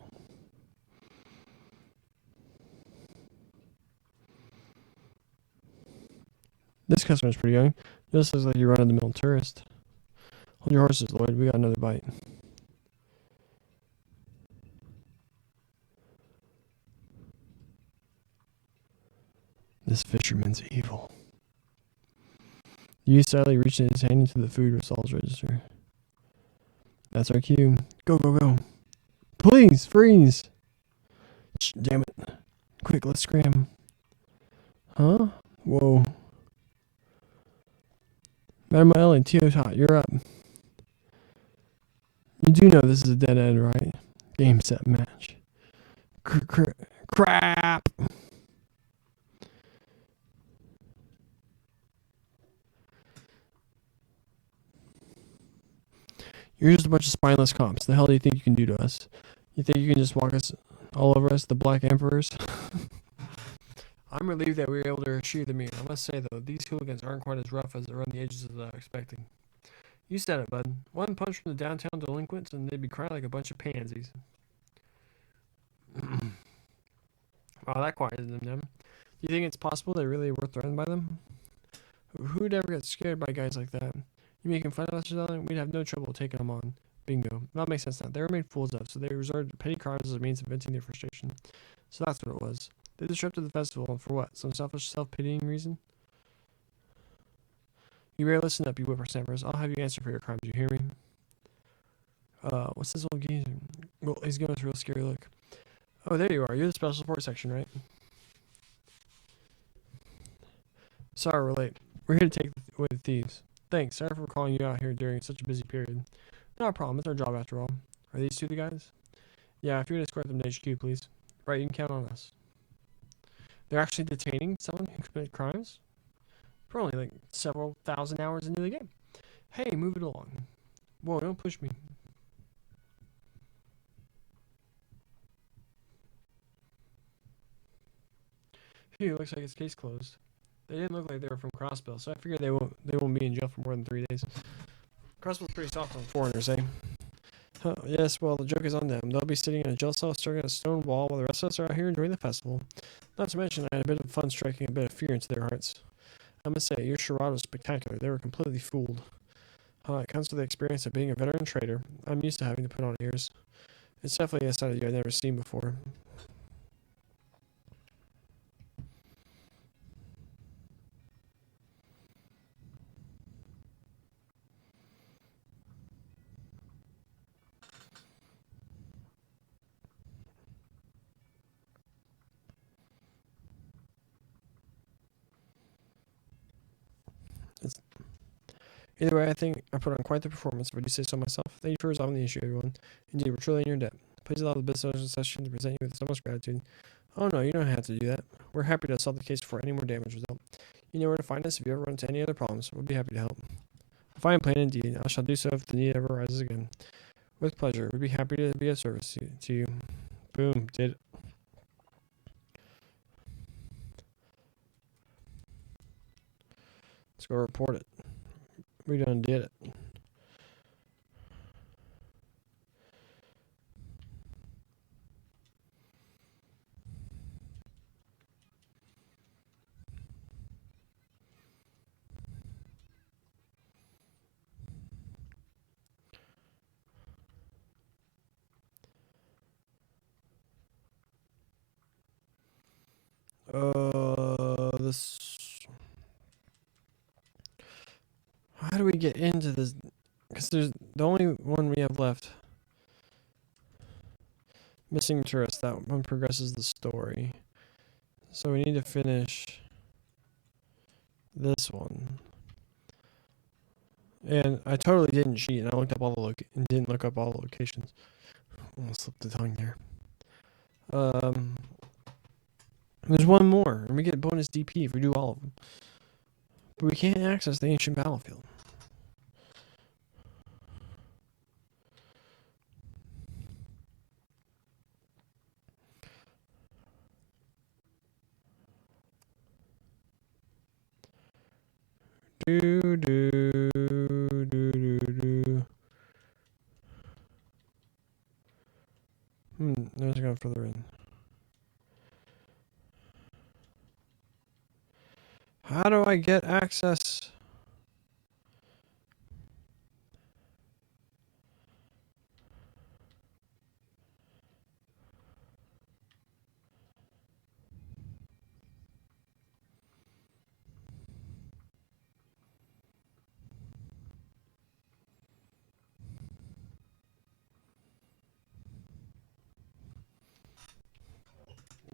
This customer's pretty young. This looks like you're run-of-the-mill tourist. Hold your horses, Lloyd. We got another bite. This fisherman's evil. The youth sadly reached his hand into the food stalls register. That's our cue. Go, go, go. Please, freeze. Damn it. Quick, let's scram. Huh? Whoa. Mademoiselle and Tio Tot, you're up. You do know this is a dead end, right? Game, set, match. Crap! You're just a bunch of spineless comps. The hell do you think you can do to us? You think you can just walk us all over us, the Black Emperors? I'm relieved that we were able to shoot them here. I must say, though, these hooligans aren't quite as rough as around the edges as I was expecting. You said it, bud. One punch from the downtown delinquents and they'd be crying like a bunch of pansies. Wow, that quieted them down. Do you think it's possible they're really worth threatened by them? Who'd ever get scared by guys like that? You making fun of us or something? We'd have no trouble taking them on. Bingo. That makes sense now. They were made fools of, so they resorted to petty crimes as a means of venting their frustration. So that's what it was. They disrupted the festival, for what? Some selfish, self-pitying reason? You better listen up, you whippersnappers. I'll have you answer for your crimes, you hear me? What's this old geezer? Well, he's going with a real scary look. Oh, there you are. You're the special support section, right? Sorry we're late. We're here to take away the thieves. Thanks. Sorry for calling you out here during such a busy period. Not a problem. It's our job after all. Are these two the guys? Yeah, if you would escort them to HQ, please. Right, you can count on us. They're actually detaining someone who committed crimes? For only like several thousand hours into the game. Hey, move it along. Whoa, don't push me. Phew, looks like it's case closed. They didn't look like they were from Crossbill, so I figured they won't be in jail for more than 3 days. Crossbill's pretty soft on foreigners, eh? Huh, yes, well, the joke is on them. They'll be sitting in a jail cell staring at a stone wall while the rest of us are out here enjoying the festival. Not to mention, I had a bit of fun striking a bit of fear into their hearts. I must say, your charade was spectacular. They were completely fooled. It comes with the experience of being a veteran trader. I'm used to having to put on airs. It's definitely a side of you I've never seen before. Either way, I think I put on quite the performance, if I do say so myself. Thank you for resolving the issue, everyone. Indeed, we're truly in your debt. Please allow the business session to present you with so much gratitude. Oh no, you don't have to do that. We're happy to solve the case before any more damage result. You know where to find us if you ever run into any other problems. We'll be happy to help. A fine plan indeed. I shall do so if the need ever arises again. With pleasure. We'd be happy to be of service to you. Boom. Did it. Let's go report it. We done did it. This. How do we get into this? Because there's the only one we have left. Missing tourist. That one progresses the story. So we need to finish this one. And I totally didn't cheat, and I looked up all the and didn't look up all the locations. Almost slipped the tongue there. There's one more, and we get bonus DP if we do all of them. But we can't access the ancient battlefield. Do do do do do. There's going further in. How do I get access?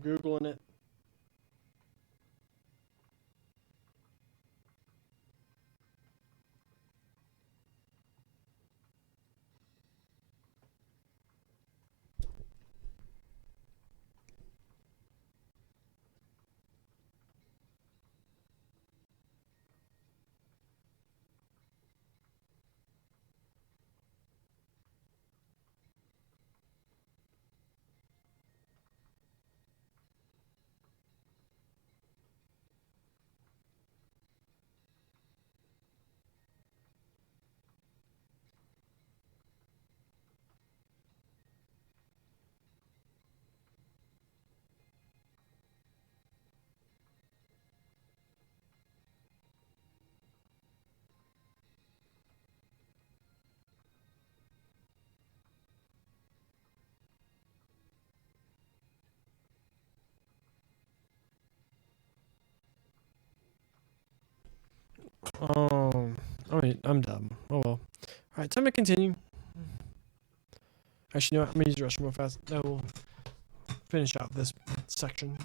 Googling it. I mean, I'm dumb. Oh well. Alright, time to continue. Actually, you know what? I'm gonna use the restroom real fast. That will finish out this section.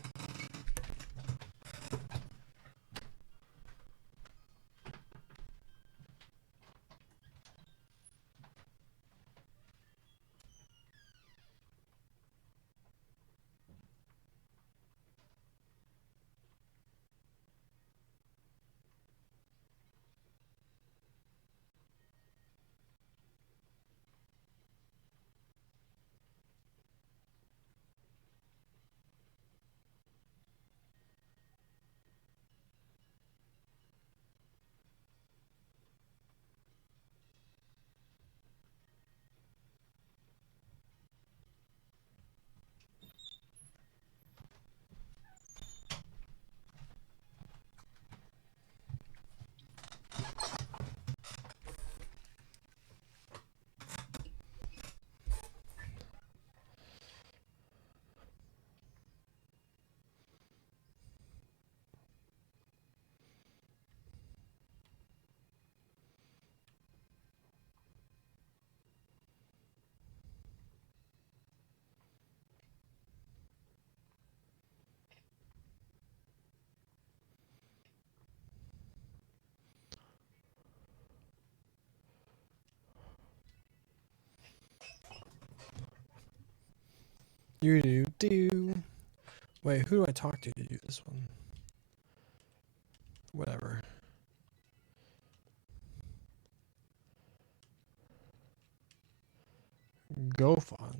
You do. Wait, who do I talk to do this one? Whatever. GoFun.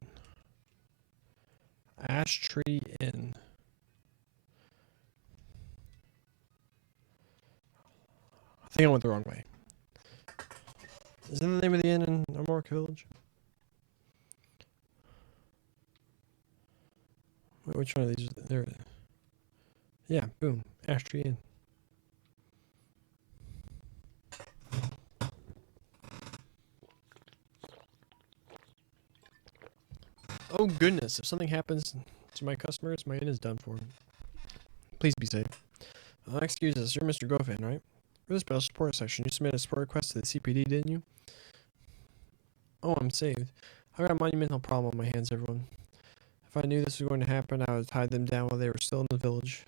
Ash Tree Inn. I think I went the wrong way. Is that the name of the inn in Amork Village? Wait, which one of these? There. Yeah, boom. Ash Tree Inn. Oh goodness, if something happens to my customers, my inn is done for. Please be safe. Excuse us, you're Mr. GoFan, right? For the special support section, you submitted a support request to the CPD, didn't you? Oh, I'm saved. I've got a monumental problem on my hands, everyone. If I knew this was going to happen, I would have tied them down while they were still in the village.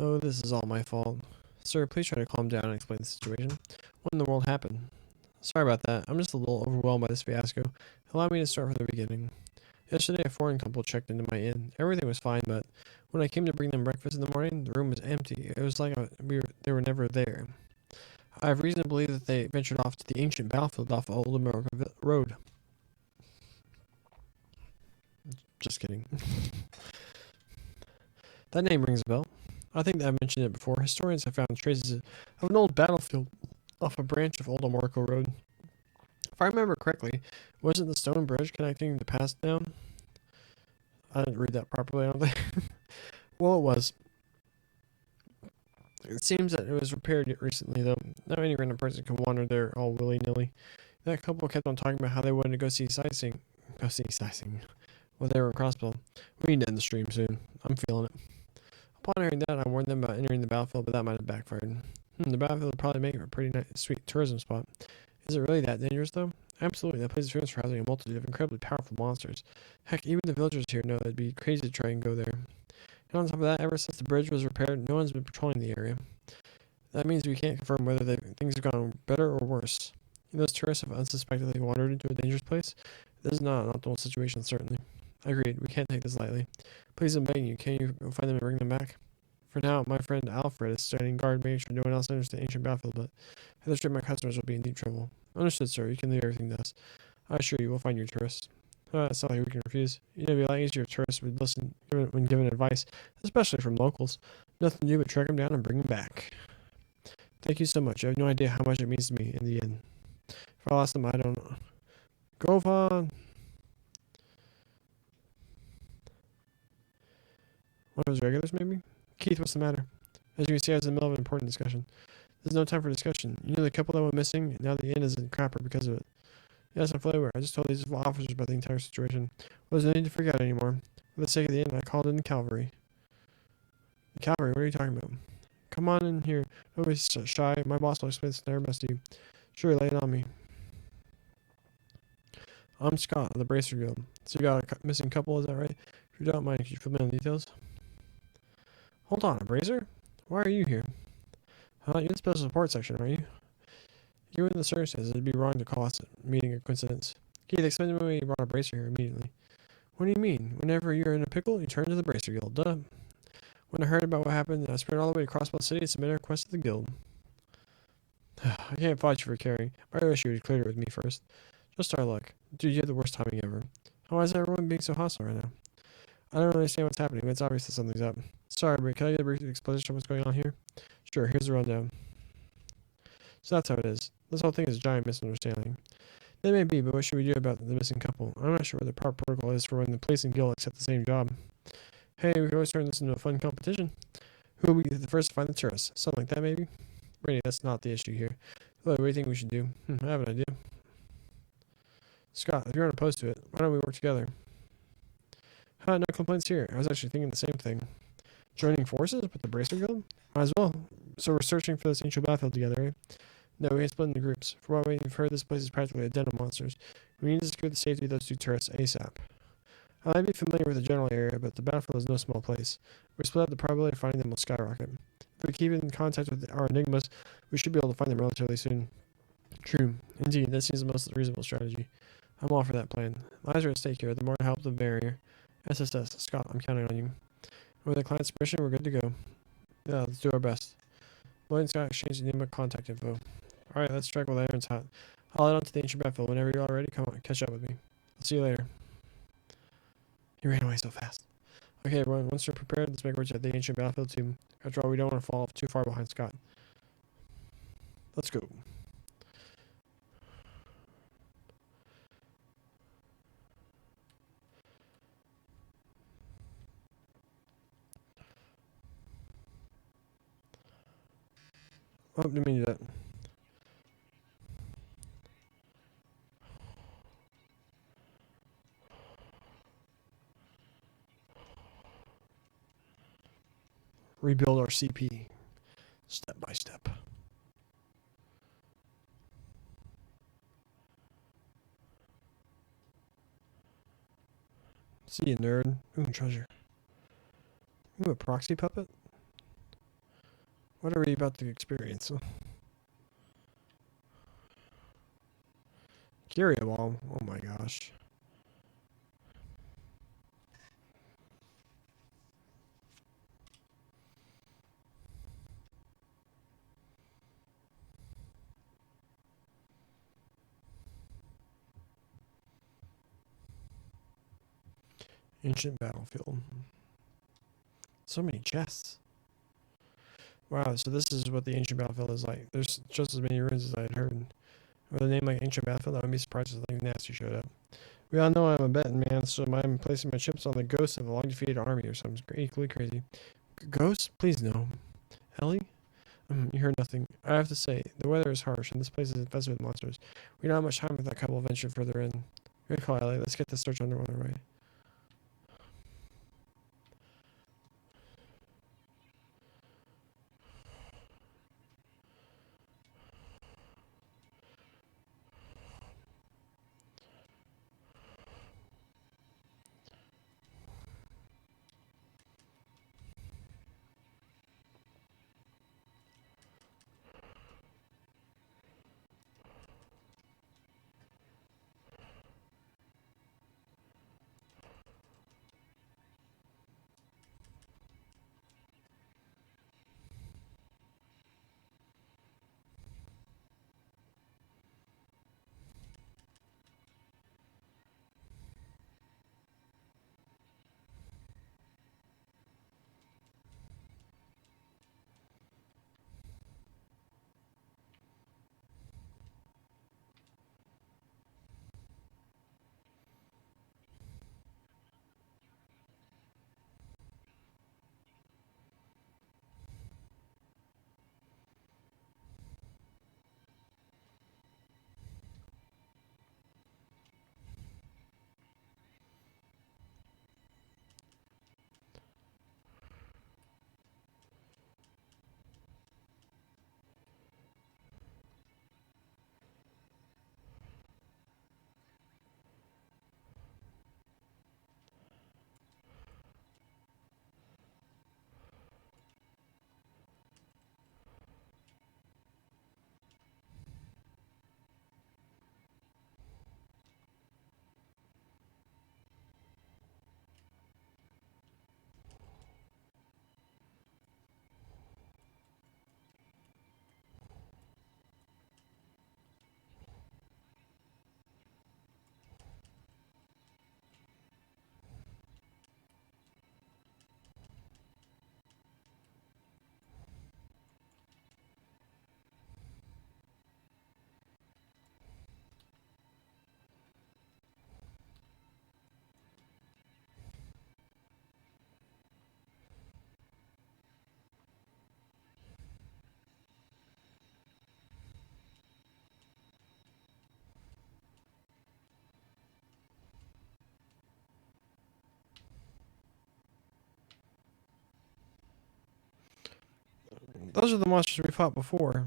Oh, this is all my fault. Sir, please try to calm down and explain the situation. What in the world happened? Sorry about that. I'm just a little overwhelmed by this fiasco. Allow me to start from the beginning. Yesterday, a foreign couple checked into my inn. Everything was fine, but when I came to bring them breakfast in the morning, the room was empty. It was like they were never there. I have reason to believe that they ventured off to the ancient battlefield off Old America Road. Just kidding. That name rings a bell. I think that I mentioned it before. Historians have found traces of an old battlefield off a branch of Old Amorco Road. If I remember correctly, wasn't the stone bridge connecting the pass down? I didn't read that properly, I don't think. Well, it was. It seems that it was repaired recently, though. Not any random person can wander there all willy-nilly. That couple kept on talking about how they wanted to go see sightseeing. Well, they were in Crossbill. We need to end the stream soon. I'm feeling it. Upon hearing that, I warned them about entering the battlefield, but that might have backfired. The battlefield would probably make it a pretty nice, sweet tourism spot. Is it really that dangerous, though? Absolutely. That place is famous for housing a multitude of incredibly powerful monsters. Heck, even the villagers here know it'd be crazy to try and go there. And on top of that, ever since the bridge was repaired, no one's been patrolling the area. That means we can't confirm whether things have gone better or worse. Those tourists have unsuspectedly wandered into a dangerous place. This is not an optimal situation, certainly. Agreed. We can't take this lightly. Please, I'm begging you. Can you go find them and bring them back? For now, my friend Alfred is standing guard, making sure no one else enters the ancient battlefield, but if I strip my customers will be in deep trouble. Understood, sir. You can leave everything to us. I assure you, we'll find your tourists. It's not like we can refuse. You know, it'd be a lot easier if tourists would listen when given advice, especially from locals. Nothing to do but track them down and bring them back. Thank you so much. You have no idea how much it means to me in the end. If I lost them, I don't know. GoFan! One of his regulars, maybe? Keith, what's the matter? As you can see, I was in the middle of an important discussion. There's no time for discussion. You know the couple that went missing, and now the inn is in crapper because of it. Yes, I'm fully aware. I just told these officers about the entire situation. Well, there's no need to freak out anymore. For the sake of the inn, I called in the cavalry. The cavalry? What are you talking about? Come on in here. Don't be shy. My boss will explain this never mess to you. Sure, lay it on me. I'm Scott of the Bracer Guild. So you got a missing couple, is that right? If you don't mind, could you fill me in the details? Hold on, a Bracer? Why are you here? You're in the special support section, are you? Given the circumstances, it'd be wrong to call us a meeting a coincidence. Keith, explain to me why you brought a Bracer here immediately. What do you mean? Whenever you're in a pickle, you turn to the Bracer Guild. Duh. When I heard about what happened, I sprinted all the way to Crossbow City to submit a request to the guild. I can't fault you for caring. I wish you would clear it with me first. Just our luck. Dude, you have the worst timing ever. Why is everyone being so hostile right now? I don't really understand what's happening, but it's obvious that something's up. Sorry, but can I get a brief explanation of what's going on here? Sure, here's the rundown. So that's how it is. This whole thing is a giant misunderstanding. It may be, but what should we do about the missing couple? I'm not sure what the proper protocol is for when the place and guild accept the same job. Hey, we could always turn this into a fun competition. Who will be the first to find the tourists? Something like that, maybe? Brady, that's not the issue here. What do you think we should do? I have an idea. Scott, if you're unopposed to it, why don't we work together? No complaints here. I was actually thinking the same thing. Joining forces with the Bracer Guild? Might as well. So we're searching for this ancient battlefield together, right? No, we can split into groups. For what we've heard, this place is practically a den of monsters. We need to secure the safety of those two turrets ASAP. I might be familiar with the general area, but the battlefield is no small place. If we split up, the probability of finding them will skyrocket. If we keep in contact with our enigmas, we should be able to find them relatively soon. True. Indeed, that seems the most reasonable strategy. I'm all for that plan. Lives are at stake here. The more help, the merrier. SSS. Scott, I'm counting on you. With the client's permission, we're good to go. Yeah, let's do our best. Lloyd and Scott exchange the enigma contact info. Alright, let's strike while the iron's hot. I'll head on to the ancient battlefield. Whenever you're all ready, come on, catch up with me. I'll see you later. He ran away so fast. Okay, everyone, once you're prepared, let's make our way to the ancient battlefield too. After all, we don't want to fall too far behind Scott. Let's go. Oh, didn't mean to do that. Rebuild our CP. Step by step. See you, nerd. Ooh, treasure. Ooh, a proxy puppet? What are we about to experience? Curio ball. Oh my gosh. Ancient battlefield. So many chests. Wow, so this is what the ancient battlefield is like. There's just as many ruins as I had heard. With a name like Ancient Battlefield, I wouldn't be surprised if something nasty showed up. We all know I'm a betting man, so I'm placing my chips on the ghost of a long-defeated army or something equally crazy. Ghost? Please no. Ellie? You heard nothing. I have to say, the weather is harsh, and this place is infested with monsters. We don't have much time if that couple ventured further in. Good call, Ellie. Let's get the search underway. Those are the monsters we fought before.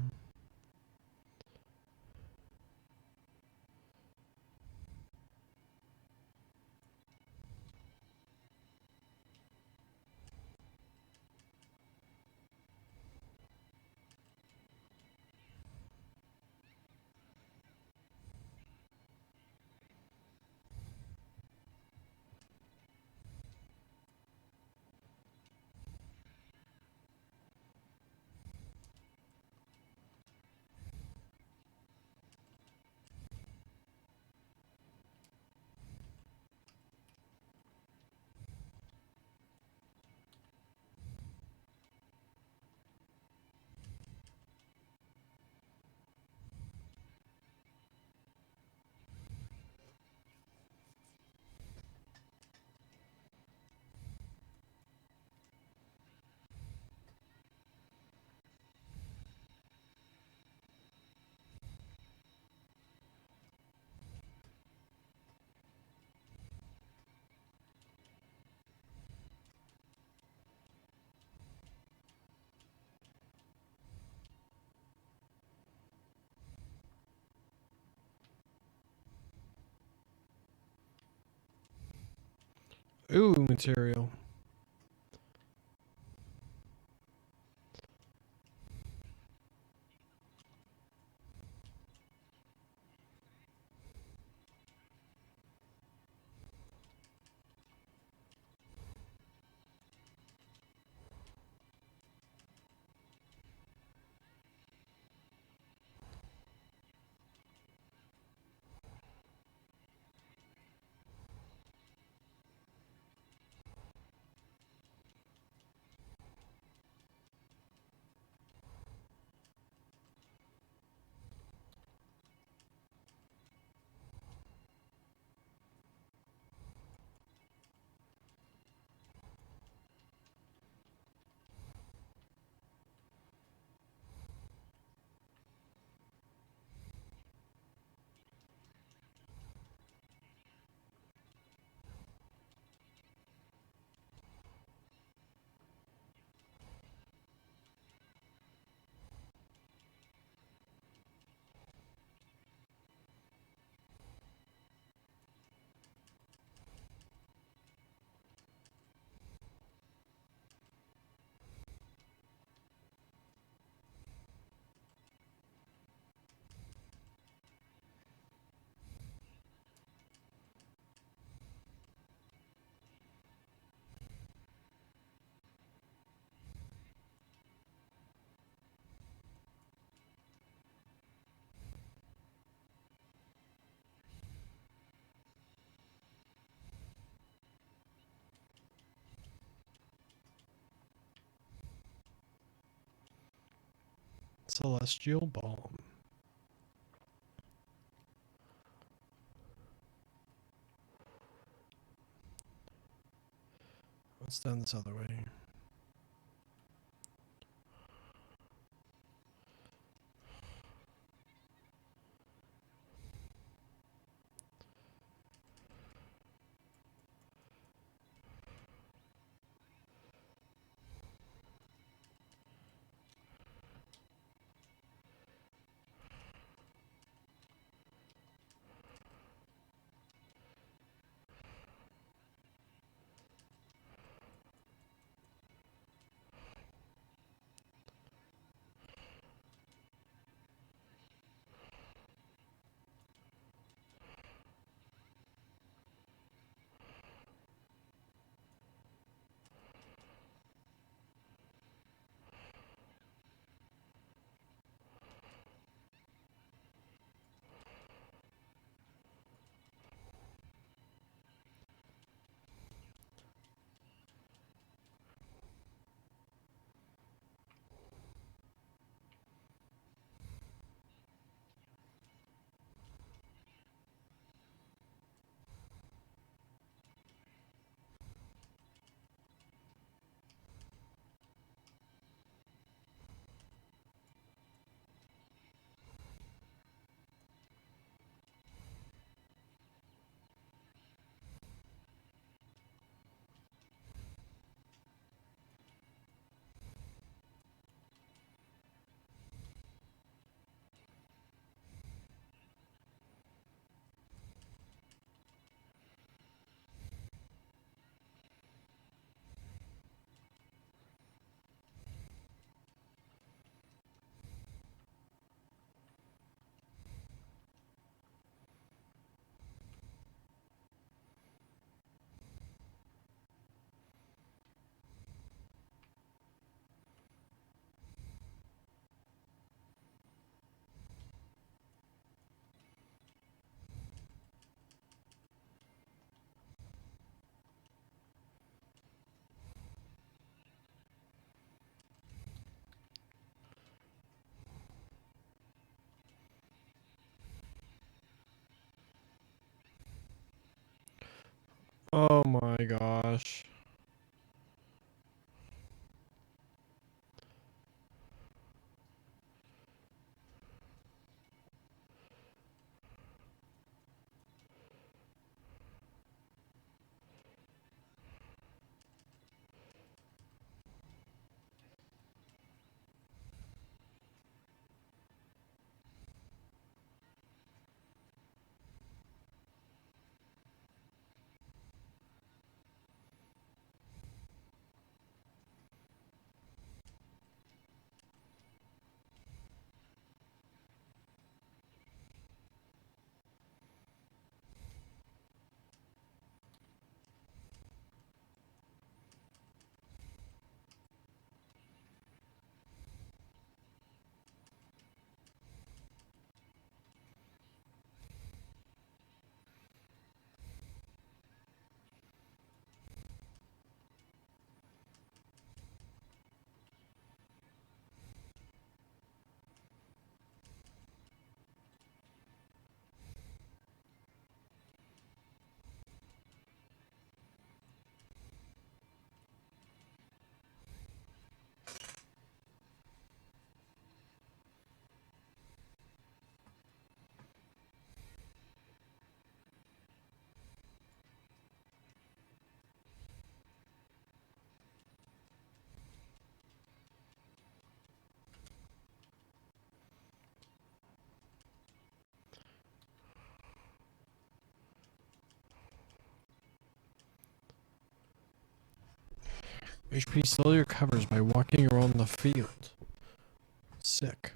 Ooh, material. Celestial Balm. What's down this other way? Oh my gosh. HP slowly recovers by walking around the field. Sick.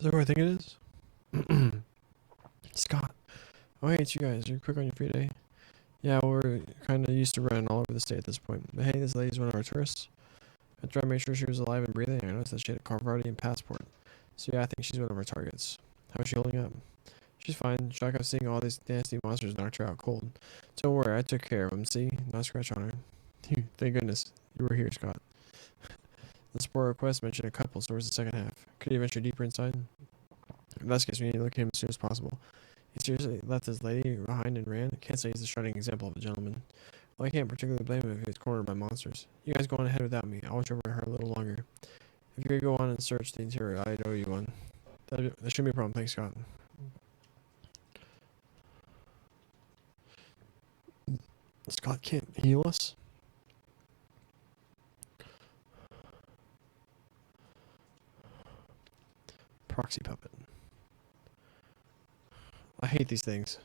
Is that who I think it is? Scott. Oh, hey, it's you guys. You're quick on your free day. Yeah, we're kind of used to running all over the state at this point. But hey, this lady's one of our tourists. I tried to make sure she was alive and breathing. I noticed that she had a car party and passport. So yeah, I think she's one of our targets. How is she holding up? She's fine. Shocked of seeing all these nasty monsters knocked her out cold. Don't worry, I took care of them. See? Not a scratch on her. Thank goodness you were here, Scott. The sport request mentioned a couple, so where's the second half? Could you venture deeper inside? In that case, we need to look at him as soon as possible. He seriously left his lady behind and ran? Can't say he's a shining example of a gentleman. Well, I can't particularly blame him if he's cornered by monsters. You guys go on ahead without me. I'll watch over her a little longer. If you could go on and search the interior, I'd owe you one. That shouldn't be a problem. Thanks, Scott. Scott can't heal us? Proxy puppet. I hate these things.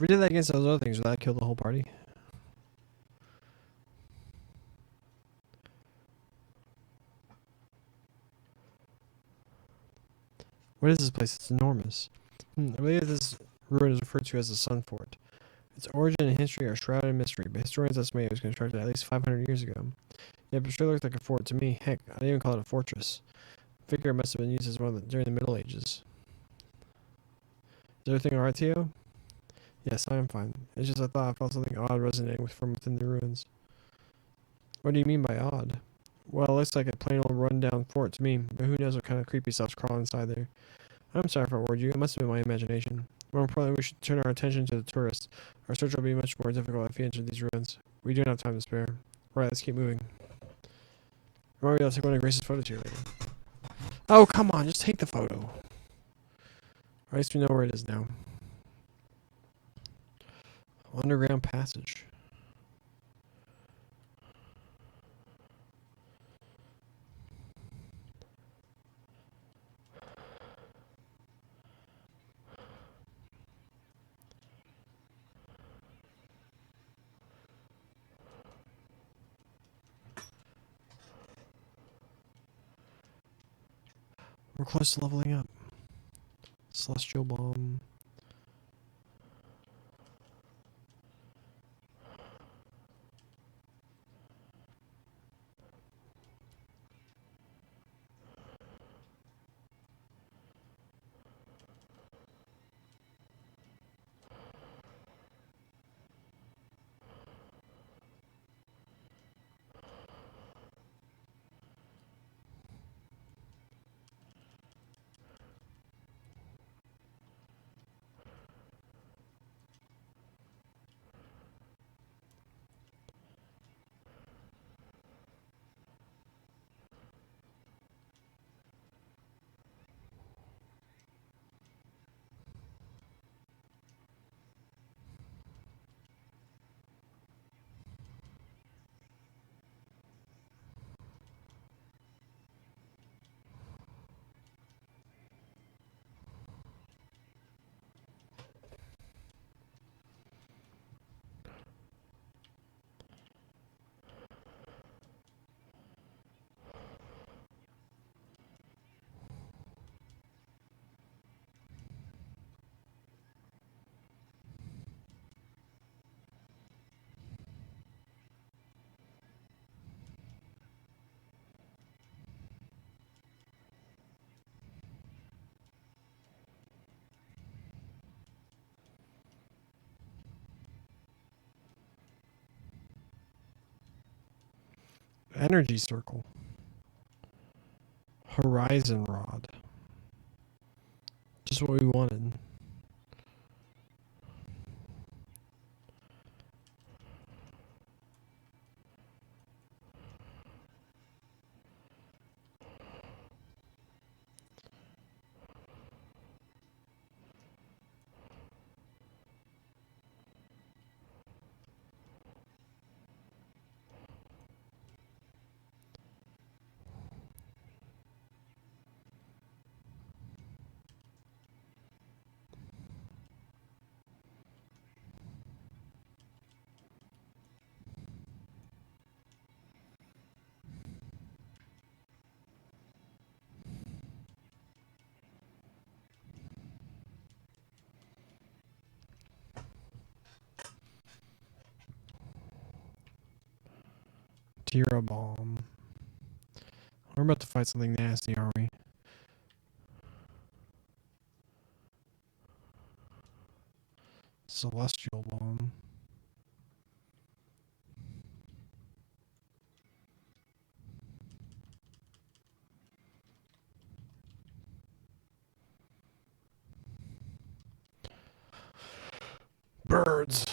If we did that against those other things, would that kill the whole party? What is this place? It's enormous. I believe this ruin is referred to as the Sun Fort. Its origin and history are shrouded in mystery, but historians estimate it was constructed at least 500 years ago. Yeah, but it sure looks like a fort to me. Heck, I'd even call it a fortress. I figure it must have been used as one during the Middle Ages. Is everything alright, Theo? Yes, I am fine. It's just I thought I felt something odd resonating from within the ruins. What do you mean by odd? Well, it looks like a plain old run-down fort to me, but who knows what kind of creepy stuff's crawling inside there. I'm sorry if I worried you. It must have been my imagination. More importantly, we should turn our attention to the tourists. Our search will be much more difficult if we enter these ruins. We do not have time to spare. Right, let's keep moving. Or maybe I'll take one of Grace's photos here later. Oh, come on, just take the photo. At least we know where it is now. Underground passage. We're close to leveling up. Celestial Bomb. Energy Circle. Horizon Rod. Just what we wanted. Tira Bomb. We're about to fight something nasty, aren't we? Celestial Bomb. Birds.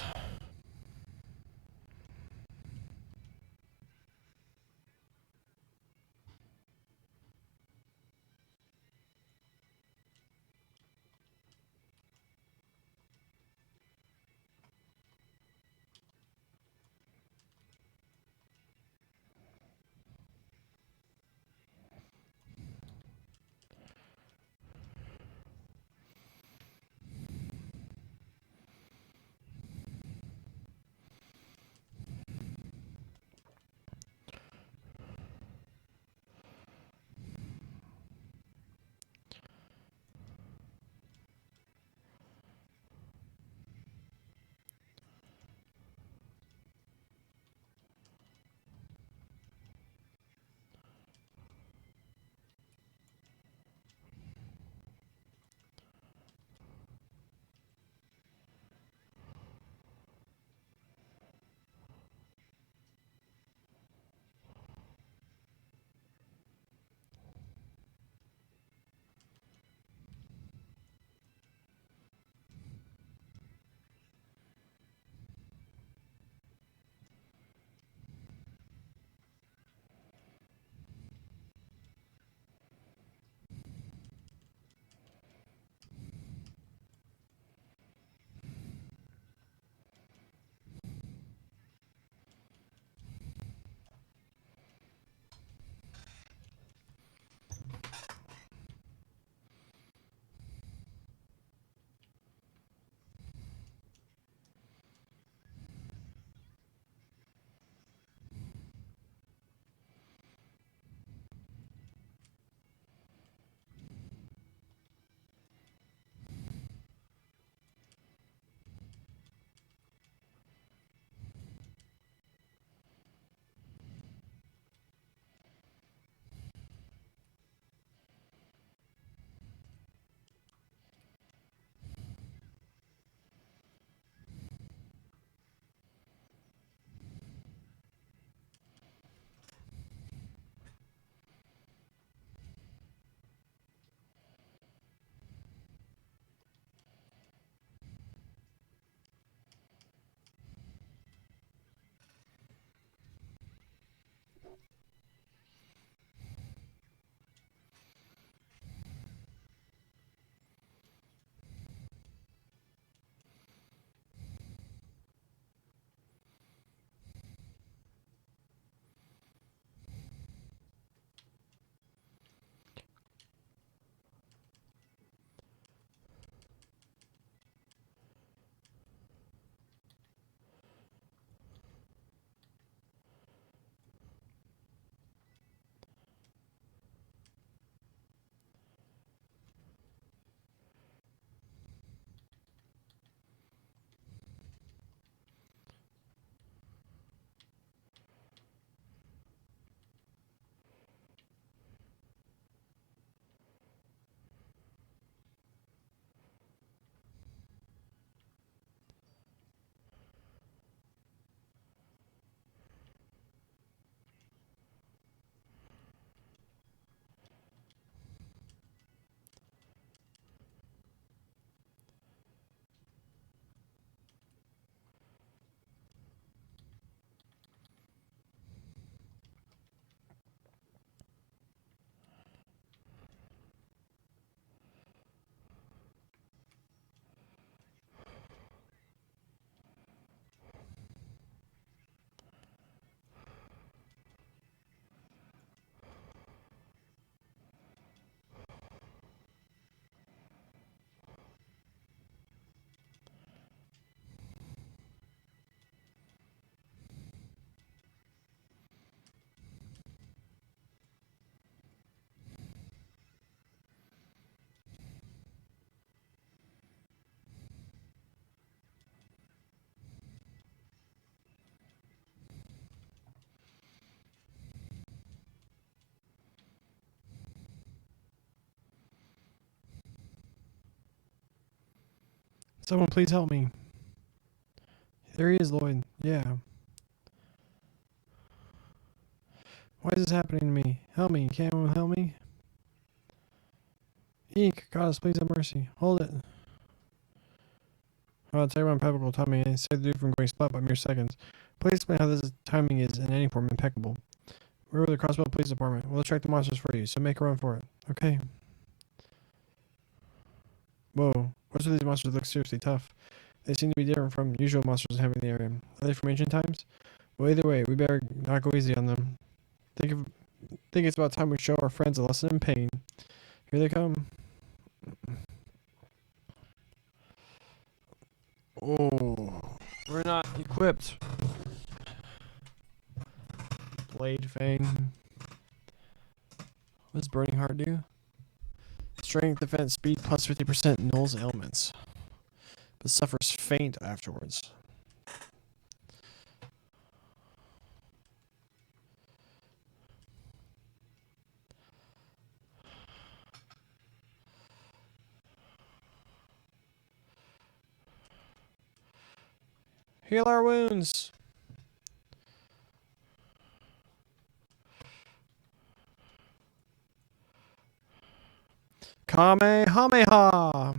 Someone please help me. There he is, Lloyd. Yeah. Why is this happening to me? Help me. Can anyone help me? Eek, goddess, please have mercy. Hold it. I'll tell you what impeccable timing is. Save the dude from going splat by mere seconds. Please explain how this timing is in any form impeccable. We're with the Crossbow Police Department. We'll attract the monsters for you, so make a run for it. Okay. Whoa. Most of these monsters look seriously tough. They seem to be different from usual monsters inhabiting the area. Are they from ancient times? Well, either way, we better not go easy on them. Think it's about time we show our friends a lesson in pain. Here they come. Oh, we're not equipped. Blade Fang. What does Burning Heart do? Strength, defense, speed plus 50% nulls ailments, but suffers faint afterwards. Heal our wounds. Kamehameha.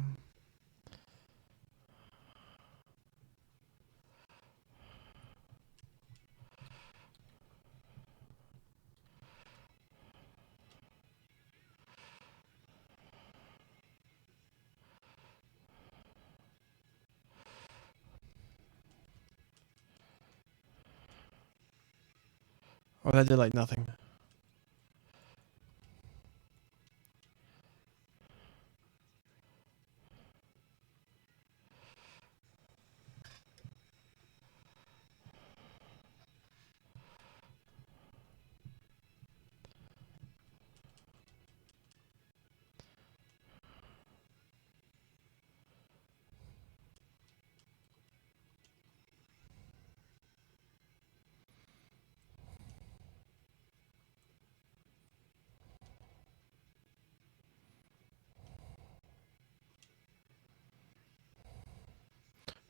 Oh, that did like nothing.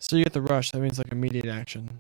So you get the rush. That means like immediate action.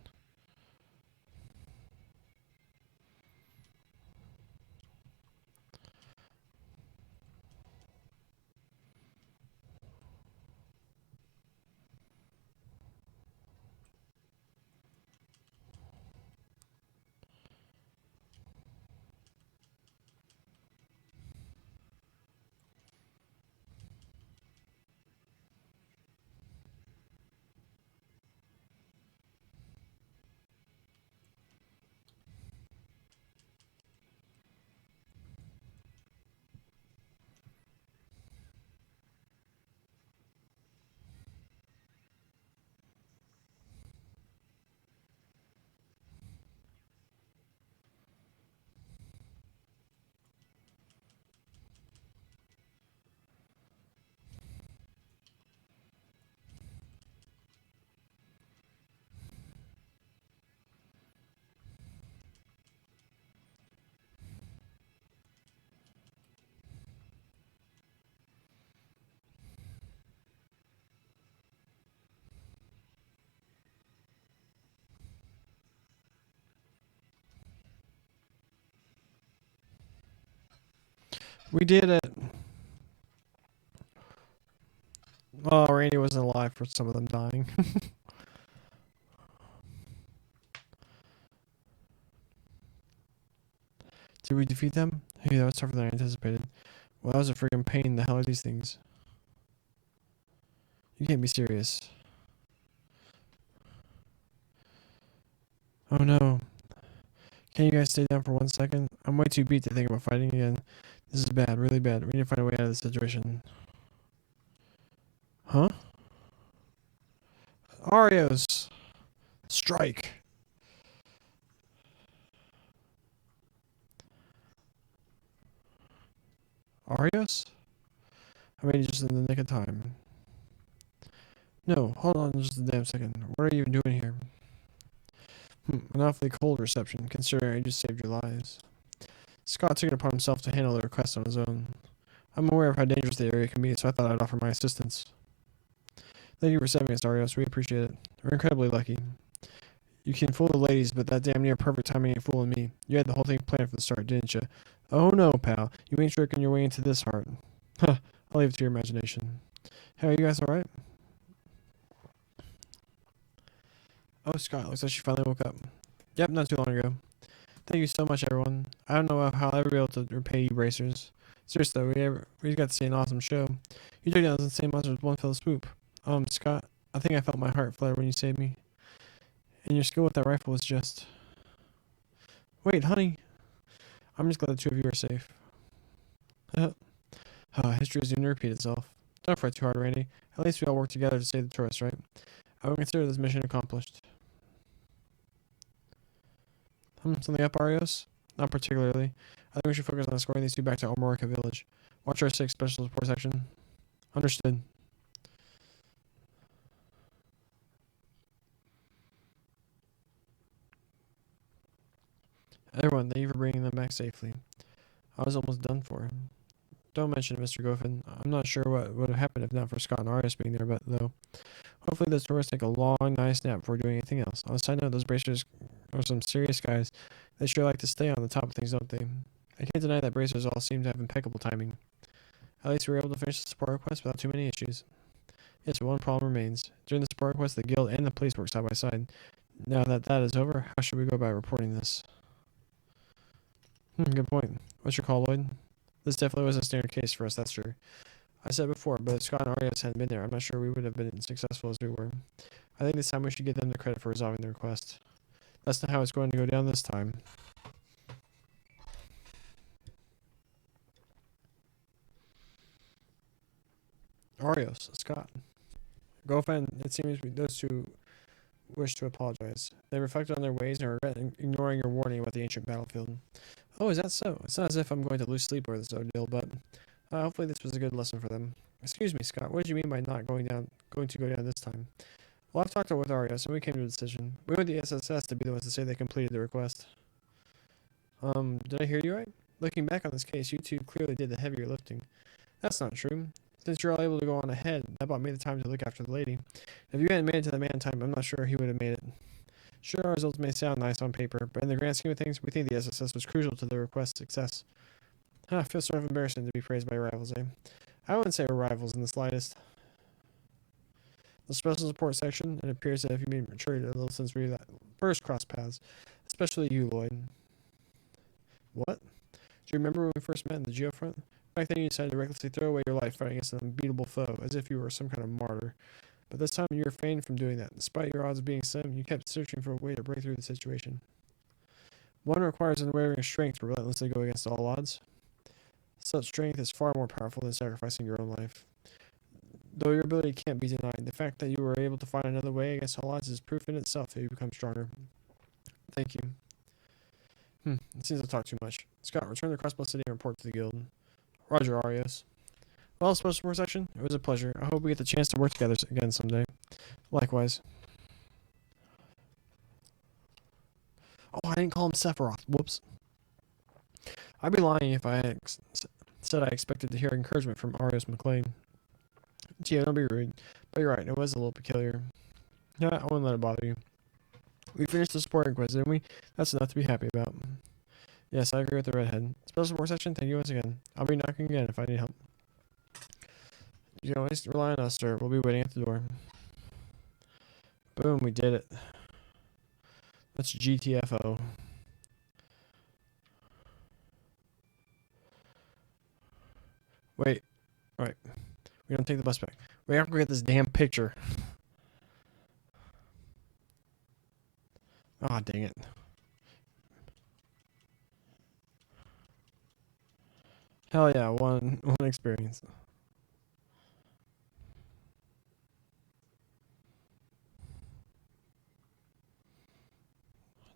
We did it. Oh, Randy wasn't alive for some of them dying. Did we defeat them? Hey, that was tougher than I anticipated. Well, that was a freaking pain. The hell are these things? You can't be serious. Oh no. Can you guys stay down for 1 second? I'm way too beat to think about fighting again. This is bad, really bad. We need to find a way out of this situation. Huh? Arios! Strike! Arios? I made it just in the nick of time. No, hold on just a damn second. What are you even doing here? An awfully cold reception, considering I just saved your lives. Scott took it upon himself to handle the request on his own. I'm aware of how dangerous the area can be, so I thought I'd offer my assistance. Thank you for saving us, Arios. We appreciate it. We're incredibly lucky. You can fool the ladies, but that damn near perfect timing ain't fooling me. You had the whole thing planned from the start, didn't you? Oh no, pal. You ain't tricking your way into this heart. Huh. I'll leave it to your imagination. Hey, are you guys alright? Oh, Scott, looks like she finally woke up. Yep, not too long ago. Thank you so much, everyone. I don't know how I'll ever be able to repay you, bracers. Seriously, though, we got to see an awesome show. You took down those insane monsters with one fell swoop. Scott, I think I felt my heart flutter when you saved me. And your skill with that rifle was just... Wait, honey. I'm just glad the two of you are safe. History is doomed to repeat itself. Don't fret too hard, Randy. At least we all work together to save the tourists, right? I will consider this mission accomplished. Something up, Arios? Not particularly. I think we should focus on escorting these two back to Omorica Village. Watch our 6 special support section. Understood. Everyone, thank you for bringing them back safely. I was almost done for. Don't mention it, Mr. Goffin. I'm not sure what would have happened if not for Scott and Arias being there, but though. Hopefully those tourists take a long, nice nap before doing anything else. On a side note, those bracers are some serious guys. They sure like to stay on the top of things, don't they? I can't deny that bracers all seem to have impeccable timing. At least we were able to finish the support request without too many issues. Yes, but one problem remains. During the support request, the guild and the police work side by side. Now that that is over, how should we go about reporting this? Good point. What's your call, Lloyd? This definitely was a standard case for us, that's true. I said before, but if Scott and Arias hadn't been there, I'm not sure we would have been as successful as we were. I think this time we should give them the credit for resolving the request. That's not how it's going to go down this time. Arios, Scott. Girlfriend, it seems those two wish to apologize. They reflected on their ways and regret ignoring your warning about the ancient battlefield. Oh, is that so? It's not as if I'm going to lose sleep over this ordeal, but hopefully this was a good lesson for them. Excuse me, Scott. What did you mean by not going to go down this time? Well, I've talked with Arias, and we came to a decision. We want the SSS to be the ones to say they completed the request. Did I hear you right? Looking back on this case, you two clearly did the heavier lifting. That's not true. Since you're all able to go on ahead, that bought me the time to look after the lady. If you hadn't made it to the man time, I'm not sure he would have made it. Sure, our results may sound nice on paper, but in the grand scheme of things, we think the SSS was crucial to the request's success. I feel sort of embarrassing to be praised by rivals, eh? I wouldn't say we're rivals in the slightest. The special support section, it appears that if you made maturity a little since we first crossed paths, especially you, Lloyd. What? Do you remember when we first met in the Geofront? Back then you decided to recklessly throw away your life fighting against an unbeatable foe, as if you were some kind of martyr. But this time you refrained from doing that. Despite your odds being slim, you kept searching for a way to break through the situation. One requires unwavering strength to relentlessly go against all odds. Such strength is far more powerful than sacrificing your own life. Though your ability can't be denied, the fact that you were able to find another way against all odds is proof in itself that you become stronger. Thank you. It seems I've talked too much. Scott, return to Crossbow City and report to the guild. Roger, Arias. Well, special support section, it was a pleasure. I hope we get the chance to work together again someday. Likewise. Oh, I didn't call him Sephiroth. Whoops. I'd be lying if I had said I expected to hear encouragement from Arias McLean. Gee, don't be rude. But you're right, it was a little peculiar. Yeah, I wouldn't let it bother you. We finished the support request, didn't we? That's enough to be happy about. Yes, I agree with the redhead. Special support section, thank you once again. I'll be knocking again if I need help. You can always rely on us, sir. We'll be waiting at the door. Boom, we did it. That's GTFO. Wait. Alright. We don't take the bus back. We have to go get this damn picture. Ah, dang it. Hell yeah, one experience.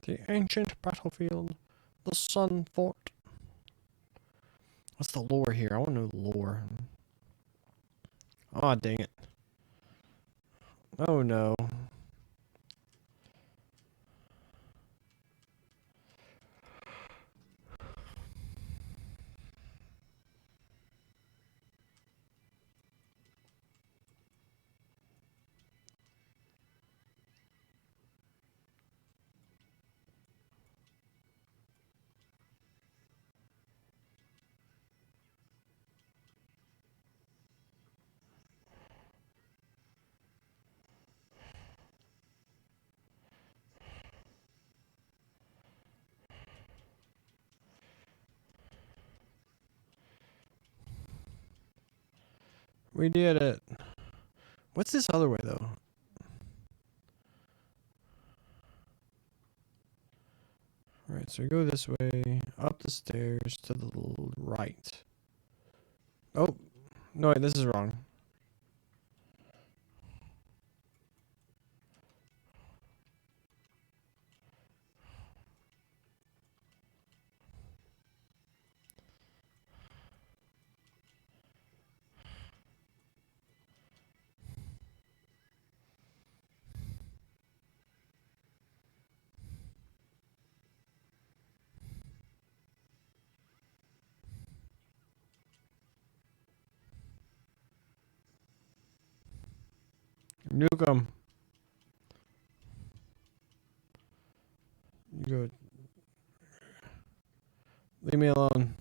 The ancient battlefield. The Sun Fort. What's the lore here? I want to know the lore. Aw, dang it. Oh no. We did it. What's this other way, though? Alright, so we go this way, up the stairs to the right. Oh, no, wait, this is wrong. Nuke 'em. You go. Leave me alone.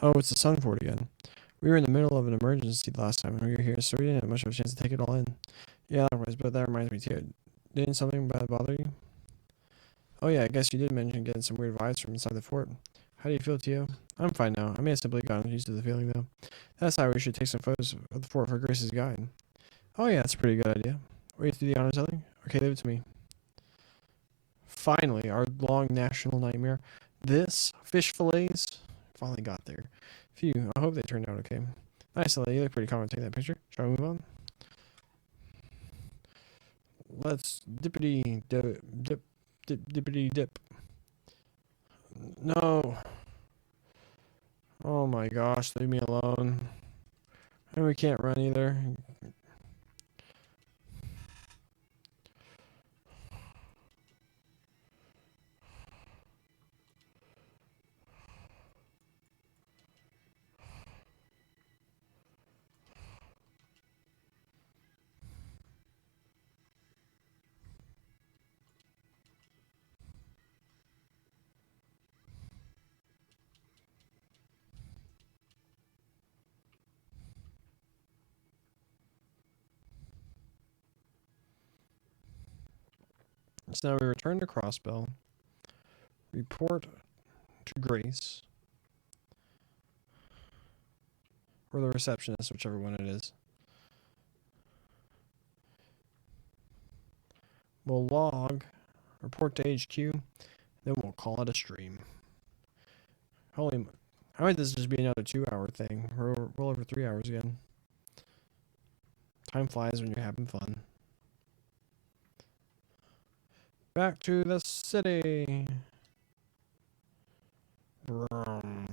Oh, it's the Sun Fort again. We were in the middle of an emergency the last time when we were here, so we didn't have much of a chance to take it all in. Yeah, likewise, but that reminds me too. Didn't something bad bother you? Oh yeah, I guess you did mention getting some weird vibes from inside the fort. How do you feel, Tio? I'm fine now. I may have simply gotten used to the feeling, though. That's how we should take some photos of the fort for Grace's guide. Oh yeah, that's a pretty good idea. Wait to do the honors, Ellie? Okay, leave it to me. Finally, our long national nightmare. This, fish fillets, finally got there. Phew, I hope they turned out okay. Nice, Ellie. You look pretty calm taking that picture. Shall we move on? Let's dippity dippity dip. No. Oh my gosh, leave me alone. And we can't run either. So now we return to Crossbell. Report to Grace. Or the receptionist, whichever one it is. We'll log, report to HQ, then we'll call it a stream. Holy, how might this just be another 2-hour thing? We're well over 3 hours again. Time flies when you're having fun. Back to the city. Brum.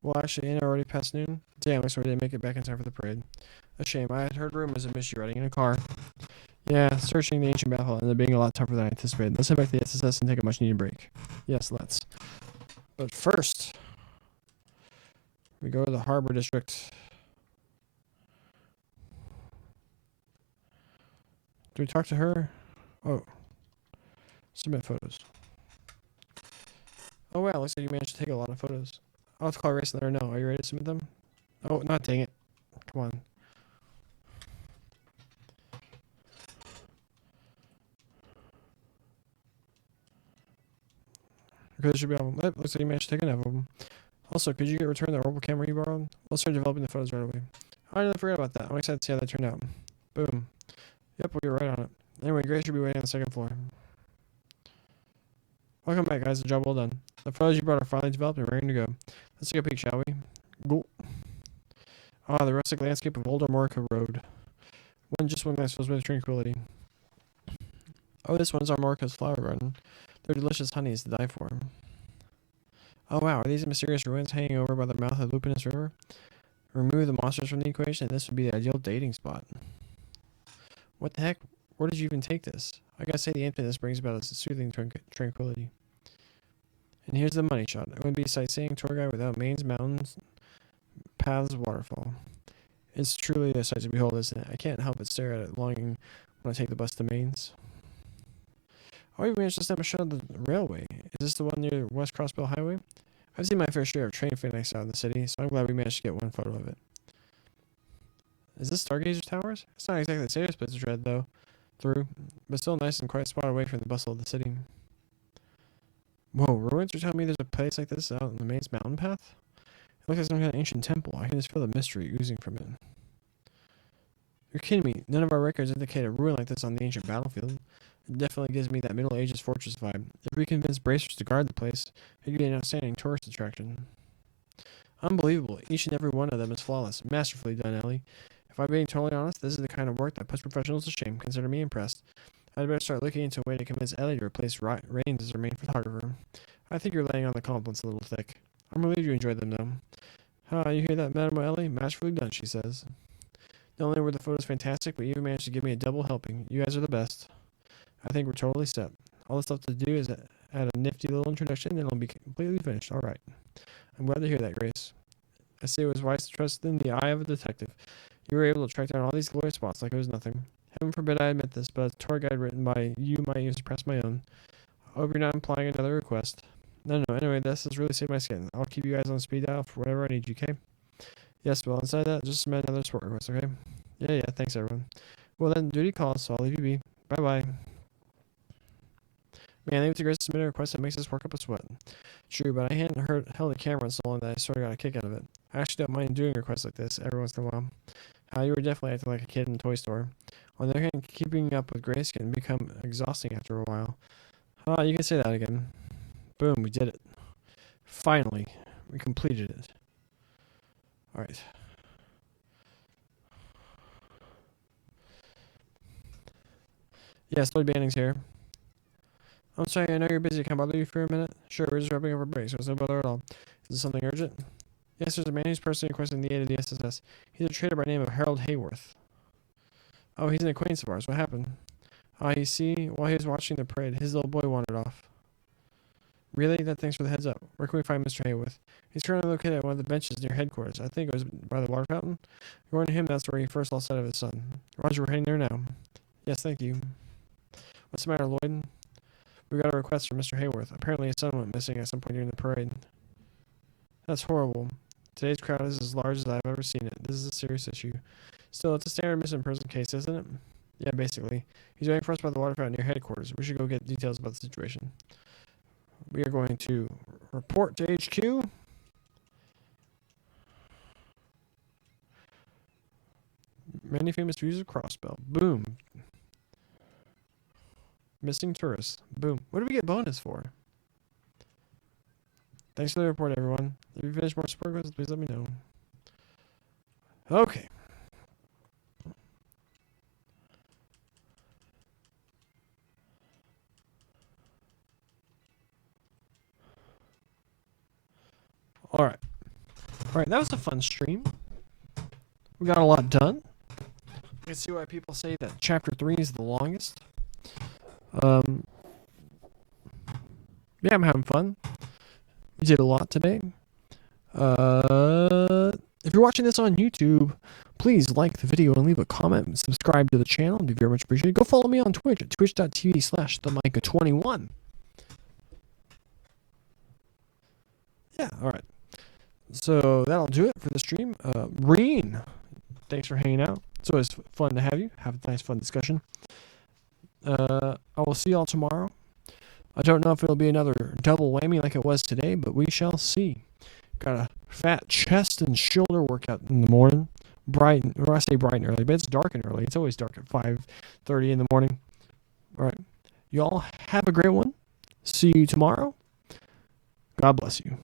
Well, actually, ain't it already past noon? Damn, I swear I didn't make it back in time for the parade. A shame. I had heard rumors of missed you riding in a car. Yeah, searching the ancient battle ended up being a lot tougher than I anticipated. Let's head back to the SSS and take a much needed break. Yes, let's. But first, we go to the Harbor District. Do we talk to her? Oh. Submit photos. Oh wow, looks like you managed to take a lot of photos. I'll have to call Grace and let her know. Are you ready to submit them? Oh, not dang it. Come on. Okay, this should be all. Looks like you managed to take enough of them. Also, could you get returned the orbital camera you borrowed? We'll start developing the photos right away. I nearly forgot about that. I'm excited to see how that turned out. Boom. Yep, we'll get right on it. Anyway, Grace should be waiting on the second floor. Welcome back, guys. The job well done. The photos you brought are finally developed and ready to go. Let's take a peek, shall we? Go. Ah, the rustic landscape of Old Armorica Road. One glance fills me with tranquility. Oh, this one's Armorica's flower garden. Their delicious honey is to die for. Oh wow, are these mysterious ruins hanging over by the mouth of Lupinus River? Remove the monsters from the equation, and this would be the ideal dating spot. What the heck? Where did you even take this? I gotta say the emptiness brings about a soothing tranquility. And here's the money shot. It wouldn't be a sightseeing tour guide without Maine's mountains, paths, waterfall. It's truly a sight to behold, isn't it? I can't help but stare at it longing when I take the bus to Maine's. Oh, we managed to snap a shot of the railway. Is this the one near West Crossbell Highway? I've seen my fair share of train phoenix out in the city, so I'm glad we managed to get one photo of it. Is this Stargazer Towers? It's not exactly the safest place to tread, though, through, but still a nice and quiet spot away from the bustle of the city. Whoa, ruins? You're telling me there's a place like this out on the main mountain path? It looks like some kind of ancient temple. I can just feel the mystery oozing from it. You're kidding me. None of our records indicate a ruin like this on the ancient battlefield. It definitely gives me that Middle Ages fortress vibe. If we convince bracers to guard the place, it could be an outstanding tourist attraction. Unbelievable. Each and every one of them is flawless. Masterfully done, Ellie. If I'm being totally honest, this is the kind of work that puts professionals to shame. Consider me impressed. I'd better start looking into a way to convince Ellie to replace Raines as her main photographer. I think you're laying on the compliments a little thick. I'm relieved you enjoyed them, though. You hear that, Madame Ellie? Masterfully done, she says. Not only were the photos fantastic, but you even managed to give me a double helping. You guys are the best. I think we're totally set. All that's left to do is add a nifty little introduction, and it'll be completely finished. All right. I'm glad to hear that, Grace. I say it was wise to trust in the eye of a detective. You were able to track down all these glorious spots like it was nothing. Heaven forbid I admit this, but a tour guide written by you might even surpass my own. I hope you're not implying another request. No, anyway, this has really saved my skin. I'll keep you guys on speed dial for whatever I need you, okay? Yes, well, inside that, just submit another support request, okay? Yeah, thanks, everyone. Well, then, duty calls, so I'll leave you be. Bye-bye. Man, leave it to Grace to submit a request that makes us work up a sweat. True, but I hadn't held a camera in so long that I sort of got a kick out of it. I actually don't mind doing requests like this every once in a while. You were definitely acting like a kid in a toy store. On the other hand, keeping up with Grace can become exhausting after a while. You can say that again. Boom, we did it. Finally, we completed it. Alright. Yes, Lloyd Banning's here. I'm sorry, I know you're busy. Can I bother you for a minute? Sure, we're just wrapping up our break, so it's no bother at all. Is this something urgent? Yes, there's a man who's personally requesting the aid of the SSS. He's a trader by the name of Harold Hayworth. Oh, he's an acquaintance of ours. What happened? You see, while he was watching the parade, his little boy wandered off. Really? Thanks for the heads up. Where can we find Mr. Hayworth? He's currently located at one of the benches near headquarters. I think it was by the water fountain. According to him, that's where he first lost sight of his son. Roger, we're heading there now. Yes, thank you. What's the matter, Lloyd? We got a request from Mr. Hayworth. Apparently his son went missing at some point during the parade. That's horrible. Today's crowd is as large as I've ever seen it. This is a serious issue. Still, it's a standard missing person case, isn't it? Yeah, basically. He's waiting for us by the water fountain near headquarters. We should go get details about the situation. We are going to report to HQ. Many famous views of Crossbell. Boom. Missing tourists. Boom. What do we get bonus for? Thanks for the report, everyone. If you finish more support quests, please let me know. Okay. Alright, that was a fun stream. We got a lot done. You can see why people say that Chapter 3 is the longest. Yeah, I'm having fun. We did a lot today. If you're watching this on YouTube, please like the video and leave a comment and subscribe to the channel. It'd be very much appreciated. Go follow me on Twitch at twitch.tv/themicah21. Yeah, alright. So that'll do it for the stream. Reen, thanks for hanging out. It's always fun to have you. Have a nice, fun discussion. I will see y'all tomorrow. I don't know if it'll be another double whammy like it was today, but we shall see. Got a fat chest and shoulder workout in the morning. Bright, or I say bright and early, but it's dark and early. It's always dark at 5:30 in the morning. All right. Y'all have a great one. See you tomorrow. God bless you.